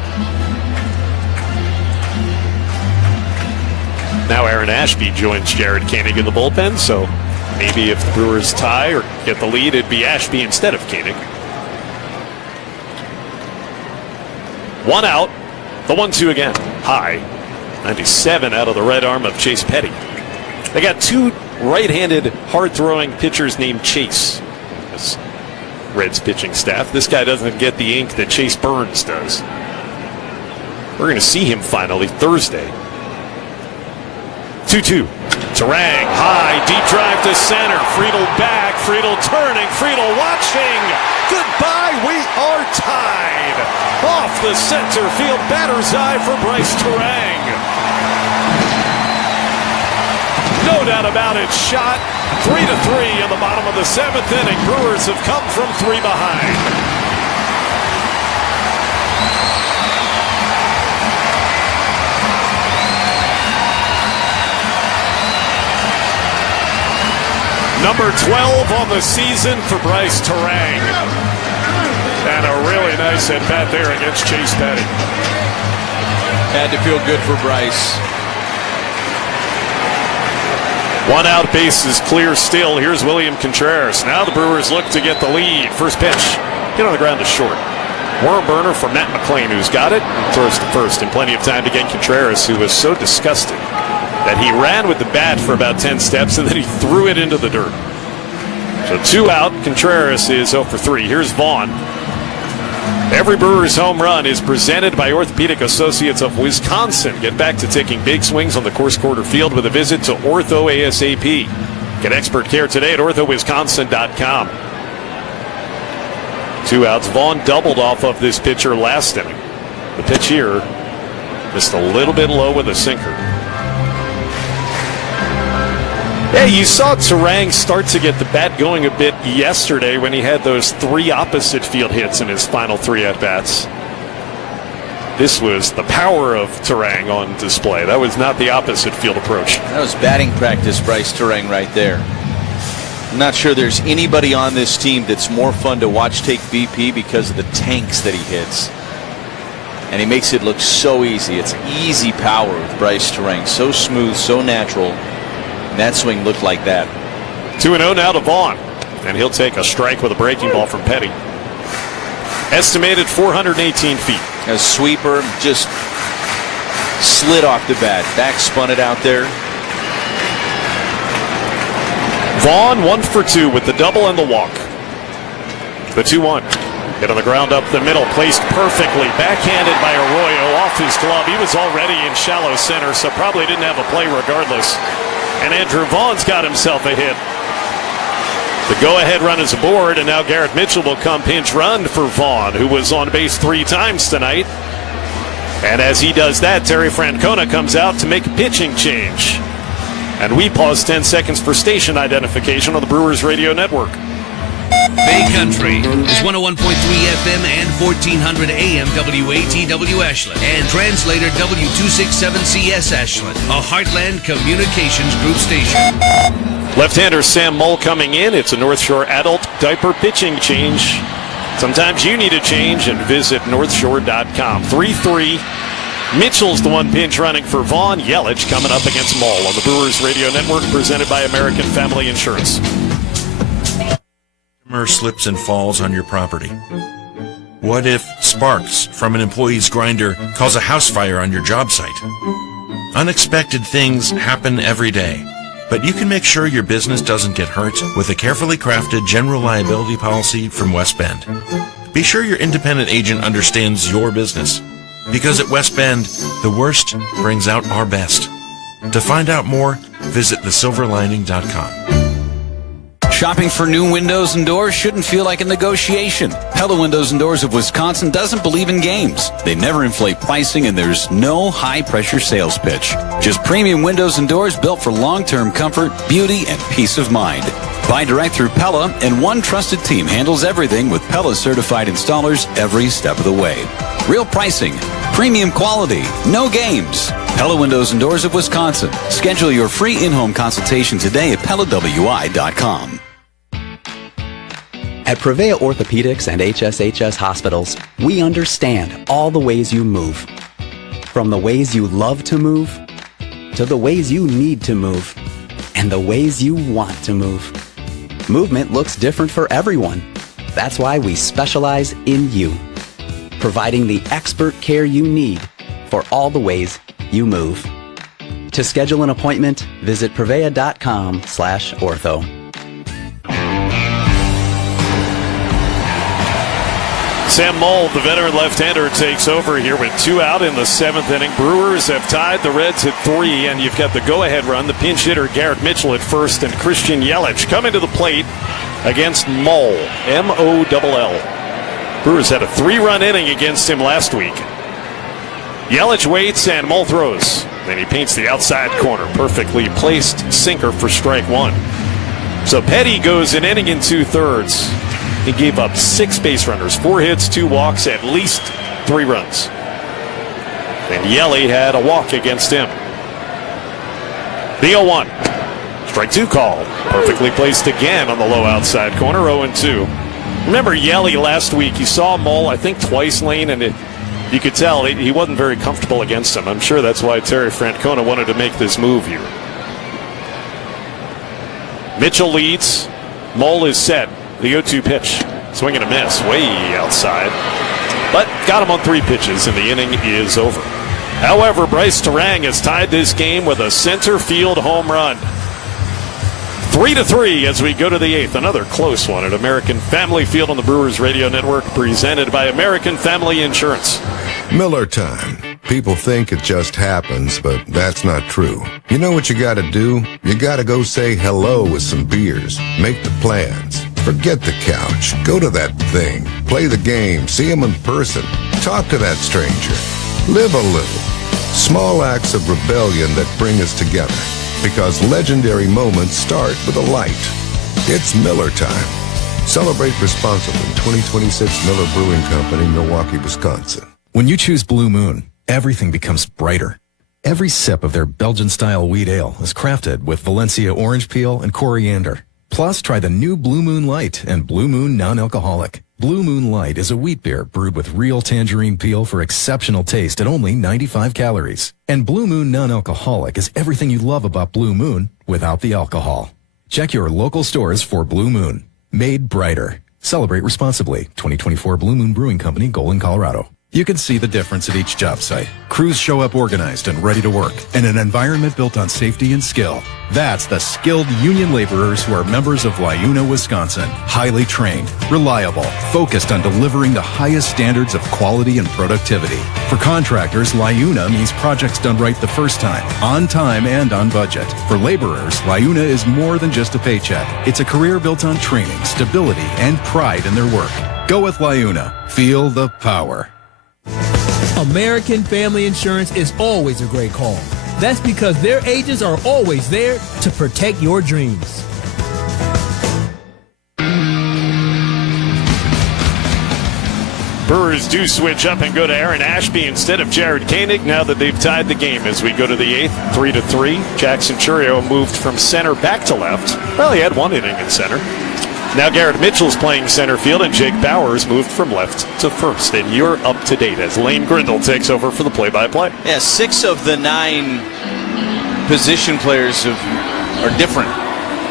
Now Aaron Ashby joins Jared Koenig in the bullpen, so maybe if the Brewers tie or get the lead, it'd be Ashby instead of Koenig. 1 out. The 1-2 again. High. 97 out of the red arm of Chase Petty. They got 2 right-handed, hard-throwing pitchers named Chase. This Reds pitching staff. This guy doesn't get the ink that Chase Burns does. We're going to see him finally Thursday. 2-2. Turang, high, deep drive to center. Friedel back, Friedel turning, Friedel watching. Goodbye, we are tied. Off the center field batter's eye for Bryce Turang. No doubt about it, shot. 3-3 in the bottom of the 7th inning. Brewers have come from 3 behind. Number 12 on the season for Bryce Turang. And a really nice at-bat there against Chase Petty. Had to feel good for Bryce. 1 out, base is clear still. Here's William Contreras. Now the Brewers look to get the lead. First pitch, hit on the ground to short. Worm burner for Matt McClain, who's got it. And throws to first in plenty of time to get Contreras, who was so disgusted that he ran with the bat for about 10 steps and then he threw it into the dirt. So 2 out. Contreras is 0 for 3. Here's Vaughn. Every Brewers home run is presented by Orthopedic Associates of Wisconsin. Get back to taking big swings on the course quarter field with a visit to Ortho ASAP. Get expert care today at orthowisconsin.com. 2 outs. Vaughn doubled off of this pitcher last inning. The pitch here just a little bit low with a sinker. Yeah, you saw Turang start to get the bat going a bit yesterday when he had those 3 opposite field hits in his final 3 at-bats. This was the power of Turang on display. That was not the opposite field approach. That was batting practice, Bryce Turang, right there. I'm not sure there's anybody on this team that's more fun to watch take BP because of the tanks that he hits. And he makes it look so easy. It's easy power with Bryce Terang. So smooth, so natural. And that swing looked like that. 2-0 now to Vaughn. And he'll take a strike with a breaking ball from Petty. Estimated 418 feet. A sweeper just slid off the bat. Back spun it out there. Vaughn 1 for 2 with the double and the walk. The 2-1. Hit on the ground up the middle, placed perfectly. Backhanded by Arroyo off his glove. He was already in shallow center, so probably didn't have a play regardless. And Andrew Vaughn's got himself a hit. The go-ahead run is aboard, and now Garrett Mitchell will come pinch run for Vaughn, who was on base 3 times tonight. And as he does that, Terry Francona comes out to make a pitching change. And we pause 10 seconds for station identification on the Brewers Radio Network. Bay Country is 101.3 FM and 1400 AM WATW Ashland and translator W267CS Ashland, a Heartland Communications Group station. Left-hander Sam Mull coming in. It's a North Shore adult diaper pitching change. Sometimes you need a change, and visit northshore.com. 3-3. Mitchell's the one pinch running for Vaughn. Yelich coming up against Mull on the Brewers Radio Network, presented by American Family Insurance. Slips and falls on your property? What if sparks from an employee's grinder cause a house fire on your job site? Unexpected things happen every day, but you can make sure your business doesn't get hurt with a carefully crafted general liability policy from West Bend. Be sure your independent agent understands your business, because at West Bend, the worst brings out our best. To find out more, visit thesilverlining.com. Shopping for new windows and doors shouldn't feel like a negotiation. Pella Windows and Doors of Wisconsin doesn't believe in games. They never inflate pricing, and there's no high-pressure sales pitch. Just premium windows and doors built for long-term comfort, beauty, and peace of mind. Buy direct through Pella, and one trusted team handles everything with Pella-certified installers every step of the way. Real pricing, premium quality, no games. Pella Windows and Doors of Wisconsin. Schedule your free in-home consultation today at PellaWI.com. At Prevea Orthopedics and HSHS Hospitals, we understand all the ways you move. From the ways you love to move, to the ways you need to move, and the ways you want to move. Movement looks different for everyone. That's why we specialize in you, providing the expert care you need for all the ways you move. To schedule an appointment, visit prevea.com/ortho. Sam Mull, the veteran left-hander, takes over here with 2 out in the 7th inning. Brewers have tied the Reds at 3, and you've got the go-ahead run. The pinch hitter Garrett Mitchell at first, and Christian Yelich coming to the plate against Mull, M-O-L-L. Brewers had a 3-run inning against him last week. Yelich waits, and Mull throws. Then he paints the outside corner. Perfectly placed sinker for strike 1. So Petty goes an inning and 2/3. He gave up 6 base runners, 4 hits, 2 walks, at least 3 runs. And Yelly had a walk against him. The 0-1. Strike 2 call. Perfectly placed again on the low outside corner, 0-2. Remember Yelly last week, you saw Mull, I think, twice, Lane, and you could tell he wasn't very comfortable against him. I'm sure that's why Terry Francona wanted to make this move here. Mitchell leads. Mull is set. The 0-2 pitch. Swing and a miss. Way outside. But got him on 3 pitches, and the inning is over. However, Bryce Terang has tied this game with a center field home run. 3-3 as we go to the 8th. Another close one at American Family Field on the Brewers Radio Network, presented by American Family Insurance. Miller time. People think it just happens, but that's not true. You know what you gotta do? You gotta go say hello with some beers. Make the plans. Forget the couch. Go to that thing. Play the game. See him in person. Talk to that stranger. Live a little. Small acts of rebellion that bring us together. Because legendary moments start with a light. It's Miller time. Celebrate responsibly. 2026 Miller Brewing Company, Milwaukee, Wisconsin. When you choose Blue Moon, everything becomes brighter. Every sip of their Belgian-style wheat ale is crafted with Valencia orange peel and coriander. Plus, try the new Blue Moon Light and Blue Moon Non-Alcoholic. Blue Moon Light is a wheat beer brewed with real tangerine peel for exceptional taste at only 95 calories. And Blue Moon Non-Alcoholic is everything you love about Blue Moon without the alcohol. Check your local stores for Blue Moon. Made brighter. Celebrate responsibly. 2024 Blue Moon Brewing Company, Golden, Colorado. You can see the difference at each job site. Crews show up organized and ready to work in an environment built on safety and skill. That's the skilled union laborers who are members of LiUNA, Wisconsin. Highly trained, reliable, focused on delivering the highest standards of quality and productivity. For contractors, LiUNA means projects done right the first time, on time and on budget. For laborers, LiUNA is more than just a paycheck. It's a career built on training, stability, and pride in their work. Go with LiUNA. Feel the power. American Family Insurance is always a great call. That's because their agents are always there to protect your dreams. Brewers do switch up and go to Aaron Ashby instead of Jared Koenig now that they've tied the game as we go to the 8th, 3-3. Jackson Churio moved from center back to left. Well, he had one inning in center. Now Garrett Mitchell's playing center field, and Jake Bowers moved from left to first. And you're up to date as Lane Grindle takes over for the play-by-play. Yeah, 6 of the 9 position players are different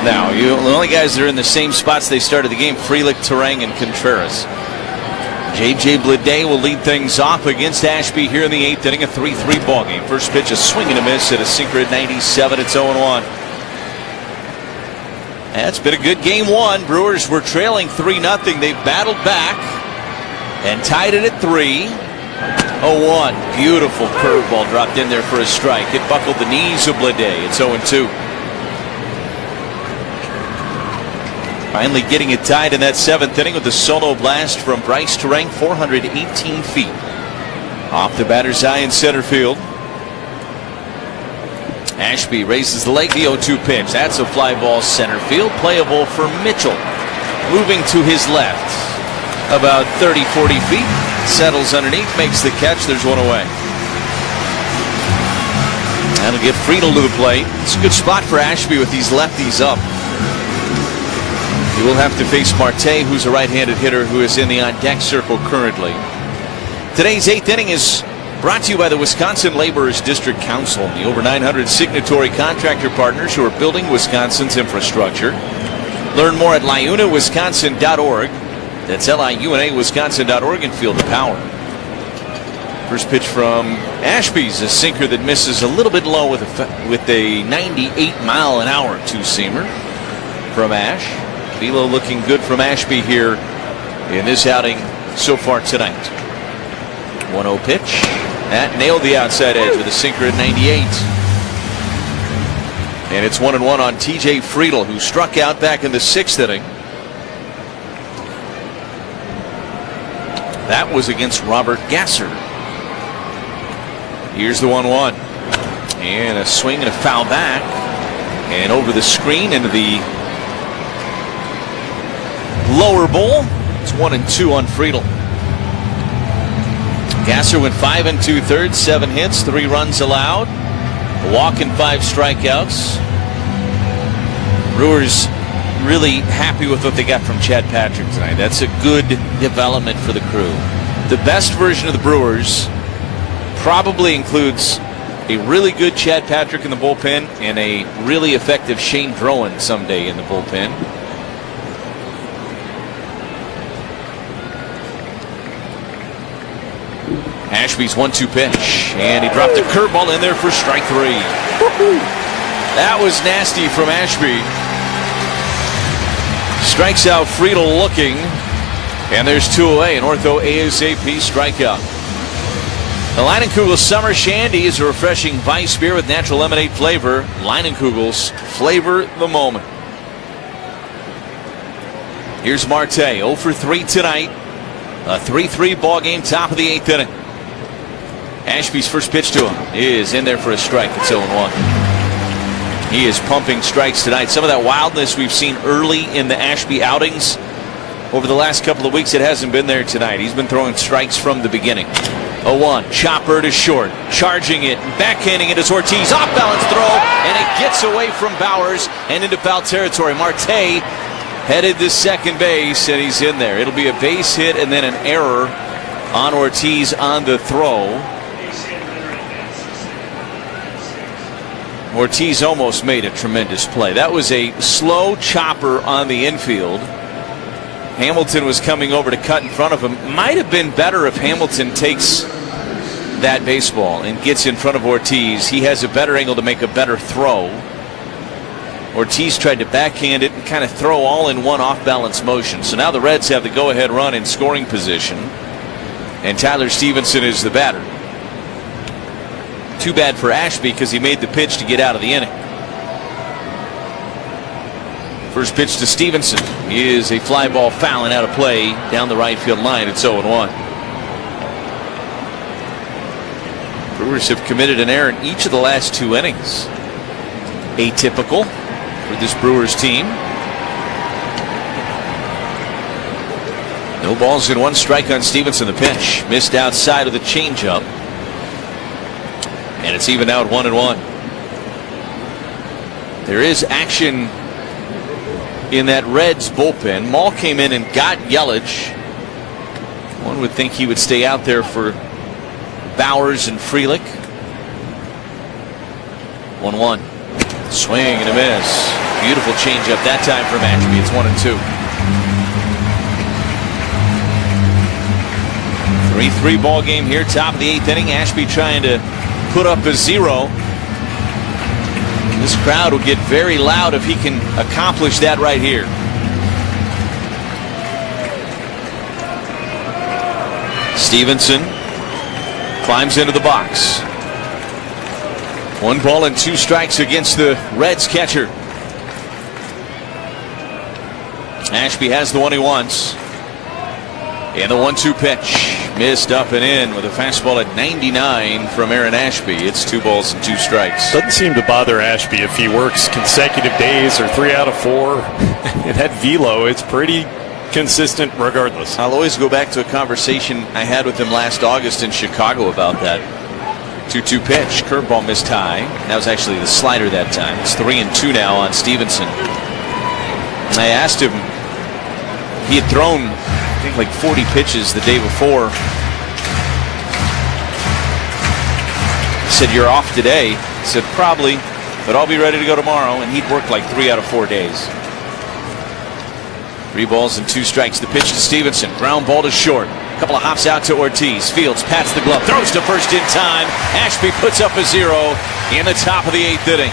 now. The only guys that are in the same spots they started the game, Frelick, Terang, and Contreras. J.J. Bleday will lead things off against Ashby here in the 8th inning, a 3-3 ball game. First pitch, a swing and a miss at a sinker at 97. It's 0-1. It's been a good game 1. Brewers were trailing 3-0. They've battled back and tied it at 3. 0-1. Beautiful curveball dropped in there for a strike. It buckled the knees of Bleday. It's 0-2. Finally getting it tied in that 7th inning with a solo blast from Bryce Terang, 418 feet. Off the batter's eye in center field. Ashby raises the leg, the 0-2 pitch. That's a fly ball center field, playable for Mitchell. Moving to his left, about 30-40 feet, settles underneath, makes the catch. There's one away. That'll get Friedel to the plate. It's a good spot for Ashby with these lefties up. He will have to face Marte, who's a right-handed hitter who is in the on-deck circle currently. Today's 8th inning is brought to you by the Wisconsin Laborers District Council, the over 900 signatory contractor partners who are building Wisconsin's infrastructure. Learn more at liunawisconsin.org. That's liunawisconsin.org, and feel the power. First pitch from Ashby's a sinker that misses a little bit low with a 98-mile-an-hour two-seamer from Ash. Velo looking good from Ashby here in this outing so far tonight. 1-0 pitch. That nailed the outside edge with a sinker at 98. And it's 1-1 on TJ Friedel, who struck out back in the 6th inning. That was against Robert Gasser. Here's the 1-1. And a swing and a foul back. And over the screen into the lower bowl. It's 1-2 on Friedel. Gasser went 5 2/3, 7 hits, 3 runs allowed, a walk and 5 strikeouts. Brewers really happy with what they got from Chad Patrick tonight. That's a good development for the crew. The best version of the Brewers probably includes a really good Chad Patrick in the bullpen and a really effective Shane Drowan someday in the bullpen. Ashby's 1-2 pitch, and he dropped a curveball in there for strike 3. That was nasty from Ashby. Strikes out Friedel looking, and there's 2 away. An ortho ASAP strikeout. The Leinenkugel Summer Shandy is a refreshing Weiss beer with natural lemonade flavor. Leinenkugel's flavor the moment. Here's Marte, 0 for 3 tonight. A 3-3 ball game, top of the 8th inning. Ashby's first pitch to him is in there for a strike. It's 0-1. He is pumping strikes tonight. Some of that wildness we've seen early in the Ashby outings over the last couple of weeks, it hasn't been there tonight. He's been throwing strikes from the beginning. 0-1. Chopper to short. Charging it. Backhanding it as Ortiz. Off balance throw. And it gets away from Bowers and into foul territory. Marte headed to second base, and he's in there. It'll be a base hit and then an error on Ortiz on the throw. Ortiz almost made a tremendous play. That was a slow chopper on the infield. Hamilton was coming over to cut in front of him. Might have been better if Hamilton takes that baseball and gets in front of Ortiz. He has a better angle to make a better throw. Ortiz tried to backhand it and kind of throw all in one off-balance motion. So now the Reds have the go-ahead run in scoring position. And Tyler Stevenson is the batter. Too bad for Ashby because he made the pitch to get out of the inning. First pitch to Stevenson is a fly ball fouling out of play down the right field line. It's 0-1. Brewers have committed an error in each of the last 2 innings. Atypical for this Brewers team. No balls in 1 strike on Stevenson. The pitch missed outside of the changeup. And it's even out 1-1. There is action in that Reds bullpen. Maul came in and got Yelich. One would think he would stay out there for Bowers and Frelick. 1-1. Swing and a miss. Beautiful changeup that time from Ashby. It's 1-2. 3-3 ball game here. Top of the 8th inning. Ashby trying to put up a 0. This crowd will get very loud if he can accomplish that right here. Stevenson climbs into the box. 1 ball and 2 strikes against the Reds catcher. Ashby has the one he wants. And the 1-2 pitch. Missed up and in with a fastball at 99 from Aaron Ashby. It's 2 balls and 2 strikes. Doesn't seem to bother Ashby if he works consecutive days or 3 out of 4. And that velo, it's pretty consistent regardless. I'll always go back to a conversation I had with him last August in Chicago about that. 2-2 pitch. Curveball missed high. That was actually the slider that time. It's 3-2 now on Stevenson. I asked him, he had thrown I think like 40 pitches the day before. He said, "You're off today." He said, "Probably, but I'll be ready to go tomorrow." And he'd worked like 3 out of 4 days. 3 balls and 2 strikes. The pitch to Stevenson. Ground ball to short. A couple of hops out to Ortiz. Fields pats the glove. Throws to first in time. Ashby puts up a 0 in the top of the 8th inning.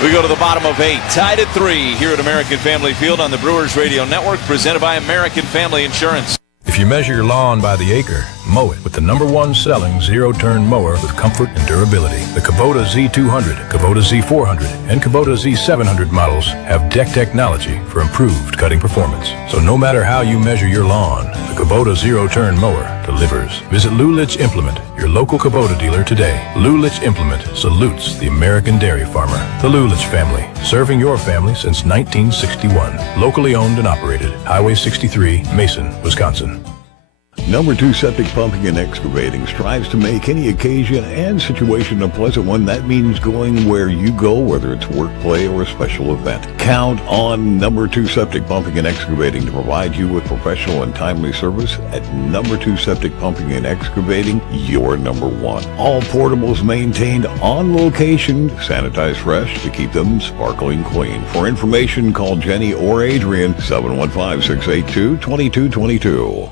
We go to the bottom of 8, tied at 3 here at American Family Field on the Brewers Radio Network, presented by American Family Insurance. If you measure your lawn by the acre, mow it with the #1 selling zero-turn mower with comfort and durability. The Kubota Z200, Kubota Z400, and Kubota Z700 models have deck technology for improved cutting performance. So no matter how you measure your lawn, the Kubota zero-turn mower delivers. Visit Lou Litch Implement, your local Kubota dealer today. Lou Litch Implement salutes the American dairy farmer. The Lou Litch family, serving your family since 1961. Locally owned and operated. Highway 63, Mason, Wisconsin. #2 Septic Pumping and Excavating strives to make any occasion and situation a pleasant one. That means going where you go, whether it's work, play, or a special event. Count on #2 Septic Pumping and Excavating to provide you with professional and timely service. At #2 Septic Pumping and Excavating, your #1. All portables maintained on location, sanitized fresh to keep them sparkling clean. For information, call Jenny or Adrian, 715-682-2222.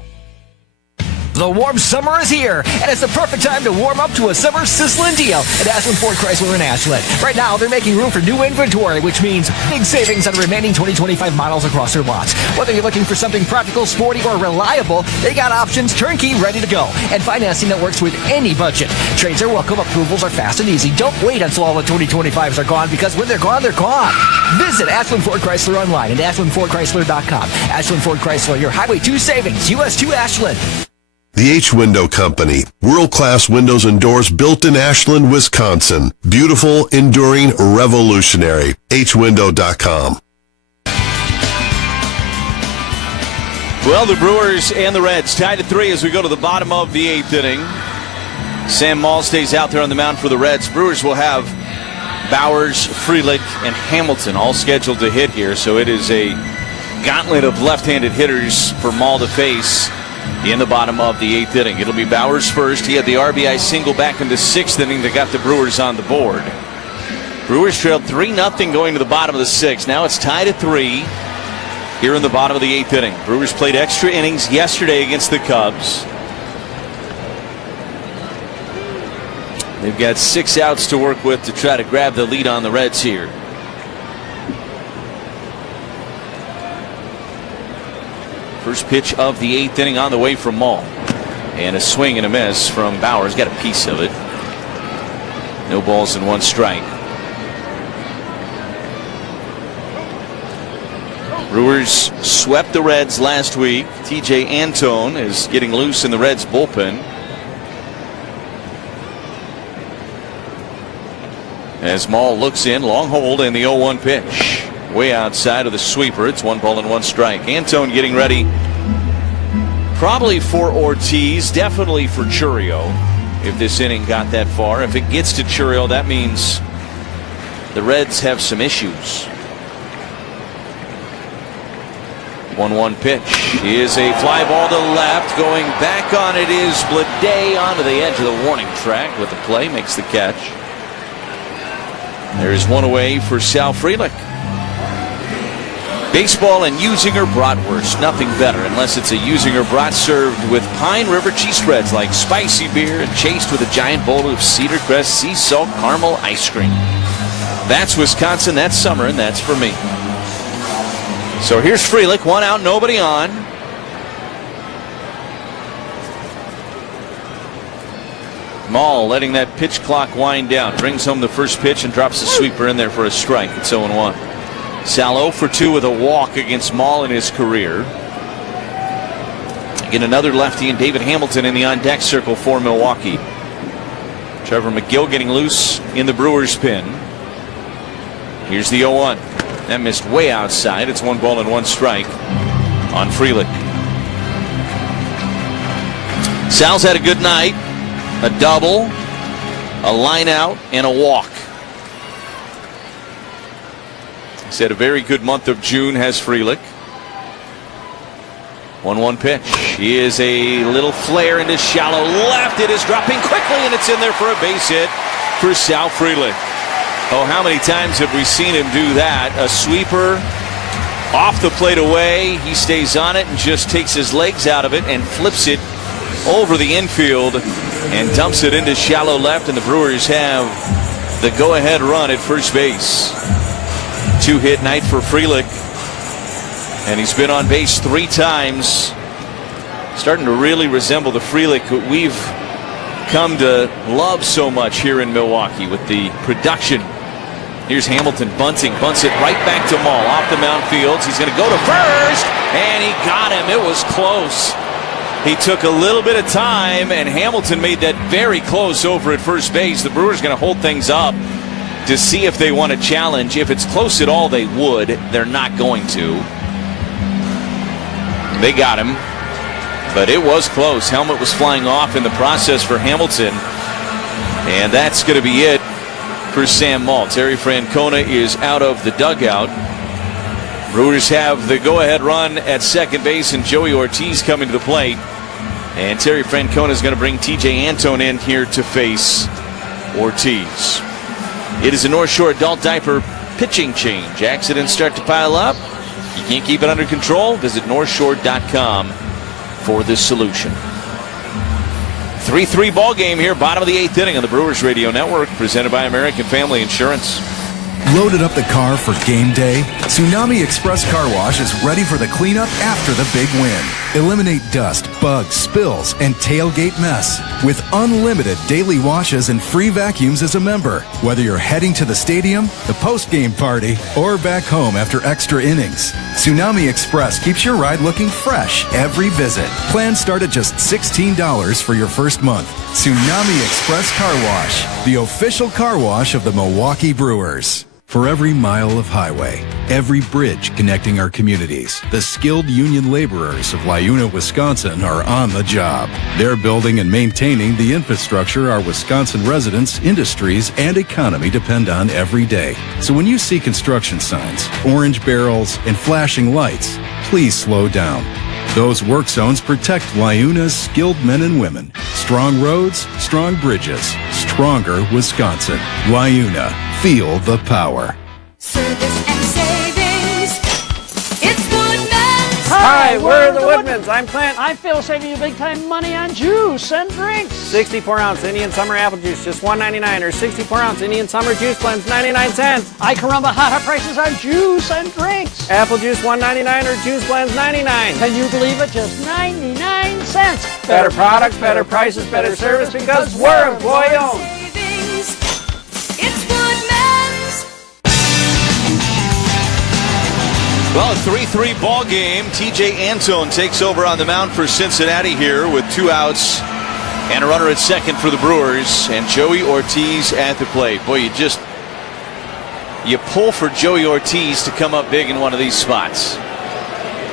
The warm summer is here, and it's the perfect time to warm up to a summer sizzling deal at Ashland Ford Chrysler in Ashland. Right now, they're making room for new inventory, which means big savings on the remaining 2025 models across their lots. Whether you're looking for something practical, sporty, or reliable, they got options turnkey ready to go, and financing that works with any budget. Trades are welcome, approvals are fast and easy. Don't wait until all the 2025s are gone, because when they're gone, they're gone. Visit Ashland Ford Chrysler online at ashlandfordchrysler.com. Ashland Ford Chrysler, your Highway 2 savings, US 2 Ashland. The H-Window Company. World-class windows and doors built in Ashland, Wisconsin. Beautiful, enduring, revolutionary. HWindow.com. Well, the Brewers and the Reds tied at 3 as we go to the bottom of the 8th inning. Sam Maul stays out there on the mound for the Reds. Brewers will have Bowers, Frelick, and Hamilton all scheduled to hit here. So it is a gauntlet of left-handed hitters for Maul to face in the bottom of the 8th inning. It'll be Bowers first. He had the RBI single back in the 6th inning that got the Brewers on the board. Brewers trailed 3-0 going to the bottom of the 6th. Now it's tied at 3 here in the bottom of the 8th inning. Brewers played extra innings yesterday against the Cubs. They've got 6 outs to work with to try to grab the lead on the Reds here. First pitch of the 8th inning on the way from Maul. And a swing and a miss from Bowers. Got a piece of it. No balls and 1 strike. Brewers swept the Reds last week. TJ Antone is getting loose in the Reds bullpen. As Maul looks in, long hold, and the 0-1 pitch. Way outside of the sweeper. It's 1 ball and 1 strike. Antone getting ready probably for Ortiz, definitely for Chourio if this inning got that far. If it gets to Chourio, that means the Reds have some issues. 1-1 pitch is a fly ball to left. Going back on it is Bleday onto the edge of the warning track with the play. Makes the catch. There's one away for Sal Frelick. Baseball and Usinger bratwurst. Nothing better unless it's a Usinger brat served with Pine River cheese spreads like spicy beer and chased with a giant bowl of Cedar Crest sea salt caramel ice cream. That's Wisconsin, that's summer, and that's for me. So here's Frelick, 1 out, nobody on. Maul letting that pitch clock wind down. Brings home the first pitch and drops the sweeper in there for a strike. It's 0-1. Sal 0 for 2 with a walk against Maul in his career. Again, another lefty and David Hamilton in the on-deck circle for Milwaukee. Trevor McGill getting loose in the Brewers pen. Here's the 0-1. That missed way outside. It's 1 ball and 1 strike on Frelick. Sal's had a good night. A double, a line out, and a walk. He's had a very good month of June, has Frelick. 1-1 pitch. He is a little flare into shallow left. It is dropping quickly, and it's in there for a base hit for Sal Frelick. Oh, how many times have we seen him do that? A sweeper off the plate away. He stays on it and just takes his legs out of it and flips it over the infield and dumps it into shallow left, and the Brewers have the go-ahead run at first base. 2-hit night for Frelick, and he's been on base 3 times. Starting to really resemble the Frelick we've come to love so much here in Milwaukee with the production. Here's Hamilton bunting, bunts it right back to Maul off the mound fields. He's going to go to first, and he got him. It was close. He took a little bit of time, and Hamilton made that very close over at first base. The Brewers going to hold things up to see if they want to challenge. If it's close at all, they would. They're not going to. They got him, but it was close. Helmet was flying off in the process for Hamilton, and that's going to be it for Sam Maul. Terry Francona is out of the dugout. Brewers have the go-ahead run at second base, and Joey Ortiz coming to the plate. And Terry Francona is going to bring TJ Antone in here to face Ortiz. It is a North Shore adult diaper pitching change. Accidents start to pile up. You can't keep it under control? Visit NorthShore.com for this solution. 3-3 ball game here, bottom of the 8th inning on the Brewers Radio Network, presented by American Family Insurance. Loaded up the car for game day? Tsunami Express Car Wash is ready for the cleanup after the big win. Eliminate dust, bugs, spills, and tailgate mess with unlimited daily washes and free vacuums as a member. Whether you're heading to the stadium, the post-game party, or back home after extra innings, Tsunami Express keeps your ride looking fresh every visit. Plans start at just $16 for your first month. Tsunami Express Car Wash, the official car wash of the Milwaukee Brewers. For every mile of highway, every bridge connecting our communities, the skilled union laborers of Wayuna, Wisconsin are on the job. They're building and maintaining the infrastructure our Wisconsin residents, industries, and economy depend on every day. So when you see construction signs, orange barrels, and flashing lights, please slow down. Those work zones protect Wayuna's skilled men and women. Strong roads, strong bridges, stronger Wisconsin. Wayuna, feel the power. Service and savings. It's Woodman's. Hi, we're the Woodmans. I'm Clint. I'm Phil, saving you big time money on juice and drinks. 64-ounce Indian Summer Apple Juice, just $1.99, or 64-ounce Indian Summer Juice Blends, 99 cents. I can run the hot prices on juice and drinks. Apple Juice, $1.99, or Juice Blends, 99. Can you believe it? Just 99 cents. Better products, better prices, better service, because we're employee-owned. Savings. It's Woodman's. Well, a 3-3 ball game. TJ Antone takes over on the mound for Cincinnati here with 2 outs and a runner at second for the Brewers, and Joey Ortiz at the plate. Boy, you pull for Joey Ortiz to come up big in one of these spots.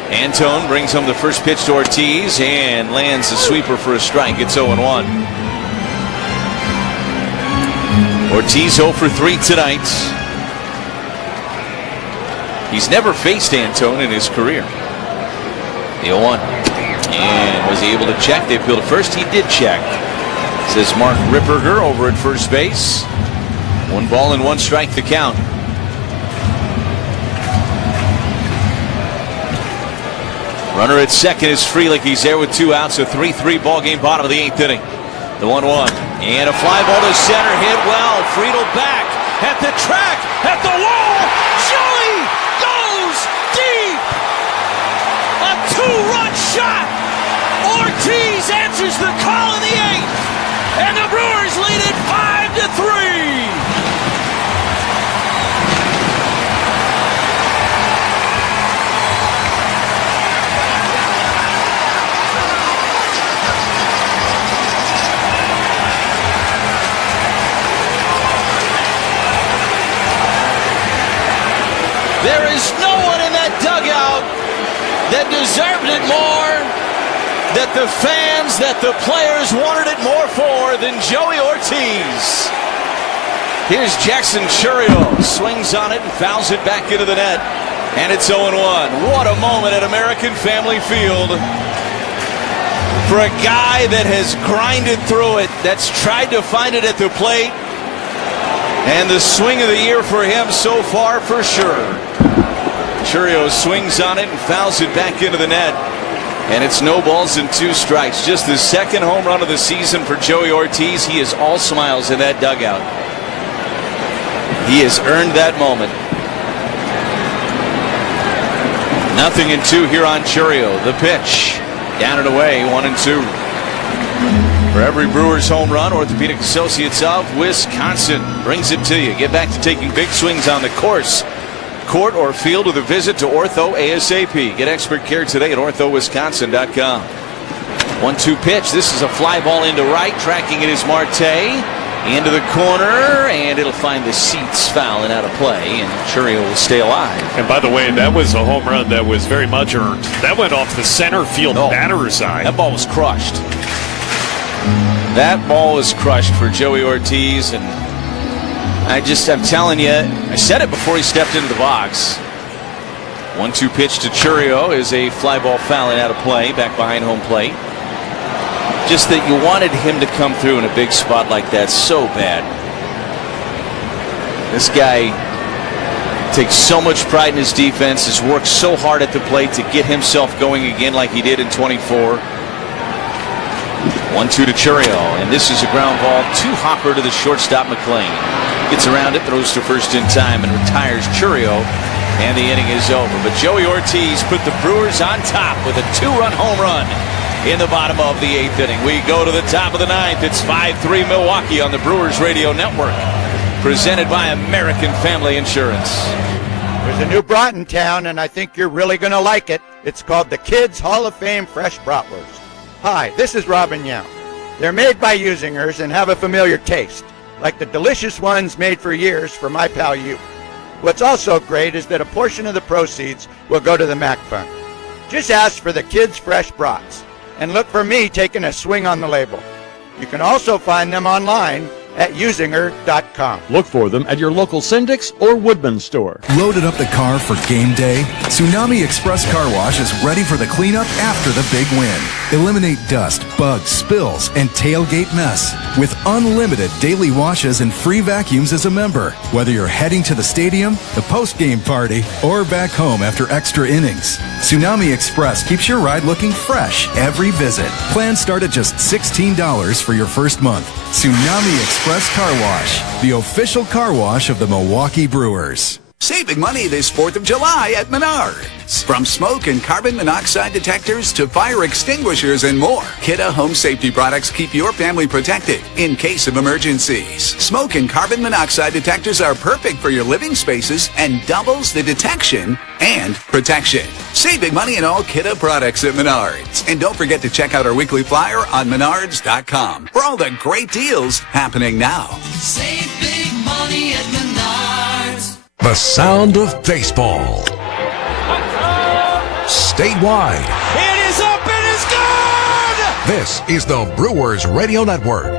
Antone brings home the first pitch to Ortiz and lands a sweeper for a strike. It's 0-1. Ortiz 0 for 3 tonight. He's never faced Antone in his career. The 0-1. And was he able to check? They appealed to first. He did check. Says Mark Ripperger over at first base. 1 ball and 1 strike the count. Runner at second is Frelick. He's there with 2 outs. A 3-3 ball game, bottom of the 8th inning. The 1-1. And a fly ball to center. Hit well. Friedel back at the track, at the wall. Joey goes deep. A 2-run shot. Ortiz answers the call in the 8th. And the Brewers lead it 5-3. There is no one in that dugout that deserved it more, that the fans, that the players wanted it more for than Joey Ortiz. Here's Jackson Chourio, swings on it and fouls it back into the net, and it's 0-1. What a moment at American Family Field for a guy that has grinded through it, that's tried to find it at the plate, and the swing of the year for him so far for sure. Chourio swings on it and fouls it back into the net. And it's no balls and 2 strikes. Just the second home run of the season for Joey Ortiz. He is all smiles in that dugout. He has earned that moment. 0-2 here on Chourio. The pitch. Down and away, 1-2. For every Brewers home run, Orthopedic Associates of Wisconsin brings it to you. Get back to taking big swings on the course, court, or field with a visit to Ortho ASAP. Get expert care today at orthowisconsin.com. 1-2 pitch. This is a fly ball into right. Tracking it is Marte. Into the corner, and it'll find the seats foul and out of play, and Chourio will stay alive. And by the way, that was a home run that was very much earned. That went off the center field batter's eye. That ball was crushed. That ball was crushed for Joey Ortiz, and I'm telling you, I said it before he stepped into the box. 1-2 pitch to Chourio is a fly ball foul and out of play, back behind home plate. Just that you wanted him to come through in a big spot like that so bad. This guy takes so much pride in his defense, has worked so hard at the plate to get himself going again like he did in 24. 1-2 to Chourio, and this is a ground ball to Hopper to the shortstop McLean. Gets around it, throws to first in time, and retires Chourio, and the inning is over. But Joey Ortiz put the Brewers on top with a 2-run home run in the bottom of the 8th inning. We go to the top of the 9th. It's 5-3 Milwaukee on the Brewers Radio Network, presented by American Family Insurance. There's a new brat in town, and I think you're really going to like it. It's called the Kids Hall of Fame Fresh Bratwurst. Hi, this is Robin Young. They're made by Usingers and have a familiar taste, like the delicious ones made for years for my pal you. What's also great is that a portion of the proceeds will go to the MAC Fund. Just ask for the Kids Fresh Brats and look for me taking a swing on the label. You can also find them online at usinger.com. Look for them at your local Syndic's or Woodman store. Loaded up the car for game day? Tsunami Express Car Wash is ready for the cleanup after the big win. Eliminate dust, bugs, spills, and tailgate mess with unlimited daily washes and free vacuums as a member. Whether you're heading to the stadium, the post-game party, or back home after extra innings, Tsunami Express keeps your ride looking fresh every visit. Plans start at just $16 for your first month. Tsunami Express Car Wash, the official car wash of the Milwaukee Brewers. Saving money this 4th of July at Menards. From smoke and carbon monoxide detectors to fire extinguishers and more, Kidde Home Safety products keep your family protected in case of emergencies. Smoke and carbon monoxide detectors are perfect for your living spaces and doubles the detection and protection. Save big money in all Kidde products at Menards. And don't forget to check out our weekly flyer on Menards.com for all the great deals happening now. Save big money at Menards. The sound of baseball. Statewide. It is up, it is good! This is the Brewers Radio Network.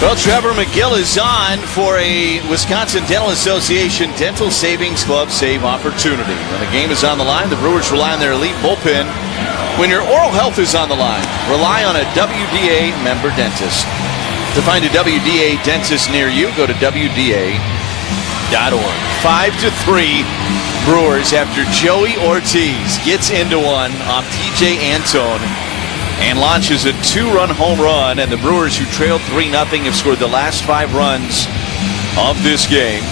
Well, Trevor McGill is on for a Wisconsin Dental Association Dental Savings Club save opportunity. When the game is on the line, the Brewers rely on their elite bullpen. When your oral health is on the line, rely on a WDA member dentist. To find a WDA dentist near you, go to WDA.org. 5-3 Brewers after Joey Ortiz gets into one off TJ Antone and launches a 2-run home run. And the Brewers, who trailed 3-0, have scored the last 5 runs of this game.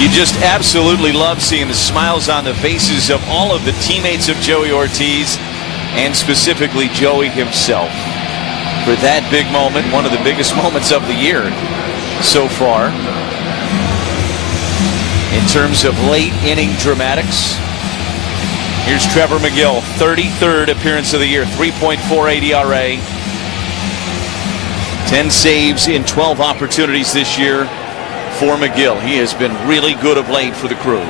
You just absolutely love seeing the smiles on the faces of all of the teammates of Joey Ortiz, and specifically Joey himself, for that big moment, one of the biggest moments of the year so far in terms of late inning dramatics. Here's Trevor McGill, 33rd appearance of the year, 3.48 ERA, 10 saves in 12 opportunities this year for McGill. He has been really good of late for the Crew.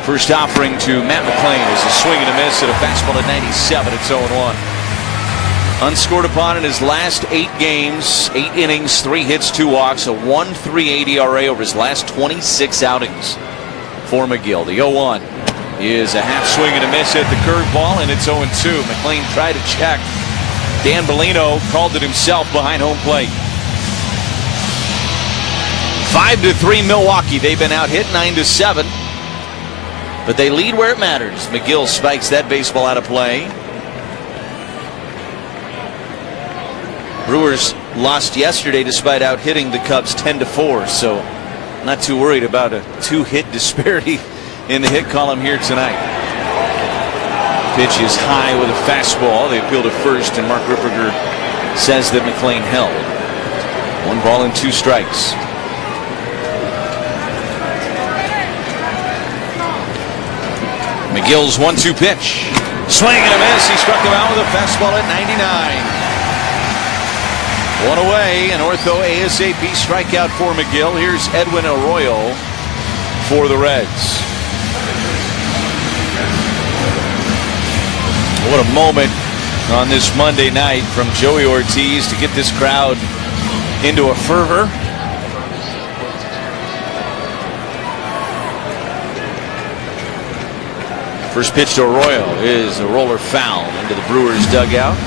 First offering to Matt McLean is a swing and a miss at a fastball at 97. It's 0-1. Unscored upon in his last 8 games, 8 innings, 3 hits, 2 walks, a 1.38 ERA over his last 26 outings for McGill. The 0-1 is a half swing and a miss at the curveball, and it's 0-2. McLean tried to check. Dan Bellino called it himself behind home plate. 5-3 Milwaukee. They've been out hit 9-7. But they lead where it matters. McGill spikes that baseball out of play. Brewers lost yesterday despite out hitting the Cubs 10-4, so not too worried about a 2-hit disparity in the hit column here tonight. Pitch is high with a fastball. They appeal to first, and Mark Ripperger says that McLean held. 1 ball and 2 strikes. McGill's 1-2 pitch. Swing and a miss. He struck him out with a fastball at 99. 1 away. An ortho ASAP strikeout for McGill. Here's Edwin Arroyo for the Reds. What a moment on this Monday night from Joey Ortiz to get this crowd into a fervor. First pitch to Arroyo is a roller foul into the Brewers dugout.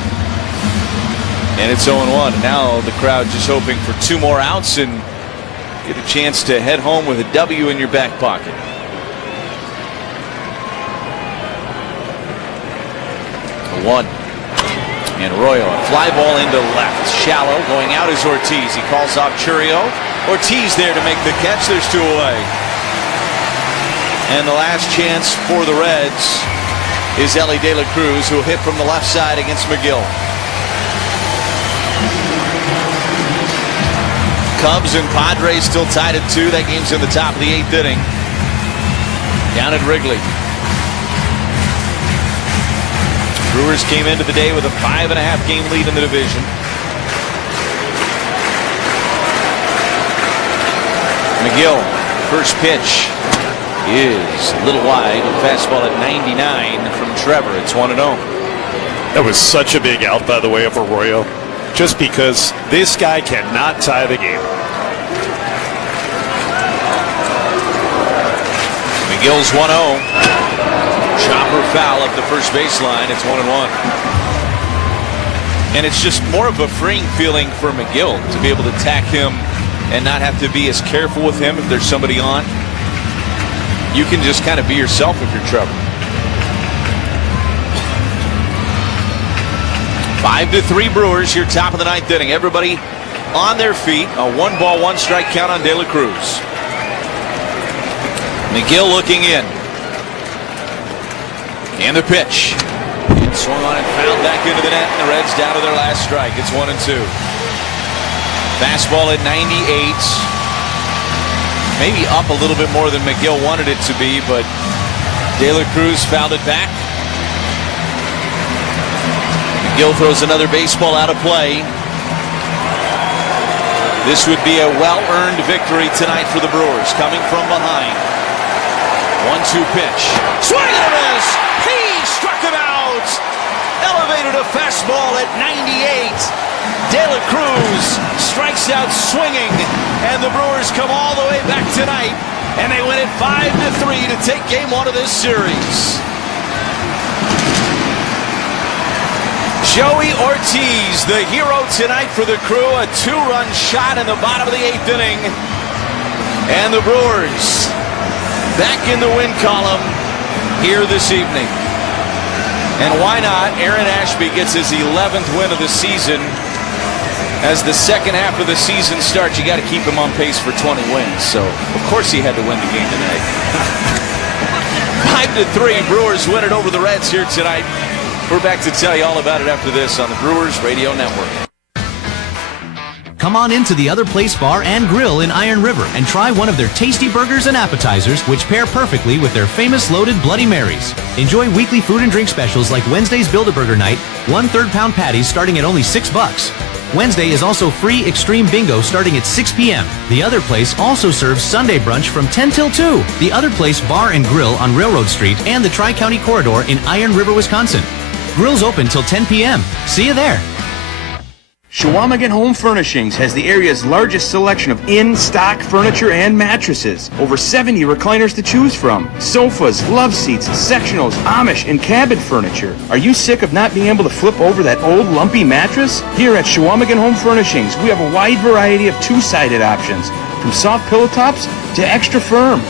And it's 0-1. And now the crowd just hoping for 2 more outs and get a chance to head home with a W in your back pocket. 1. And Arroyo, a fly ball into left. Shallow. Going out is Ortiz. He calls off Churio. Ortiz there to make the catch. There's 2 away. And the last chance for the Reds is Ellie De La Cruz, who will hit from the left side against McGill. Cubs and Padres still tied at 2. That game's in the top of the 8th inning. Down at Wrigley. Brewers came into the day with a 5.5 game lead in the division. McGill, first pitch is a little wide. Fastball at 99 from Trevor. It's 1-0. That was such a big out, by the way, of Arroyo, just because this guy cannot tie the game. McGill's 1-0. Chopper foul up the first baseline. It's 1-1. And it's just more of a freeing feeling for McGill to be able to tack him and not have to be as careful with him if there's somebody on. You can just kind of be yourself if you're Trevor. 5-3 Brewers, your top of the ninth inning. Everybody on their feet. A 1-ball, 1-strike count on De La Cruz. McGill looking in. And the pitch. It swung on and fouled back into the net. And the Reds down to their last strike. It's 1-2. Fastball at 98. Maybe up a little bit more than McGill wanted it to be, but De La Cruz fouled it back. McGill throws another baseball out of play. This would be a well-earned victory tonight for the Brewers, coming from behind. 1-2 pitch. Swing and a miss! He struck him out! Elevated a fastball at 98. De La Cruz strikes out swinging, and the Brewers come all the way back tonight, and they win it 5-3 to take game one of this series. Joey Ortiz, the hero tonight for the Crew, a 2-run shot in the bottom of the 8th inning, and the Brewers back in the win column here this evening. And why not? Aaron Ashby gets his 11th win of the season. As the second half of the season starts, you got to keep him on pace for 20 wins. So, of course, he had to win the game tonight. 5-3, Brewers win it over the Reds here tonight. We're back to tell you all about it after this on the Brewers Radio Network. Come on into the Other Place Bar and Grill in Iron River and try one of their tasty burgers and appetizers, which pair perfectly with their famous loaded Bloody Marys. Enjoy weekly food and drink specials like Wednesday's Build-A-Burger Night, 1/3 pound patties starting at only $6. Wednesday is also free Extreme Bingo starting at 6 p.m. The Other Place also serves Sunday brunch from 10 till 2. The Other Place Bar and Grill on Railroad Street and the Tri-County Corridor in Iron River, Wisconsin. Grill's open till 10 p.m. See you there. Chequamegon Home Furnishings has the area's largest selection of in-stock furniture and mattresses. Over 70 recliners to choose from. Sofas, love seats, sectionals, Amish, and cabin furniture. Are you sick of not being able to flip over that old lumpy mattress? Here at Chequamegon Home Furnishings, we have a wide variety of two-sided options, from soft pillow tops to extra firm.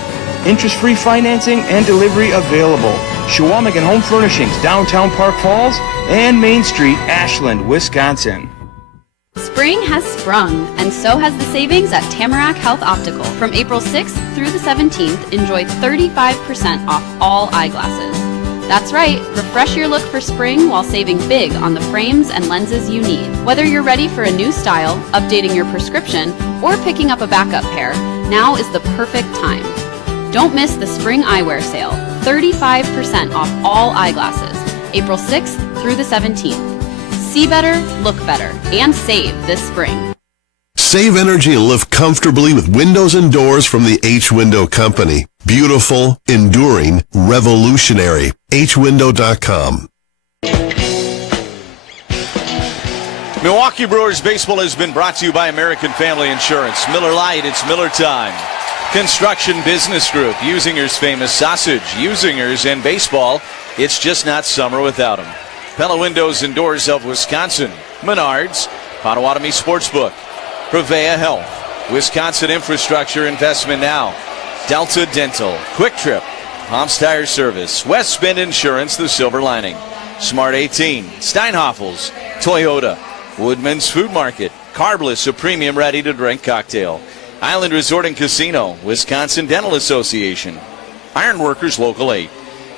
Interest-free financing and delivery available. Chequamegon Home Furnishings, downtown Park Falls and Main Street, Ashland, Wisconsin. Spring has sprung, and so has the savings at Tamarack Health Optical. From April 6th through the 17th, enjoy 35% off all eyeglasses. That's right, refresh your look for spring while saving big on the frames and lenses you need. Whether you're ready for a new style, updating your prescription, or picking up a backup pair, now is the perfect time. Don't miss the spring eyewear sale, 35% off all eyeglasses, April 6th through the 17th. See better, look better, and save this spring. Save energy and live comfortably with windows and doors from the H-Window Company. Beautiful, enduring, revolutionary. HWindow.com. Milwaukee Brewers baseball has been brought to you by American Family Insurance. Miller Lite, it's Miller time. Construction Business Group, Usinger's famous sausage. Usingers and baseball, it's just not summer without them. Pella Windows and Doors of Wisconsin, Menards, Potawatomi Sportsbook, Prevea Health, Wisconsin Infrastructure Investment Now, Delta Dental, Quick Trip, Hobbs Tire Service, West Bend Insurance, The Silver Lining, Smart 18, Steinhoffels, Toyota, Woodman's Food Market, Carbless, a premium ready-to-drink cocktail, Island Resort and Casino, Wisconsin Dental Association, Ironworkers Local 8,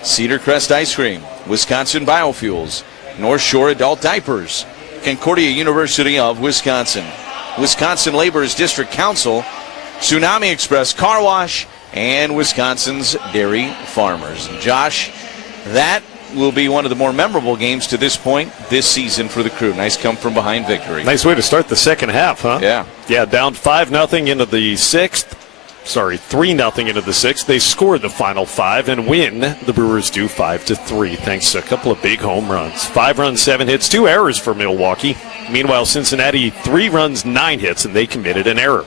Cedar Crest Ice Cream, Wisconsin Biofuels, North Shore Adult Diapers, Concordia University of Wisconsin, Wisconsin Laborers District Council, Tsunami Express Car Wash, and Wisconsin's Dairy Farmers. Josh, that will be one of the more memorable games to this point this season for the Crew. Nice come-from-behind victory. Nice way to start the second half, huh? Yeah. Yeah, down 5-0 into the 6th. 3-0 into the 6th. They score the final 5 and win. The Brewers do 5-3 thanks to a couple of big home runs. 5 runs, 7 hits, 2 errors for Milwaukee. Meanwhile, Cincinnati 3 runs, 9 hits, and they committed an error.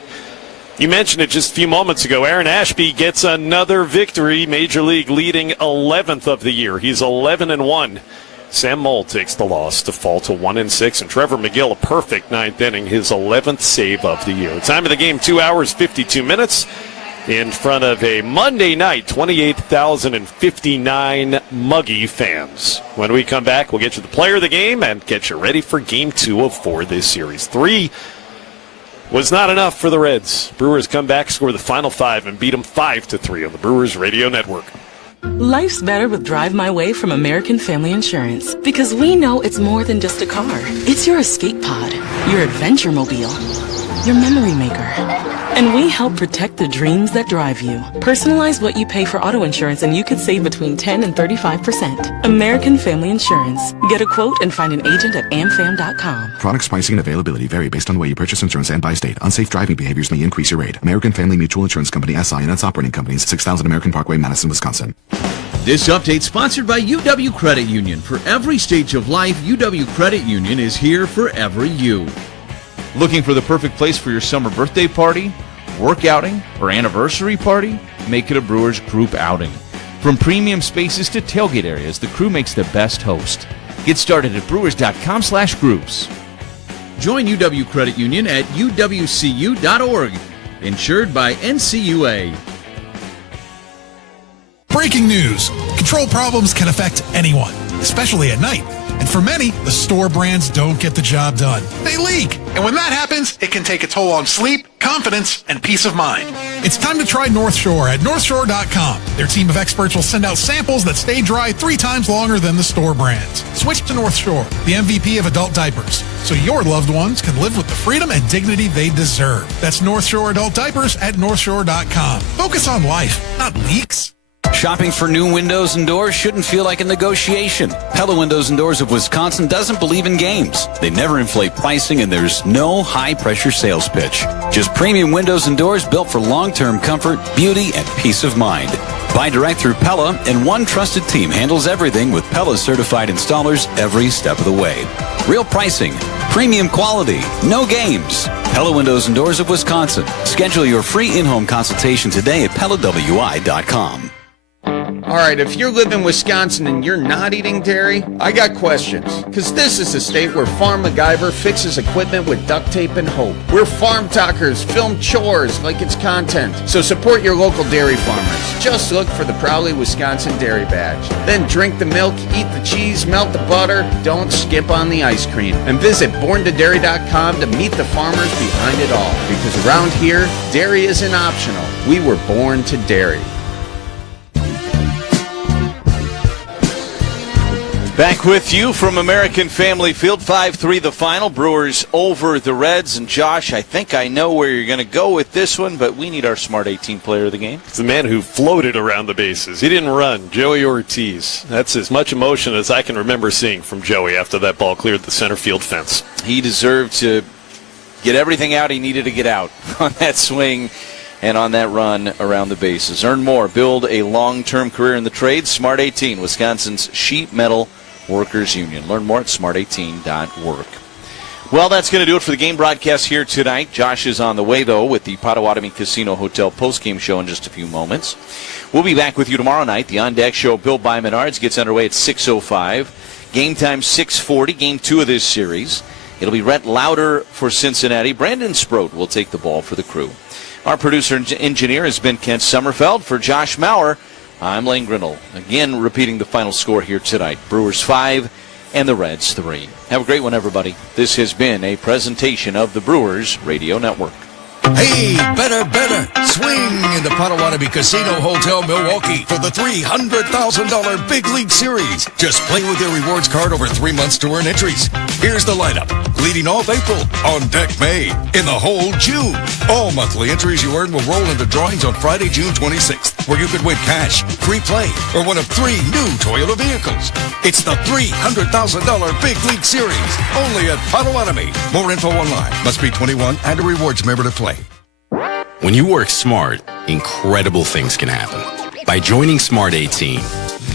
You mentioned it just a few moments ago. Aaron Ashby gets another victory. Major League leading 11th of the year. He's 11-1. Sam Moll takes the loss to fall to 1-6, and Trevor McGill a perfect 9th inning, his 11th save of the year. Time of the game, 2 hours, 52 minutes. In front of a Monday night, 28,059 Muggy fans. When we come back, we'll get you the player of the game and get you ready for Game 2 of 4 this series. 3 was not enough for the Reds. Brewers come back, score the final 5, and beat them 5-3 on the Brewers Radio Network. Life's better with Drive My Way from American Family Insurance, because we know it's more than just a car. It's your escape pod, your adventure mobile, your memory maker. And we help protect the dreams that drive you. Personalize what you pay for auto insurance and you could save between 10 and 35%. American Family Insurance. Get a quote and find an agent at amfam.com. Products, pricing, and availability vary based on the way you purchase insurance and by state. Unsafe driving behaviors may increase your rate. American Family Mutual Insurance Company, SI, and its operating companies, 6000 American Parkway, Madison, Wisconsin. This update sponsored by UW Credit Union. For every stage of life, UW Credit Union is here for every you. Looking for the perfect place for your summer birthday party, work outing, or anniversary party? Make it a Brewers group outing. From premium spaces to tailgate areas, the crew makes the best host. Get started at brewers.com/groups. Join UW Credit Union at uwcu.org. Insured by NCUA. Breaking news. Control problems can affect anyone, especially at night. And for many, the store brands don't get the job done. They leak. And when that happens, it can take a toll on sleep, confidence, and peace of mind. It's time to try North Shore at NorthShore.com. Their team of experts will send out samples that stay dry 3 times longer than the store brands. Switch to North Shore, the MVP of adult diapers, so your loved ones can live with the freedom and dignity they deserve. That's North Shore adult diapers at NorthShore.com. Focus on life, not leaks. Shopping for new windows and doors shouldn't feel like a negotiation. Pella Windows and Doors of Wisconsin doesn't believe in games. They never inflate pricing, and there's no high-pressure sales pitch. Just premium windows and doors built for long-term comfort, beauty, and peace of mind. Buy direct through Pella, and one trusted team handles everything with Pella's certified installers every step of the way. Real pricing, premium quality, no games. Pella Windows and Doors of Wisconsin. Schedule your free in-home consultation today at PellaWI.com. All right, if you live in Wisconsin and you're not eating dairy, I got questions. Because this is a state where Farm MacGyver fixes equipment with duct tape and hope. Where farm talkers film chores like it's content. So support your local dairy farmers. Just look for the Proudly Wisconsin Dairy Badge. Then drink the milk, eat the cheese, melt the butter. Don't skip on the ice cream. And visit borntodairy.com to meet the farmers behind it all. Because around here, dairy isn't optional. We were born to dairy. Back with you from American Family Field, 5-3 the final. Brewers over the Reds. And Josh, I think I know where you're going to go with this one, but we need our Smart 18 player of the game. It's the man who floated around the bases. He didn't run. Joey Ortiz. That's as much emotion as I can remember seeing from Joey after that ball cleared the center field fence. He deserved to get everything out he needed to get out on that swing and on that run around the bases. Earn more. Build a long-term career in the trade. Smart 18, Wisconsin's sheet metal workers union. Learn more at smart18.org. Well, that's going to do it for the game broadcast here tonight. Josh is on the way, though, with the Potawatomi Casino Hotel postgame show in just a few moments. We'll be back with you tomorrow night. The On Deck Show, Built by Menards, gets underway at 6:05. Game time 6:40, game 2 of this series. It'll be Rhett Lauder for Cincinnati. Brandon Sproat will take the ball for the Crew. Our producer and engineer has been Kent Sommerfeld. For Josh Maurer, I'm Lane Grindle. Again, repeating the final score here tonight. Brewers 5 and the Reds 3. Have a great one, everybody. This has been a presentation of the Brewers Radio Network. Hey, better. Swing into Potawatomi Casino Hotel, Milwaukee for the $300,000 Big League Series. Just play with your rewards card over 3 months to earn entries. Here's the lineup. Leading off April, on deck May, in the hole June. All monthly entries you earn will roll into drawings on Friday, June 26th, where you could win cash, free play, or one of 3 new Toyota vehicles. It's the $300,000 Big League Series, only at Potawatomi. More info online. Must be 21 and a rewards member to play. When you work smart, incredible things can happen. By joining Smart 18,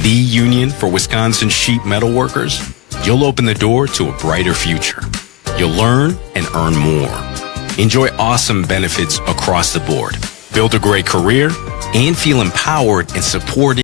the union for Wisconsin sheet metal workers, you'll open the door to a brighter future. You'll learn and earn more. Enjoy awesome benefits across the board. Build a great career and feel empowered and supported